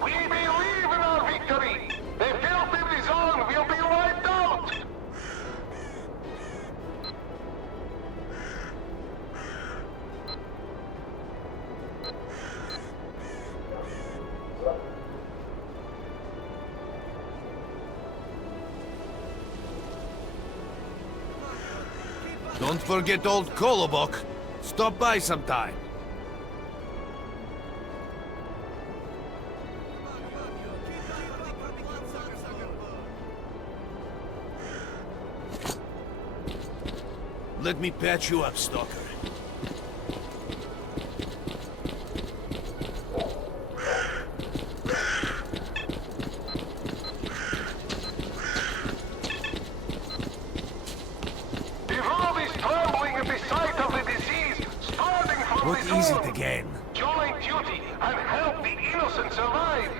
We believe in our victory! The filth in the zone will be wiped out! Don't forget old Kolobok. Stop by sometime. Let me patch you up, Stalker. What is it again? Join duty and help the innocent survive!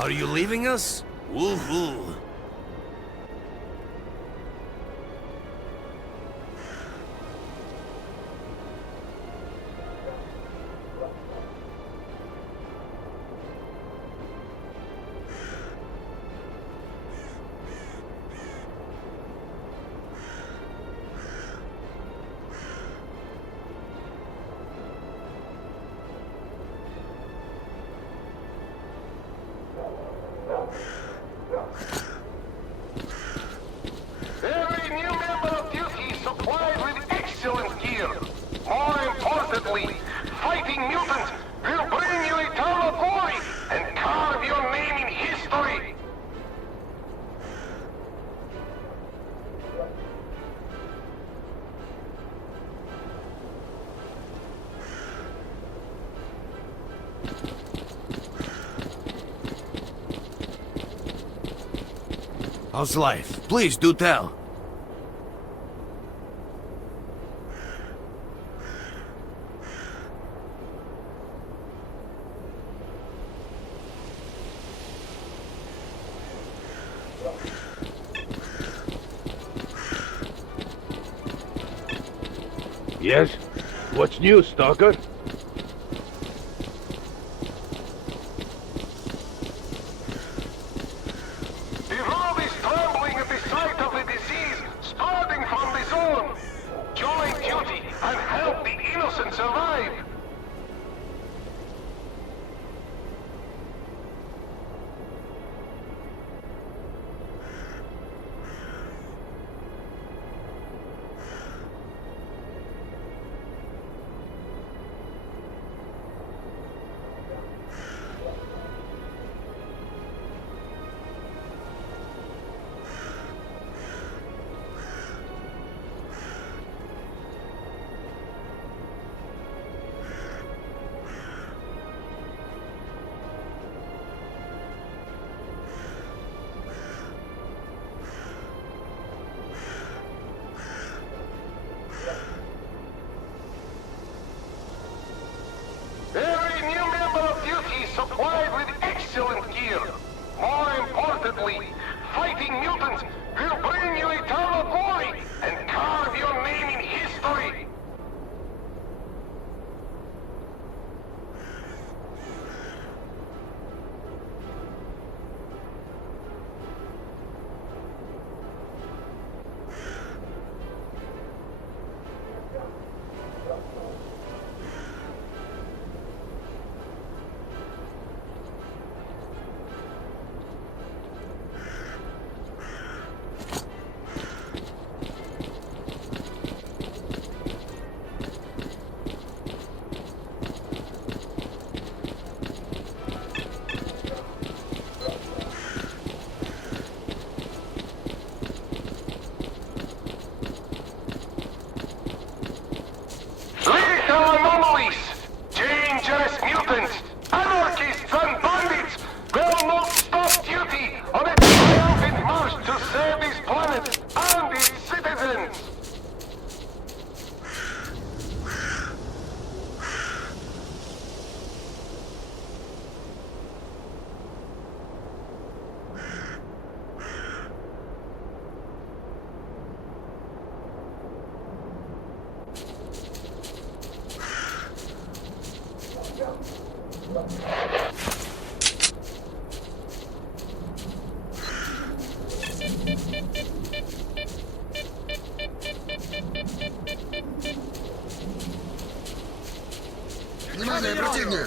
Are you leaving us? Woohoo! importantly, fighting mutants will bring you eternal glory and carve your name in history. How's life? Please do tell. Yes? What's new, Stalker? The world is trembling at the sight of the disease spreading from the zone. Join duty and help the innocent survive. Every new member of duty is supplied with excellent gear. More importantly, fighting mutants will bring you eternal glory and carve your name in history. Lethal anomalies, dangerous mutants, anarchists and bandits will not stop duty on its triumphant march to save this planet and its citizens. Внимание, противник!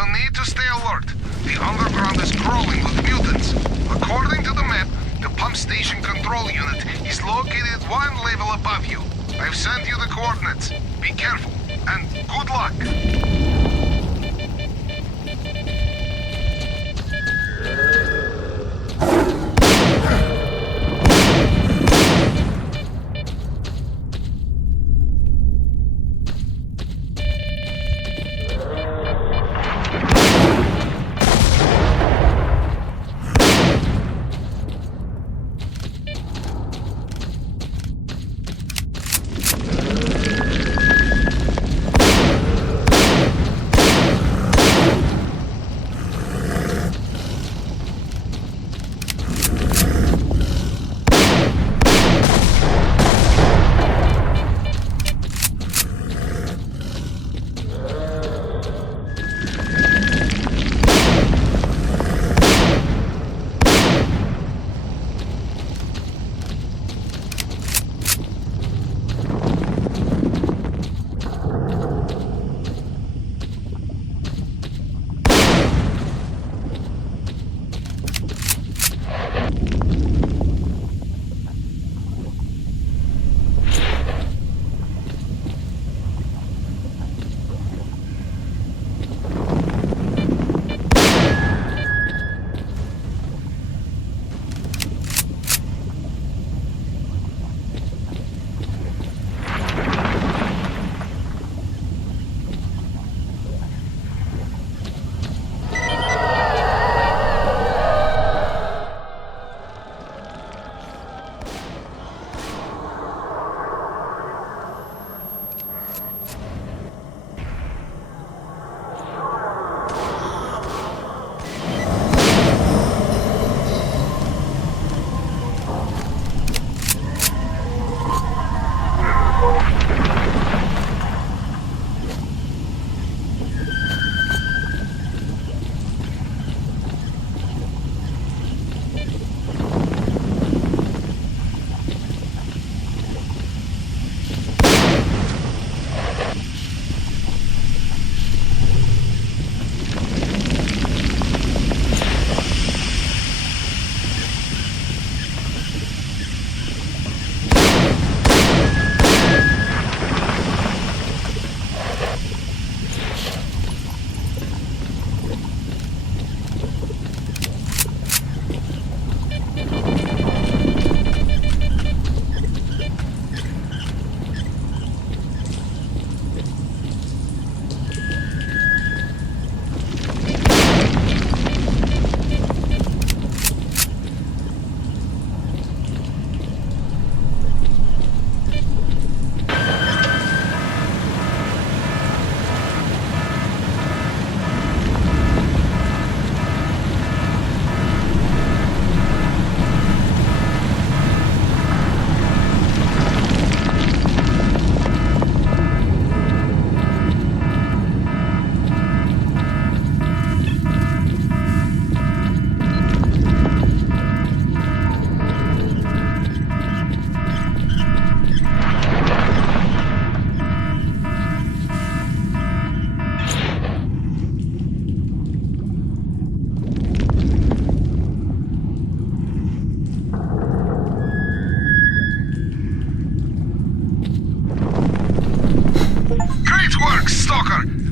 You need to stay alert. The underground is crawling with mutants. According to the map, the pump station control unit is located one level above you. I've sent you the coordinates. Be careful, and good luck.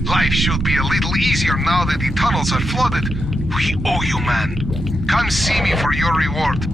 Life should be a little easier now that the tunnels are flooded. We owe you, man. Come see me for your reward.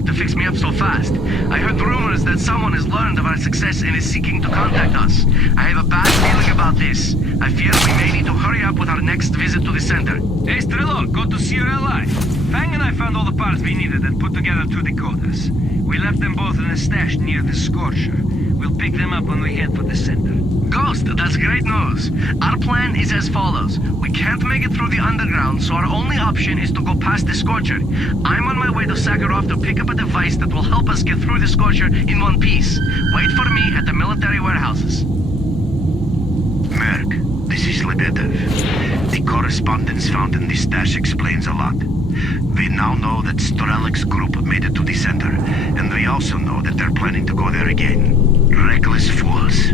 Strelok to fix me up so fast. I heard rumors that someone has learned of our success and is seeking to contact us. I have a bad feeling about this. I fear we may need to hurry up with our next visit to the center. Hey, Strelok, good to see your ally. Fang and I found all the parts we needed and put together 2 decoders. We left them both in a stash near the Scorcher. We'll pick them up when we head for the center. Ghost, that's great news. Our plan is as follows. We can't make it through the underground, so our only option is to go past the Scorcher. I'm on my way to S.T.A.L.K.E.R to pick up a device that will help us get through the Scorcher in one piece. Wait for me at the military warehouses. Merc, this is Lebedev. The correspondence found in the stash explains a lot. We now know that Strelok's group made it to the center, and we also know that they're planning to go there again. Reckless fools.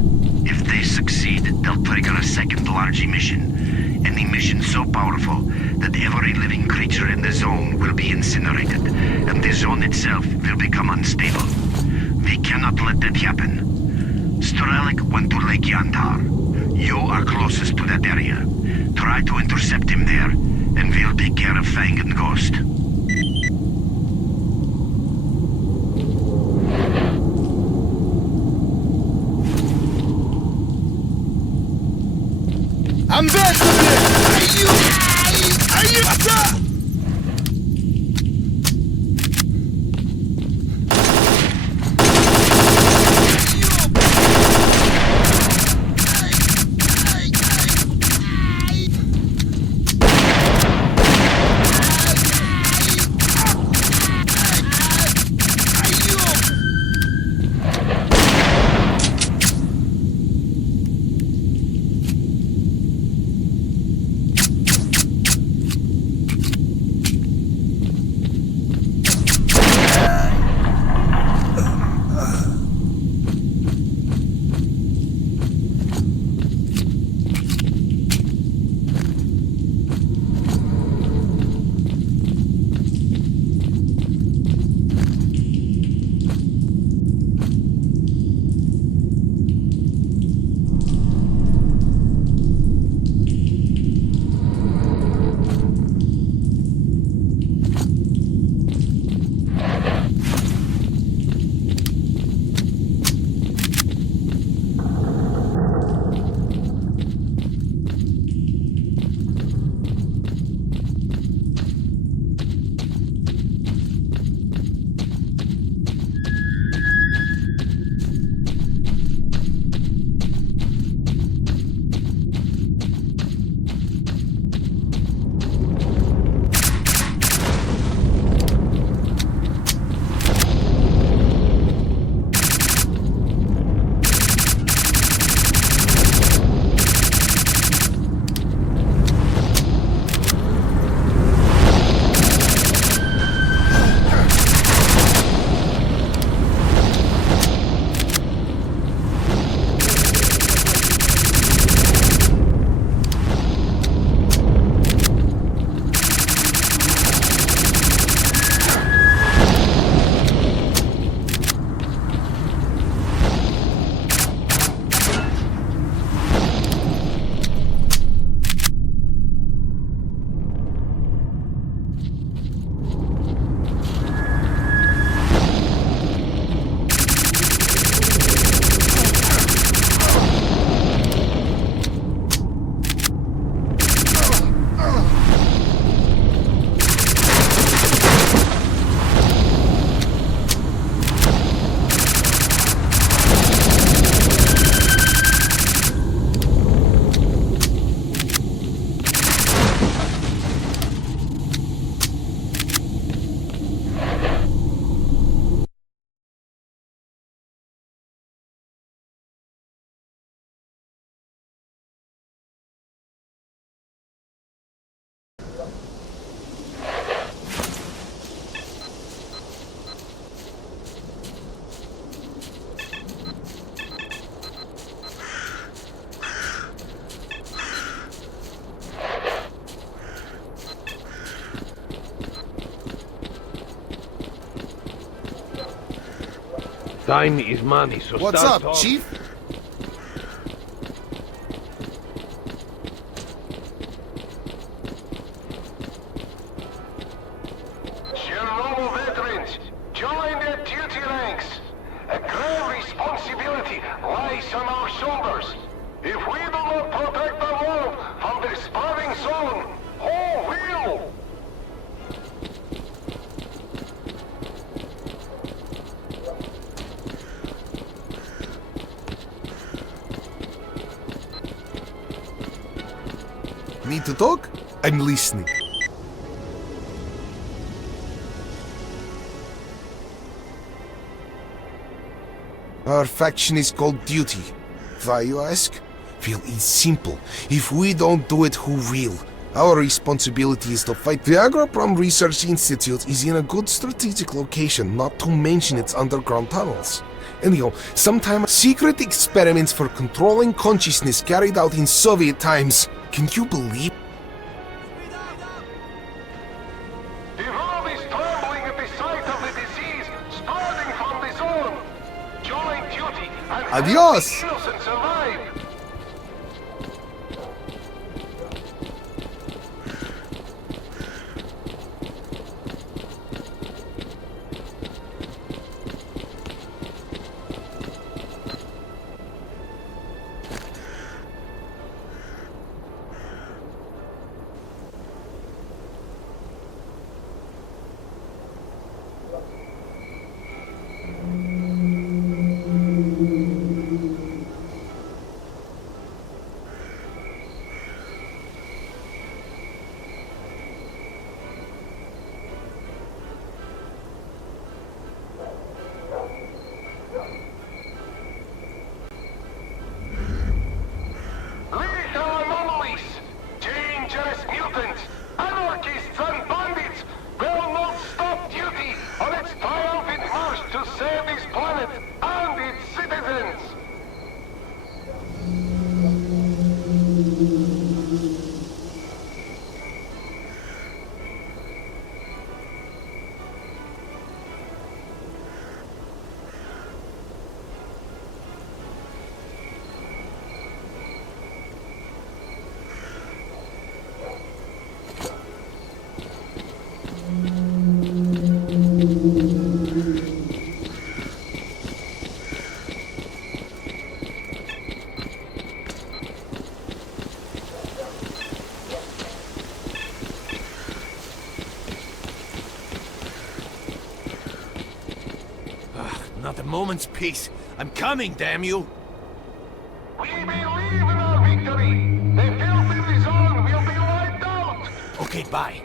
If they succeed, they'll trigger a second large emission. An emission so powerful that every living creature in the zone will be incinerated, and the zone itself will become unstable. We cannot let that happen. Strelok went to Lake Yantar. You are closest to that area. Try to intercept him there, and we'll take care of Fang and Ghost. I'm back! Are you? Time is money, so What's start up, talking. Chief? Chernobyl veterans, join If we do not protect the world from the spawning zone, who will? Need to talk? I'm listening. Our faction is called Duty. Why, you ask? Well, it's simple. If we don't do it, who will? Our responsibility is to fight. The Agroprom Research Institute is in a good strategic location, not to mention its underground tunnels. Anyhow, sometimes secret experiments for controlling consciousness carried out in Soviet times. Can you believe? The world is trembling at the sight of the disease spreading from the zone. Join Duty and Adios! help the innocent survive. Lethal anomalies, dangerous mutants, anarchists and bandits will not stop Duty on its triumphant march to save this planet and its citizens. Not a moment's peace. I'm coming, damn you! We believe in our victory. The filth in the zone will be wiped out. Okay, bye.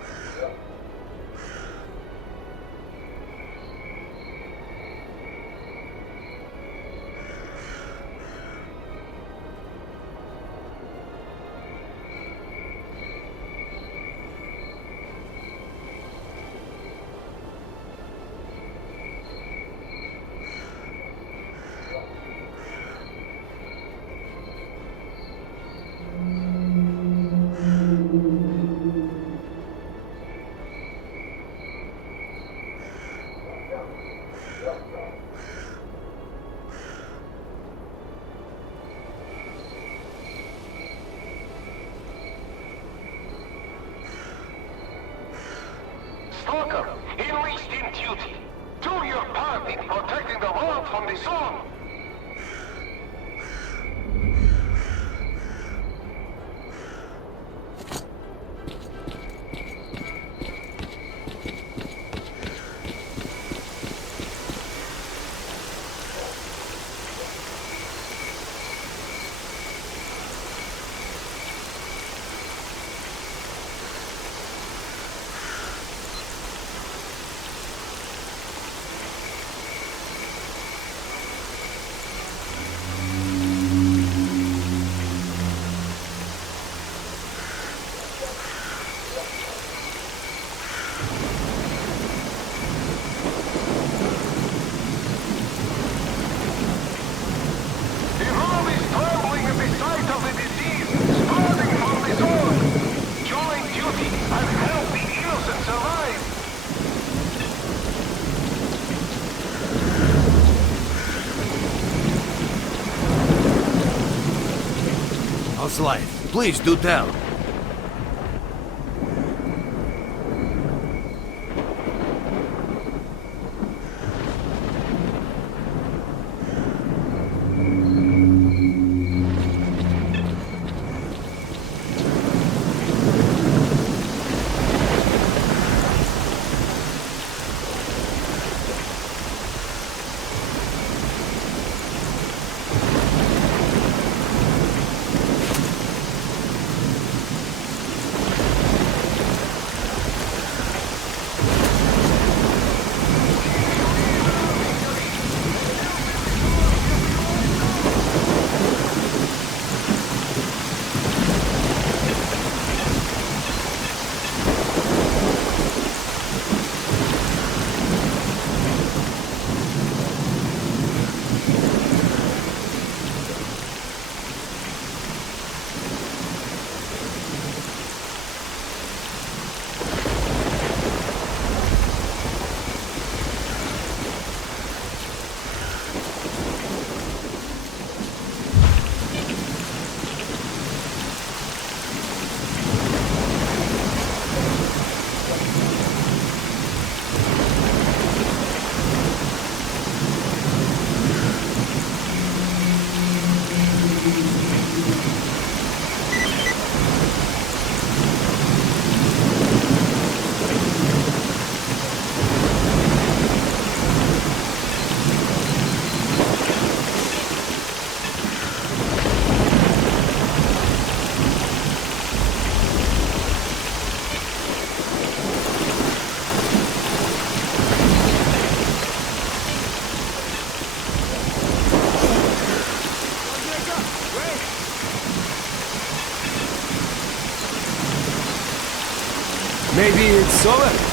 Stalker, enlist in Duty. Do your part in protecting the world from the zone. How's life? Please do tell. Maybe it's over?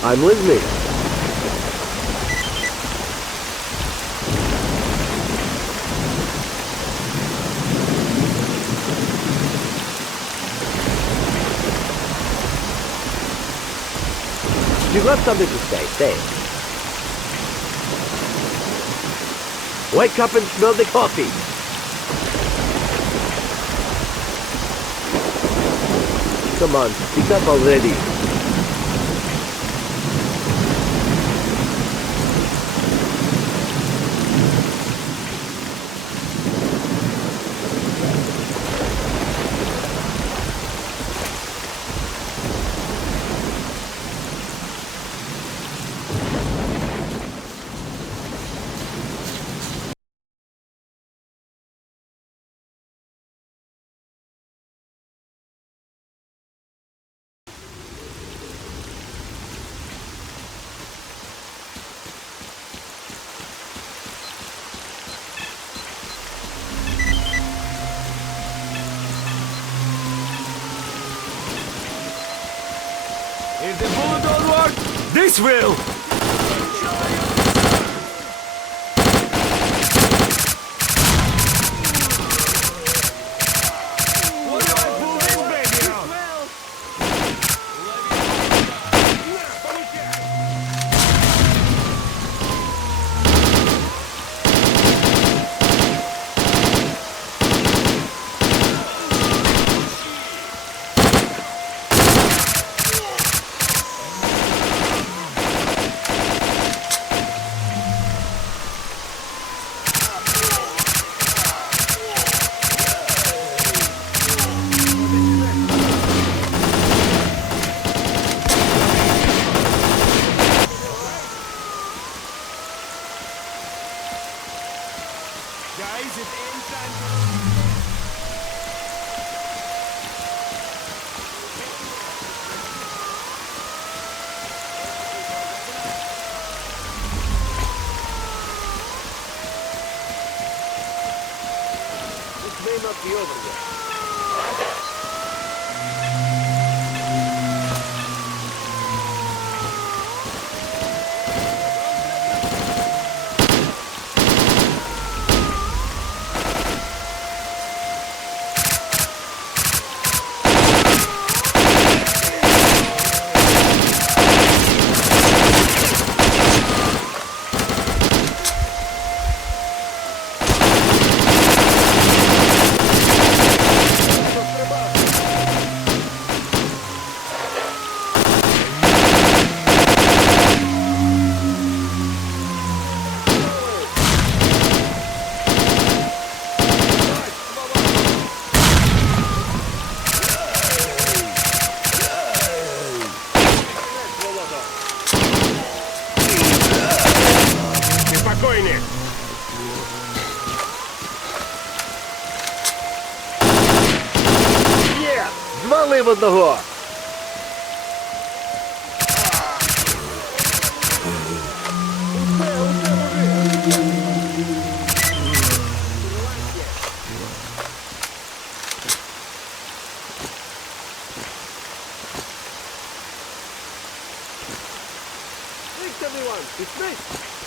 I'm listening. You got something to say it. Wake up and smell the coffee. Come on, speak up already. If the bullet don't work, this will! What do I pull this baby out? Guys, it's end time. This may not be over yet. ruiny! Є! Звалив одного!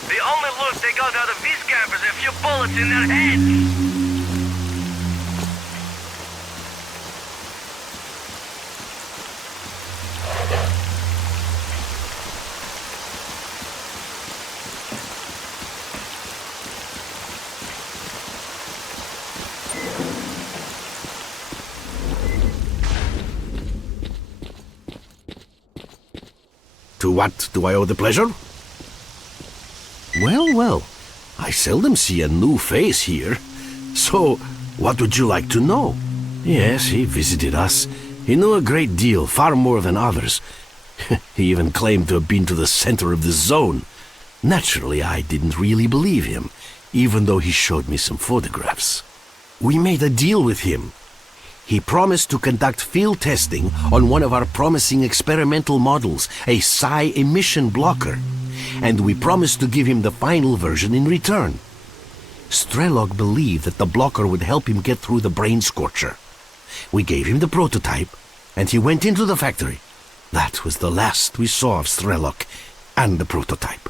The only loot they got out of these campers is a few bullets in their heads! To what do I owe the pleasure? Well, well, I seldom see a new face here. So, what would you like to know? Yes, he visited us. He knew a great deal, far more than others. He even claimed to have been to the center of the zone. Naturally, I didn't really believe him, even though he showed me some photographs. We made a deal with him. He promised to conduct field testing on one of our promising experimental models, a psi emission blocker. And we promised to give him the final version in return. Strelok believed that the blocker would help him get through the brain scorcher. We gave him the prototype, and he went into the factory. That was the last we saw of Strelok and the prototype.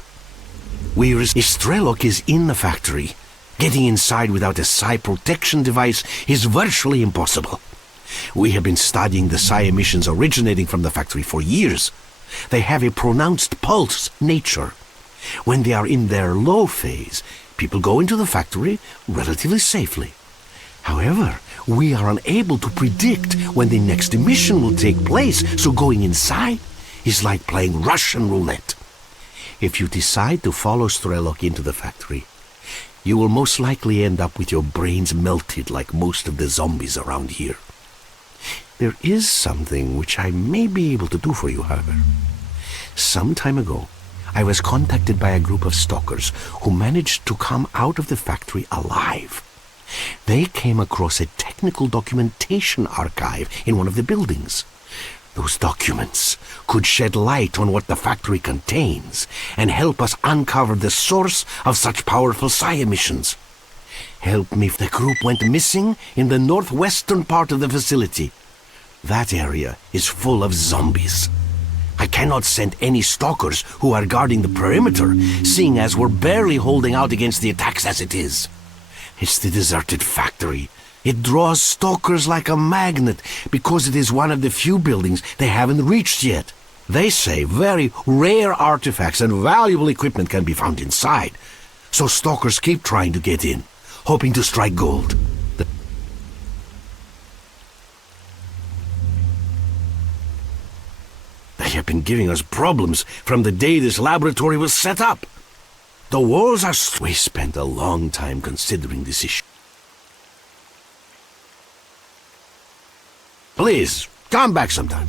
If Strelok is in the factory, getting inside without a psi protection device is virtually impossible. We have been studying the psi emissions originating from the factory for years. They have a pronounced pulse nature. When they are in their low phase, people go into the factory relatively safely. However, we are unable to predict when the next emission will take place, so going inside is like playing Russian roulette. If you decide to follow Strelok into the factory, you will most likely end up with your brains melted like most of the zombies around here. There is something which I may be able to do for you, however. Some time ago, I was contacted by a group of stalkers who managed to come out of the factory alive. They came across a technical documentation archive in one of the buildings. Those documents could shed light on what the factory contains and help us uncover the source of such powerful psi emissions. Help me if the group went missing in the northwestern part of the facility. That area is full of zombies. I cannot send any stalkers who are guarding the perimeter, seeing as we're barely holding out against the attacks as it is. It's the deserted factory. It draws stalkers like a magnet because it is one of the few buildings they haven't reached yet. They say very rare artifacts and valuable equipment can be found inside. So stalkers keep trying to get in, hoping to strike gold. They have been giving us problems from the day this laboratory was set up. The walls are... We spent a long time considering this issue. Please, come back sometime.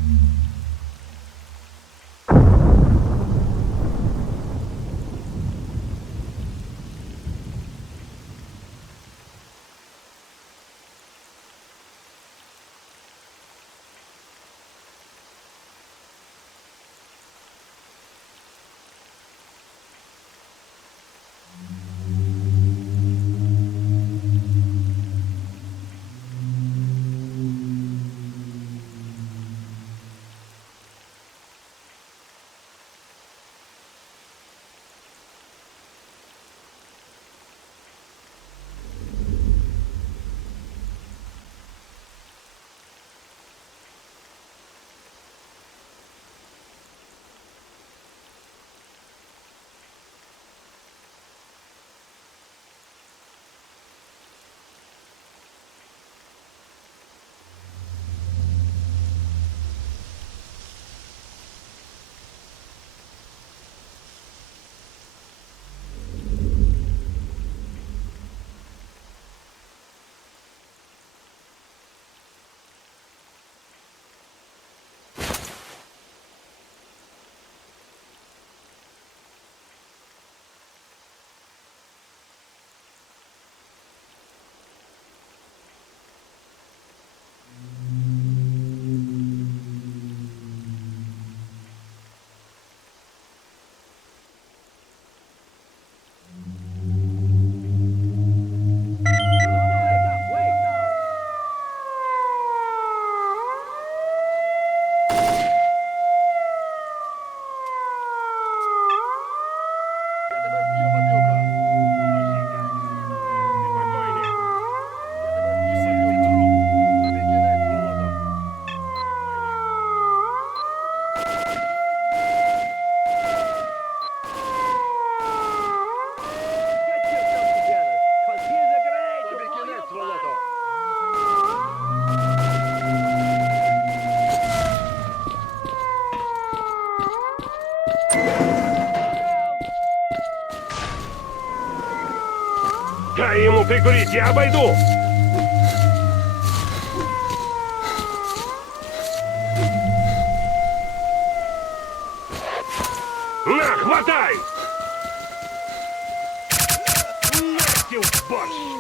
Дай ему прикурить, я обойду! На, хватай! Настил, борщ!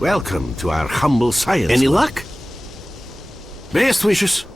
Welcome to our humble science. Any luck? Best wishes.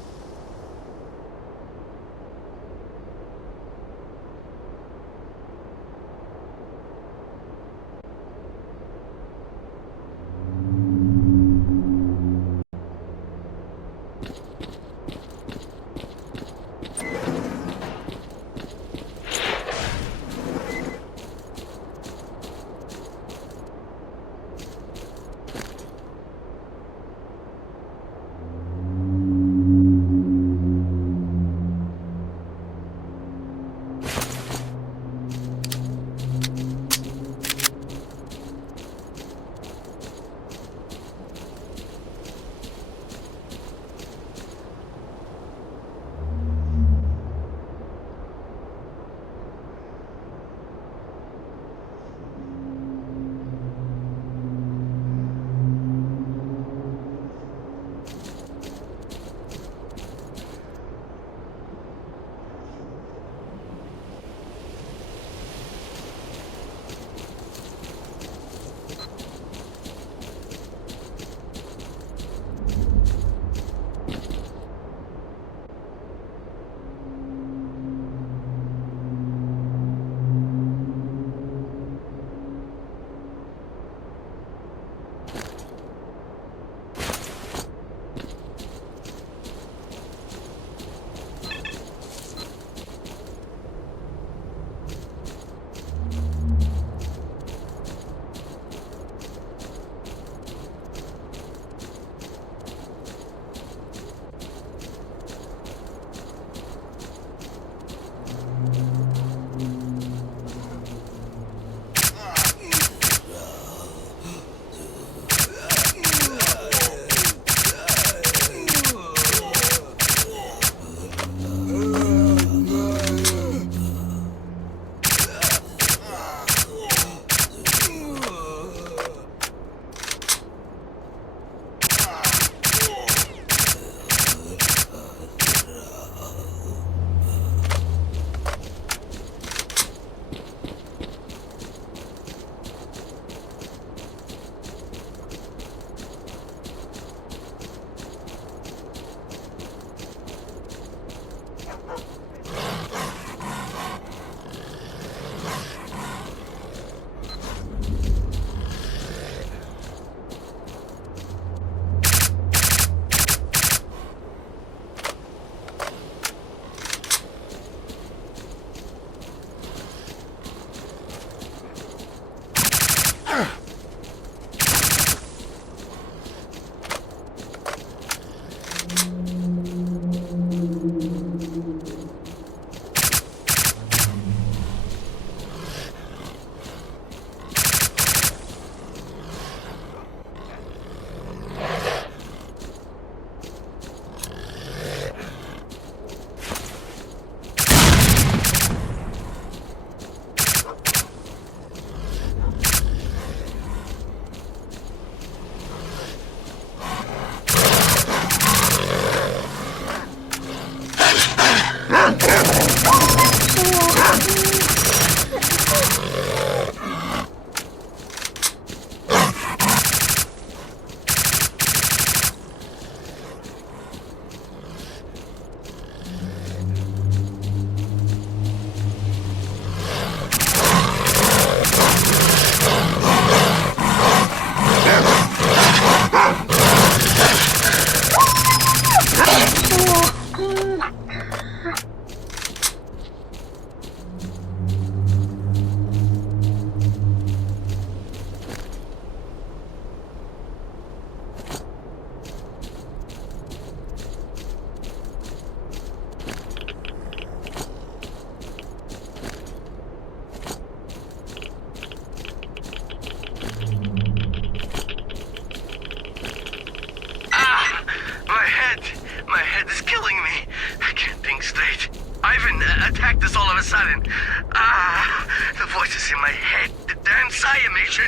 attacked us all of a sudden. The voices in my head. The damn Saya mission.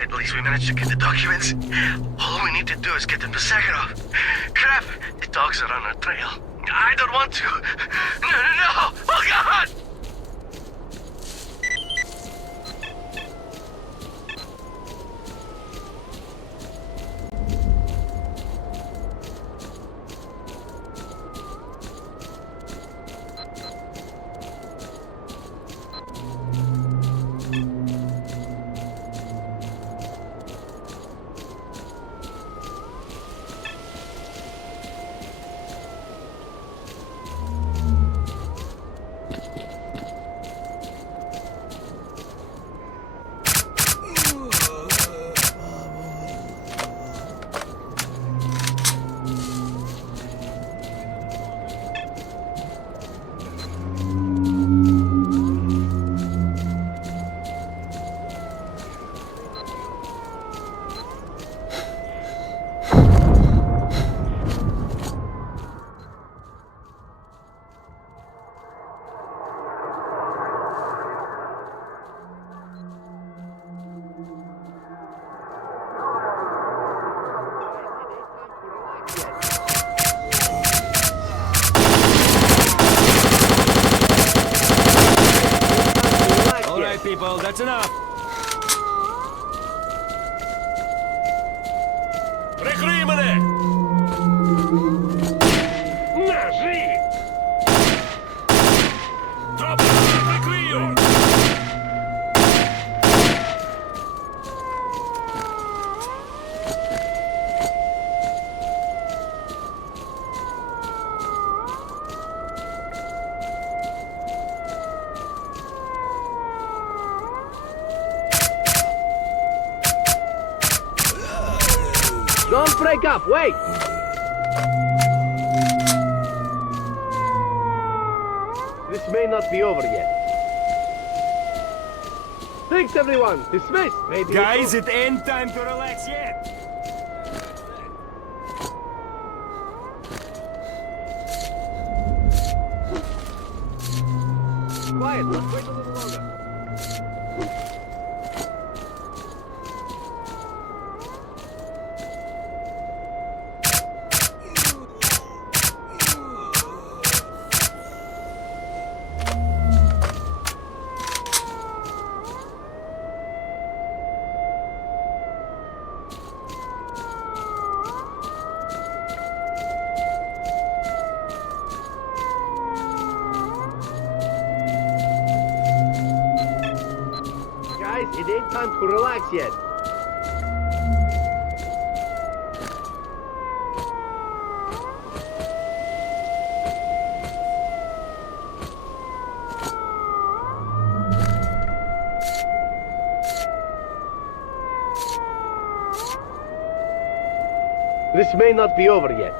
At least we managed to get the documents. All we need to do is get them to Sakharov. Crap, the dogs are on our trail. I don't want to. No. Oh, God! People, that's enough. Прикрий мене! Ножи! Добре, прикрий його! Don't break up, wait! This may not be over yet. Thanks, everyone. Dismissed. Maybe Guys, it ain't time to relax yet. Quiet, let's wait a little longer. It ain't time to relax yet. This may not be over yet.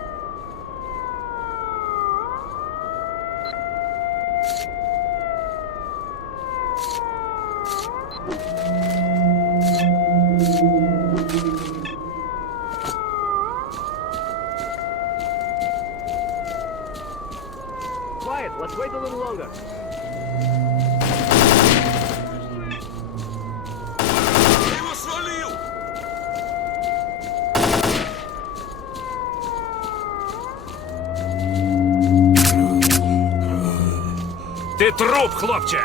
Quiet, let's wait a little longer. Ти труп, хлопче!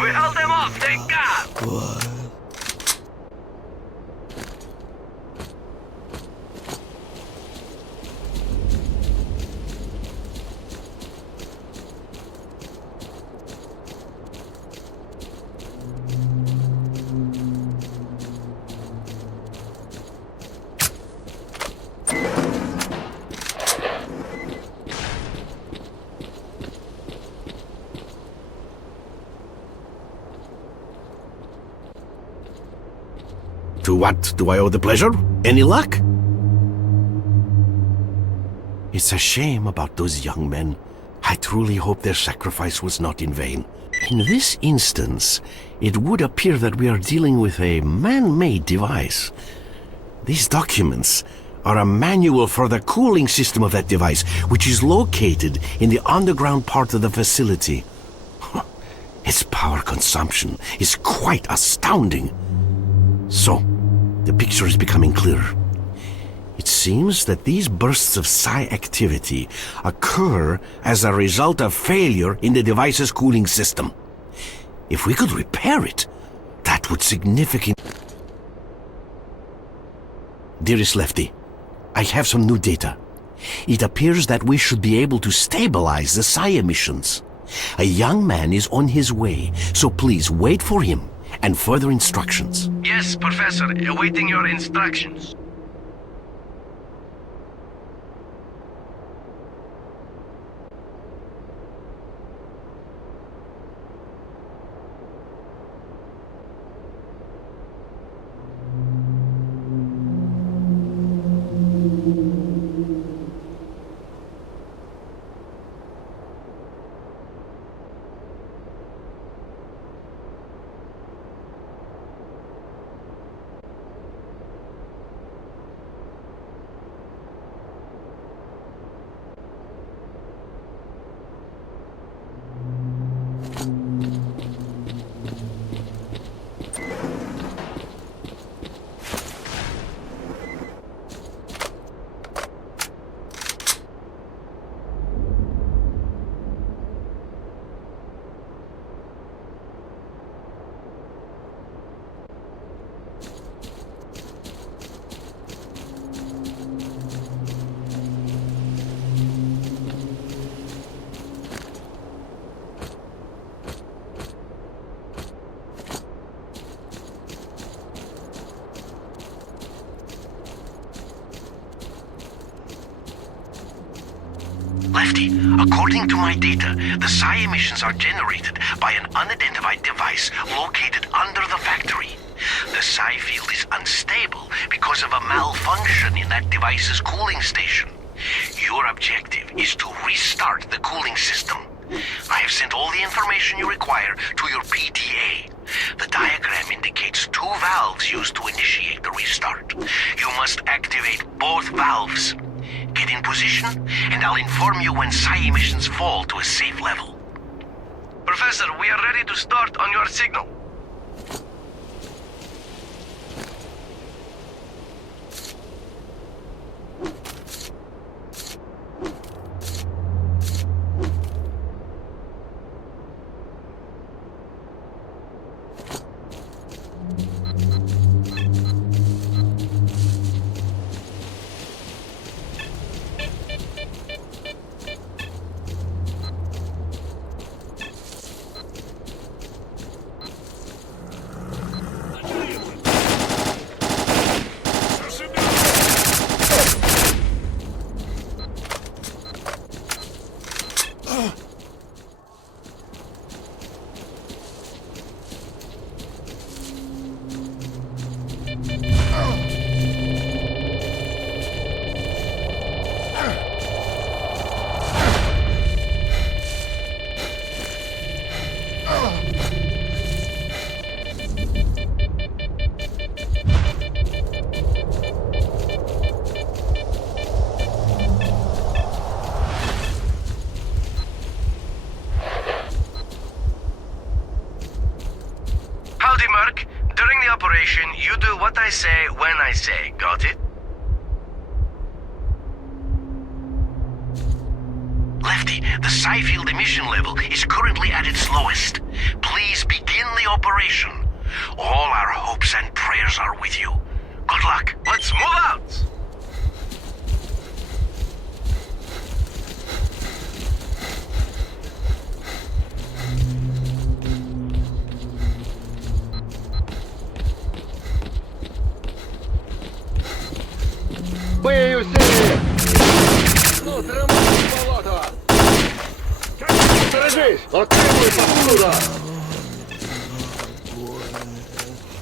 We held them off, thank God! To what do I owe the pleasure? Any luck? It's a shame about those young men. I truly hope their sacrifice was not in vain. In this instance, it would appear that we are dealing with a man-made device. These documents are a manual for the cooling system of that device, which is located in the underground part of the facility. Its power consumption is quite astounding. So, the picture is becoming clearer. It seems that these bursts of psi activity occur as a result of failure in the device's cooling system. If we could repair it, that would significantly... Dearest Lefty, I have some new data. It appears that we should be able to stabilize the psi emissions. A young man is on his way, so please wait for him and further instructions. Yes, Professor, awaiting your instructions. Lefty, according to my data, the psi emissions are generated by an unidentified device located under the factory. The psi field is unstable because of a malfunction in that device's cooling station. Your objective is to restart the cooling system. I have sent all the information you require to your PTA. The diagram indicates 2 valves used to initiate the restart. You must activate both valves. Get in position, and I'll inform you when psi emissions fall to a safe level. Professor, we are ready to start on your signal. say when I say. Got it? Lefty, the psi field emission level is currently at its lowest. Please begin the operation. All our hopes and prayers are with you. Good luck. Let's move out! Бию сильнее! Ну, тримай болото! Стережись! Отримуй паскуда!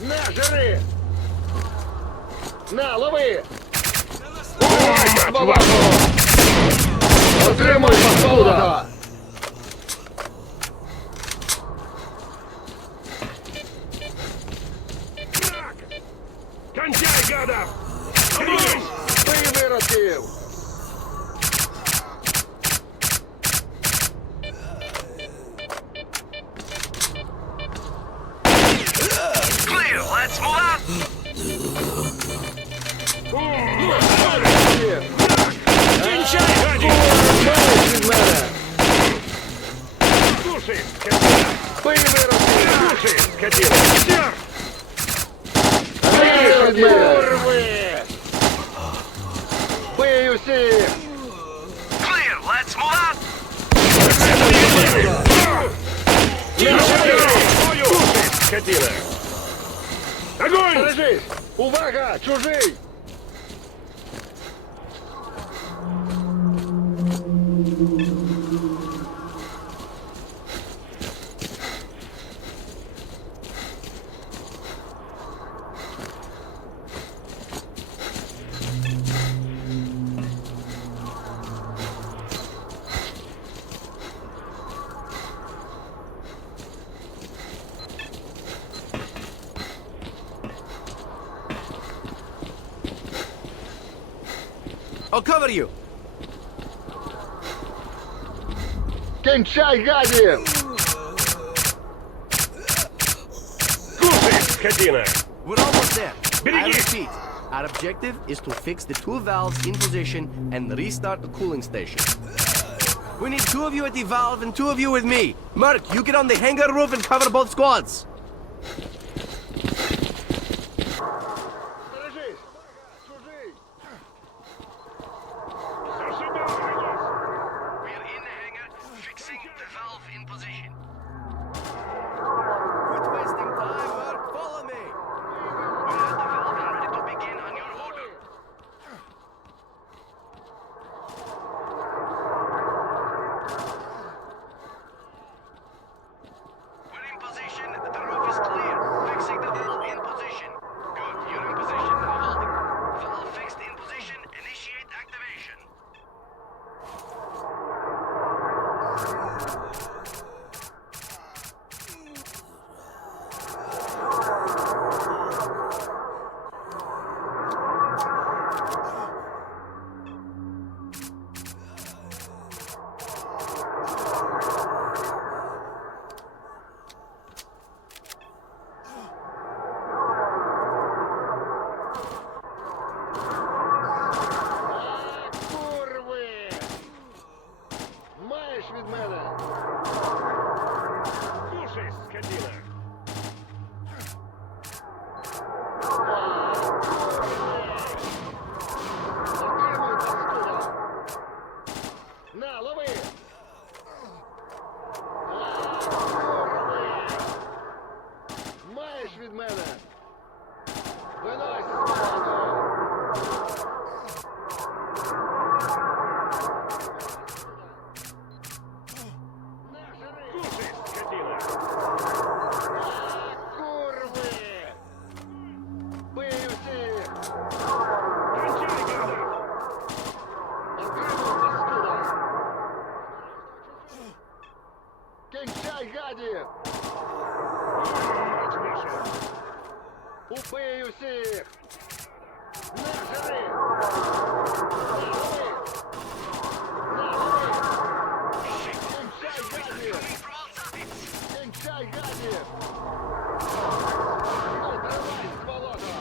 На, жри! На, лови! Ой, болото! Отримуй паскуда! Кончай, гадов! Ти виростив! Clear, let's move out! Кончай, гади! Маєш від мене! Слушай, скотина! Ти виростив! Слушай, скотина! Все! Маєш від мене! Бий усіх! Clear, let's move out! Слушай, скотина! Огонь! Стережись! Увага! Чужий! I'll cover you. Кінчай, гадів! Слушай, скотина! We're almost there. I Берегись! repeat, our objective is to fix the two valves in position and restart the cooling station. We need two of you at the valve and two of you with me. Merc, you get on the hangar roof and cover both squads. Стережись! Чужий! We're in the hangar, fixing the valve in position. Quit wasting time, Merc. Follow me. We're at the valve and ready to begin on your order. We're in position. The roof is clear. Fixing the valve in position. Good. You're in position. Now hold it. Valve fixed in position. Initiate activation. Курви! Маєш від мене! Слушай, скотина! Отримуй паскуда! На, лови! Курви! Маєш від мене! Винось з болота! Слушай, скотина! Курви! Бий усіх! Кончай, гадов! Отримуй паскуда! Кінчай, гадів! Мать ваша! Убий усіх! На, жри! На, лови! На, лови! Кінчай, гадів! Кінчай, гадів! Ну, тримай з болота!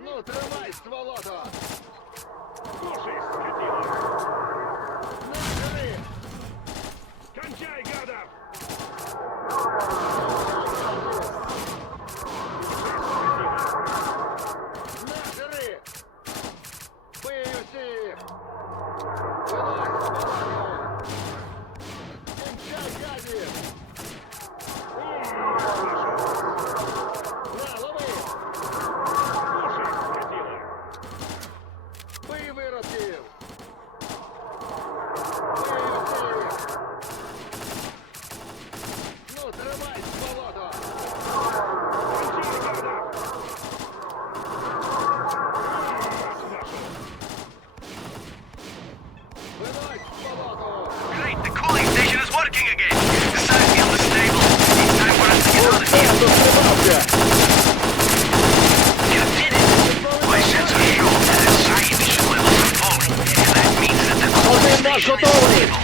Ну, тримай, стволото! Слушай, скотина! Нажри! Кончай, гадов! Нажри! Бий усіх! Вилазь, стволото! Кінчай, гадів! На, лови! Слушай, скотина! Бий виродків! Бий усіх! Ну, тримай, стволото! Кончай, гадов! Вилазь, стволото! Great, the cooling station is working again. The side field is stable. It's time for us to get out of here. You did it! My sensors show that its psi emission levels are falling. That means that the cooling station is stable.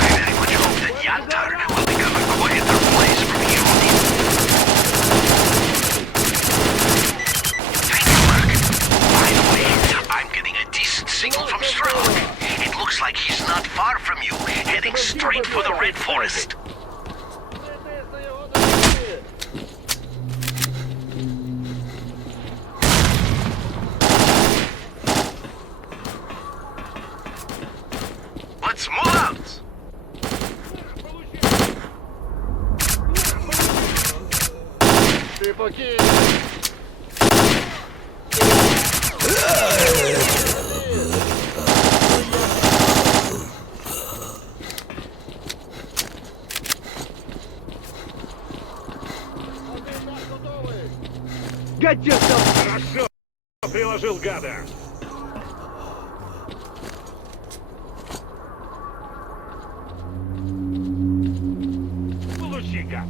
I very much hope that Yantar will become a quieter place from here on in. Thank you, Mark. By the way, I'm getting a decent signal from Strelok. It looks like he's not far from you, heading straight for the Red Forest. Let's move out! Ти покинь! Get yourself! Хорошо! Приложил, гада! Получи, гад!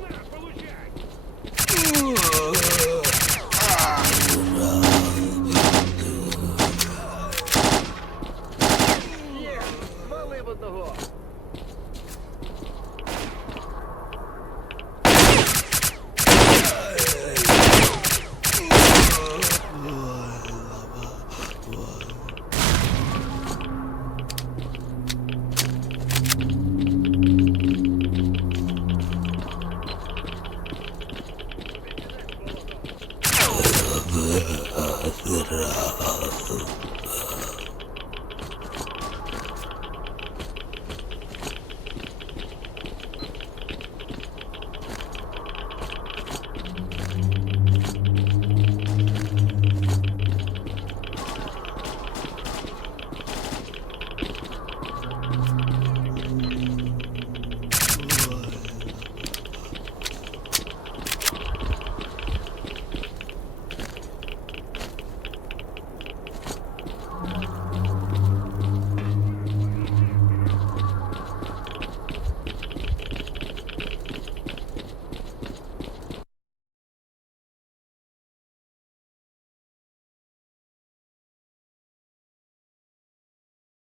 На, получай! Є! Звалив одного!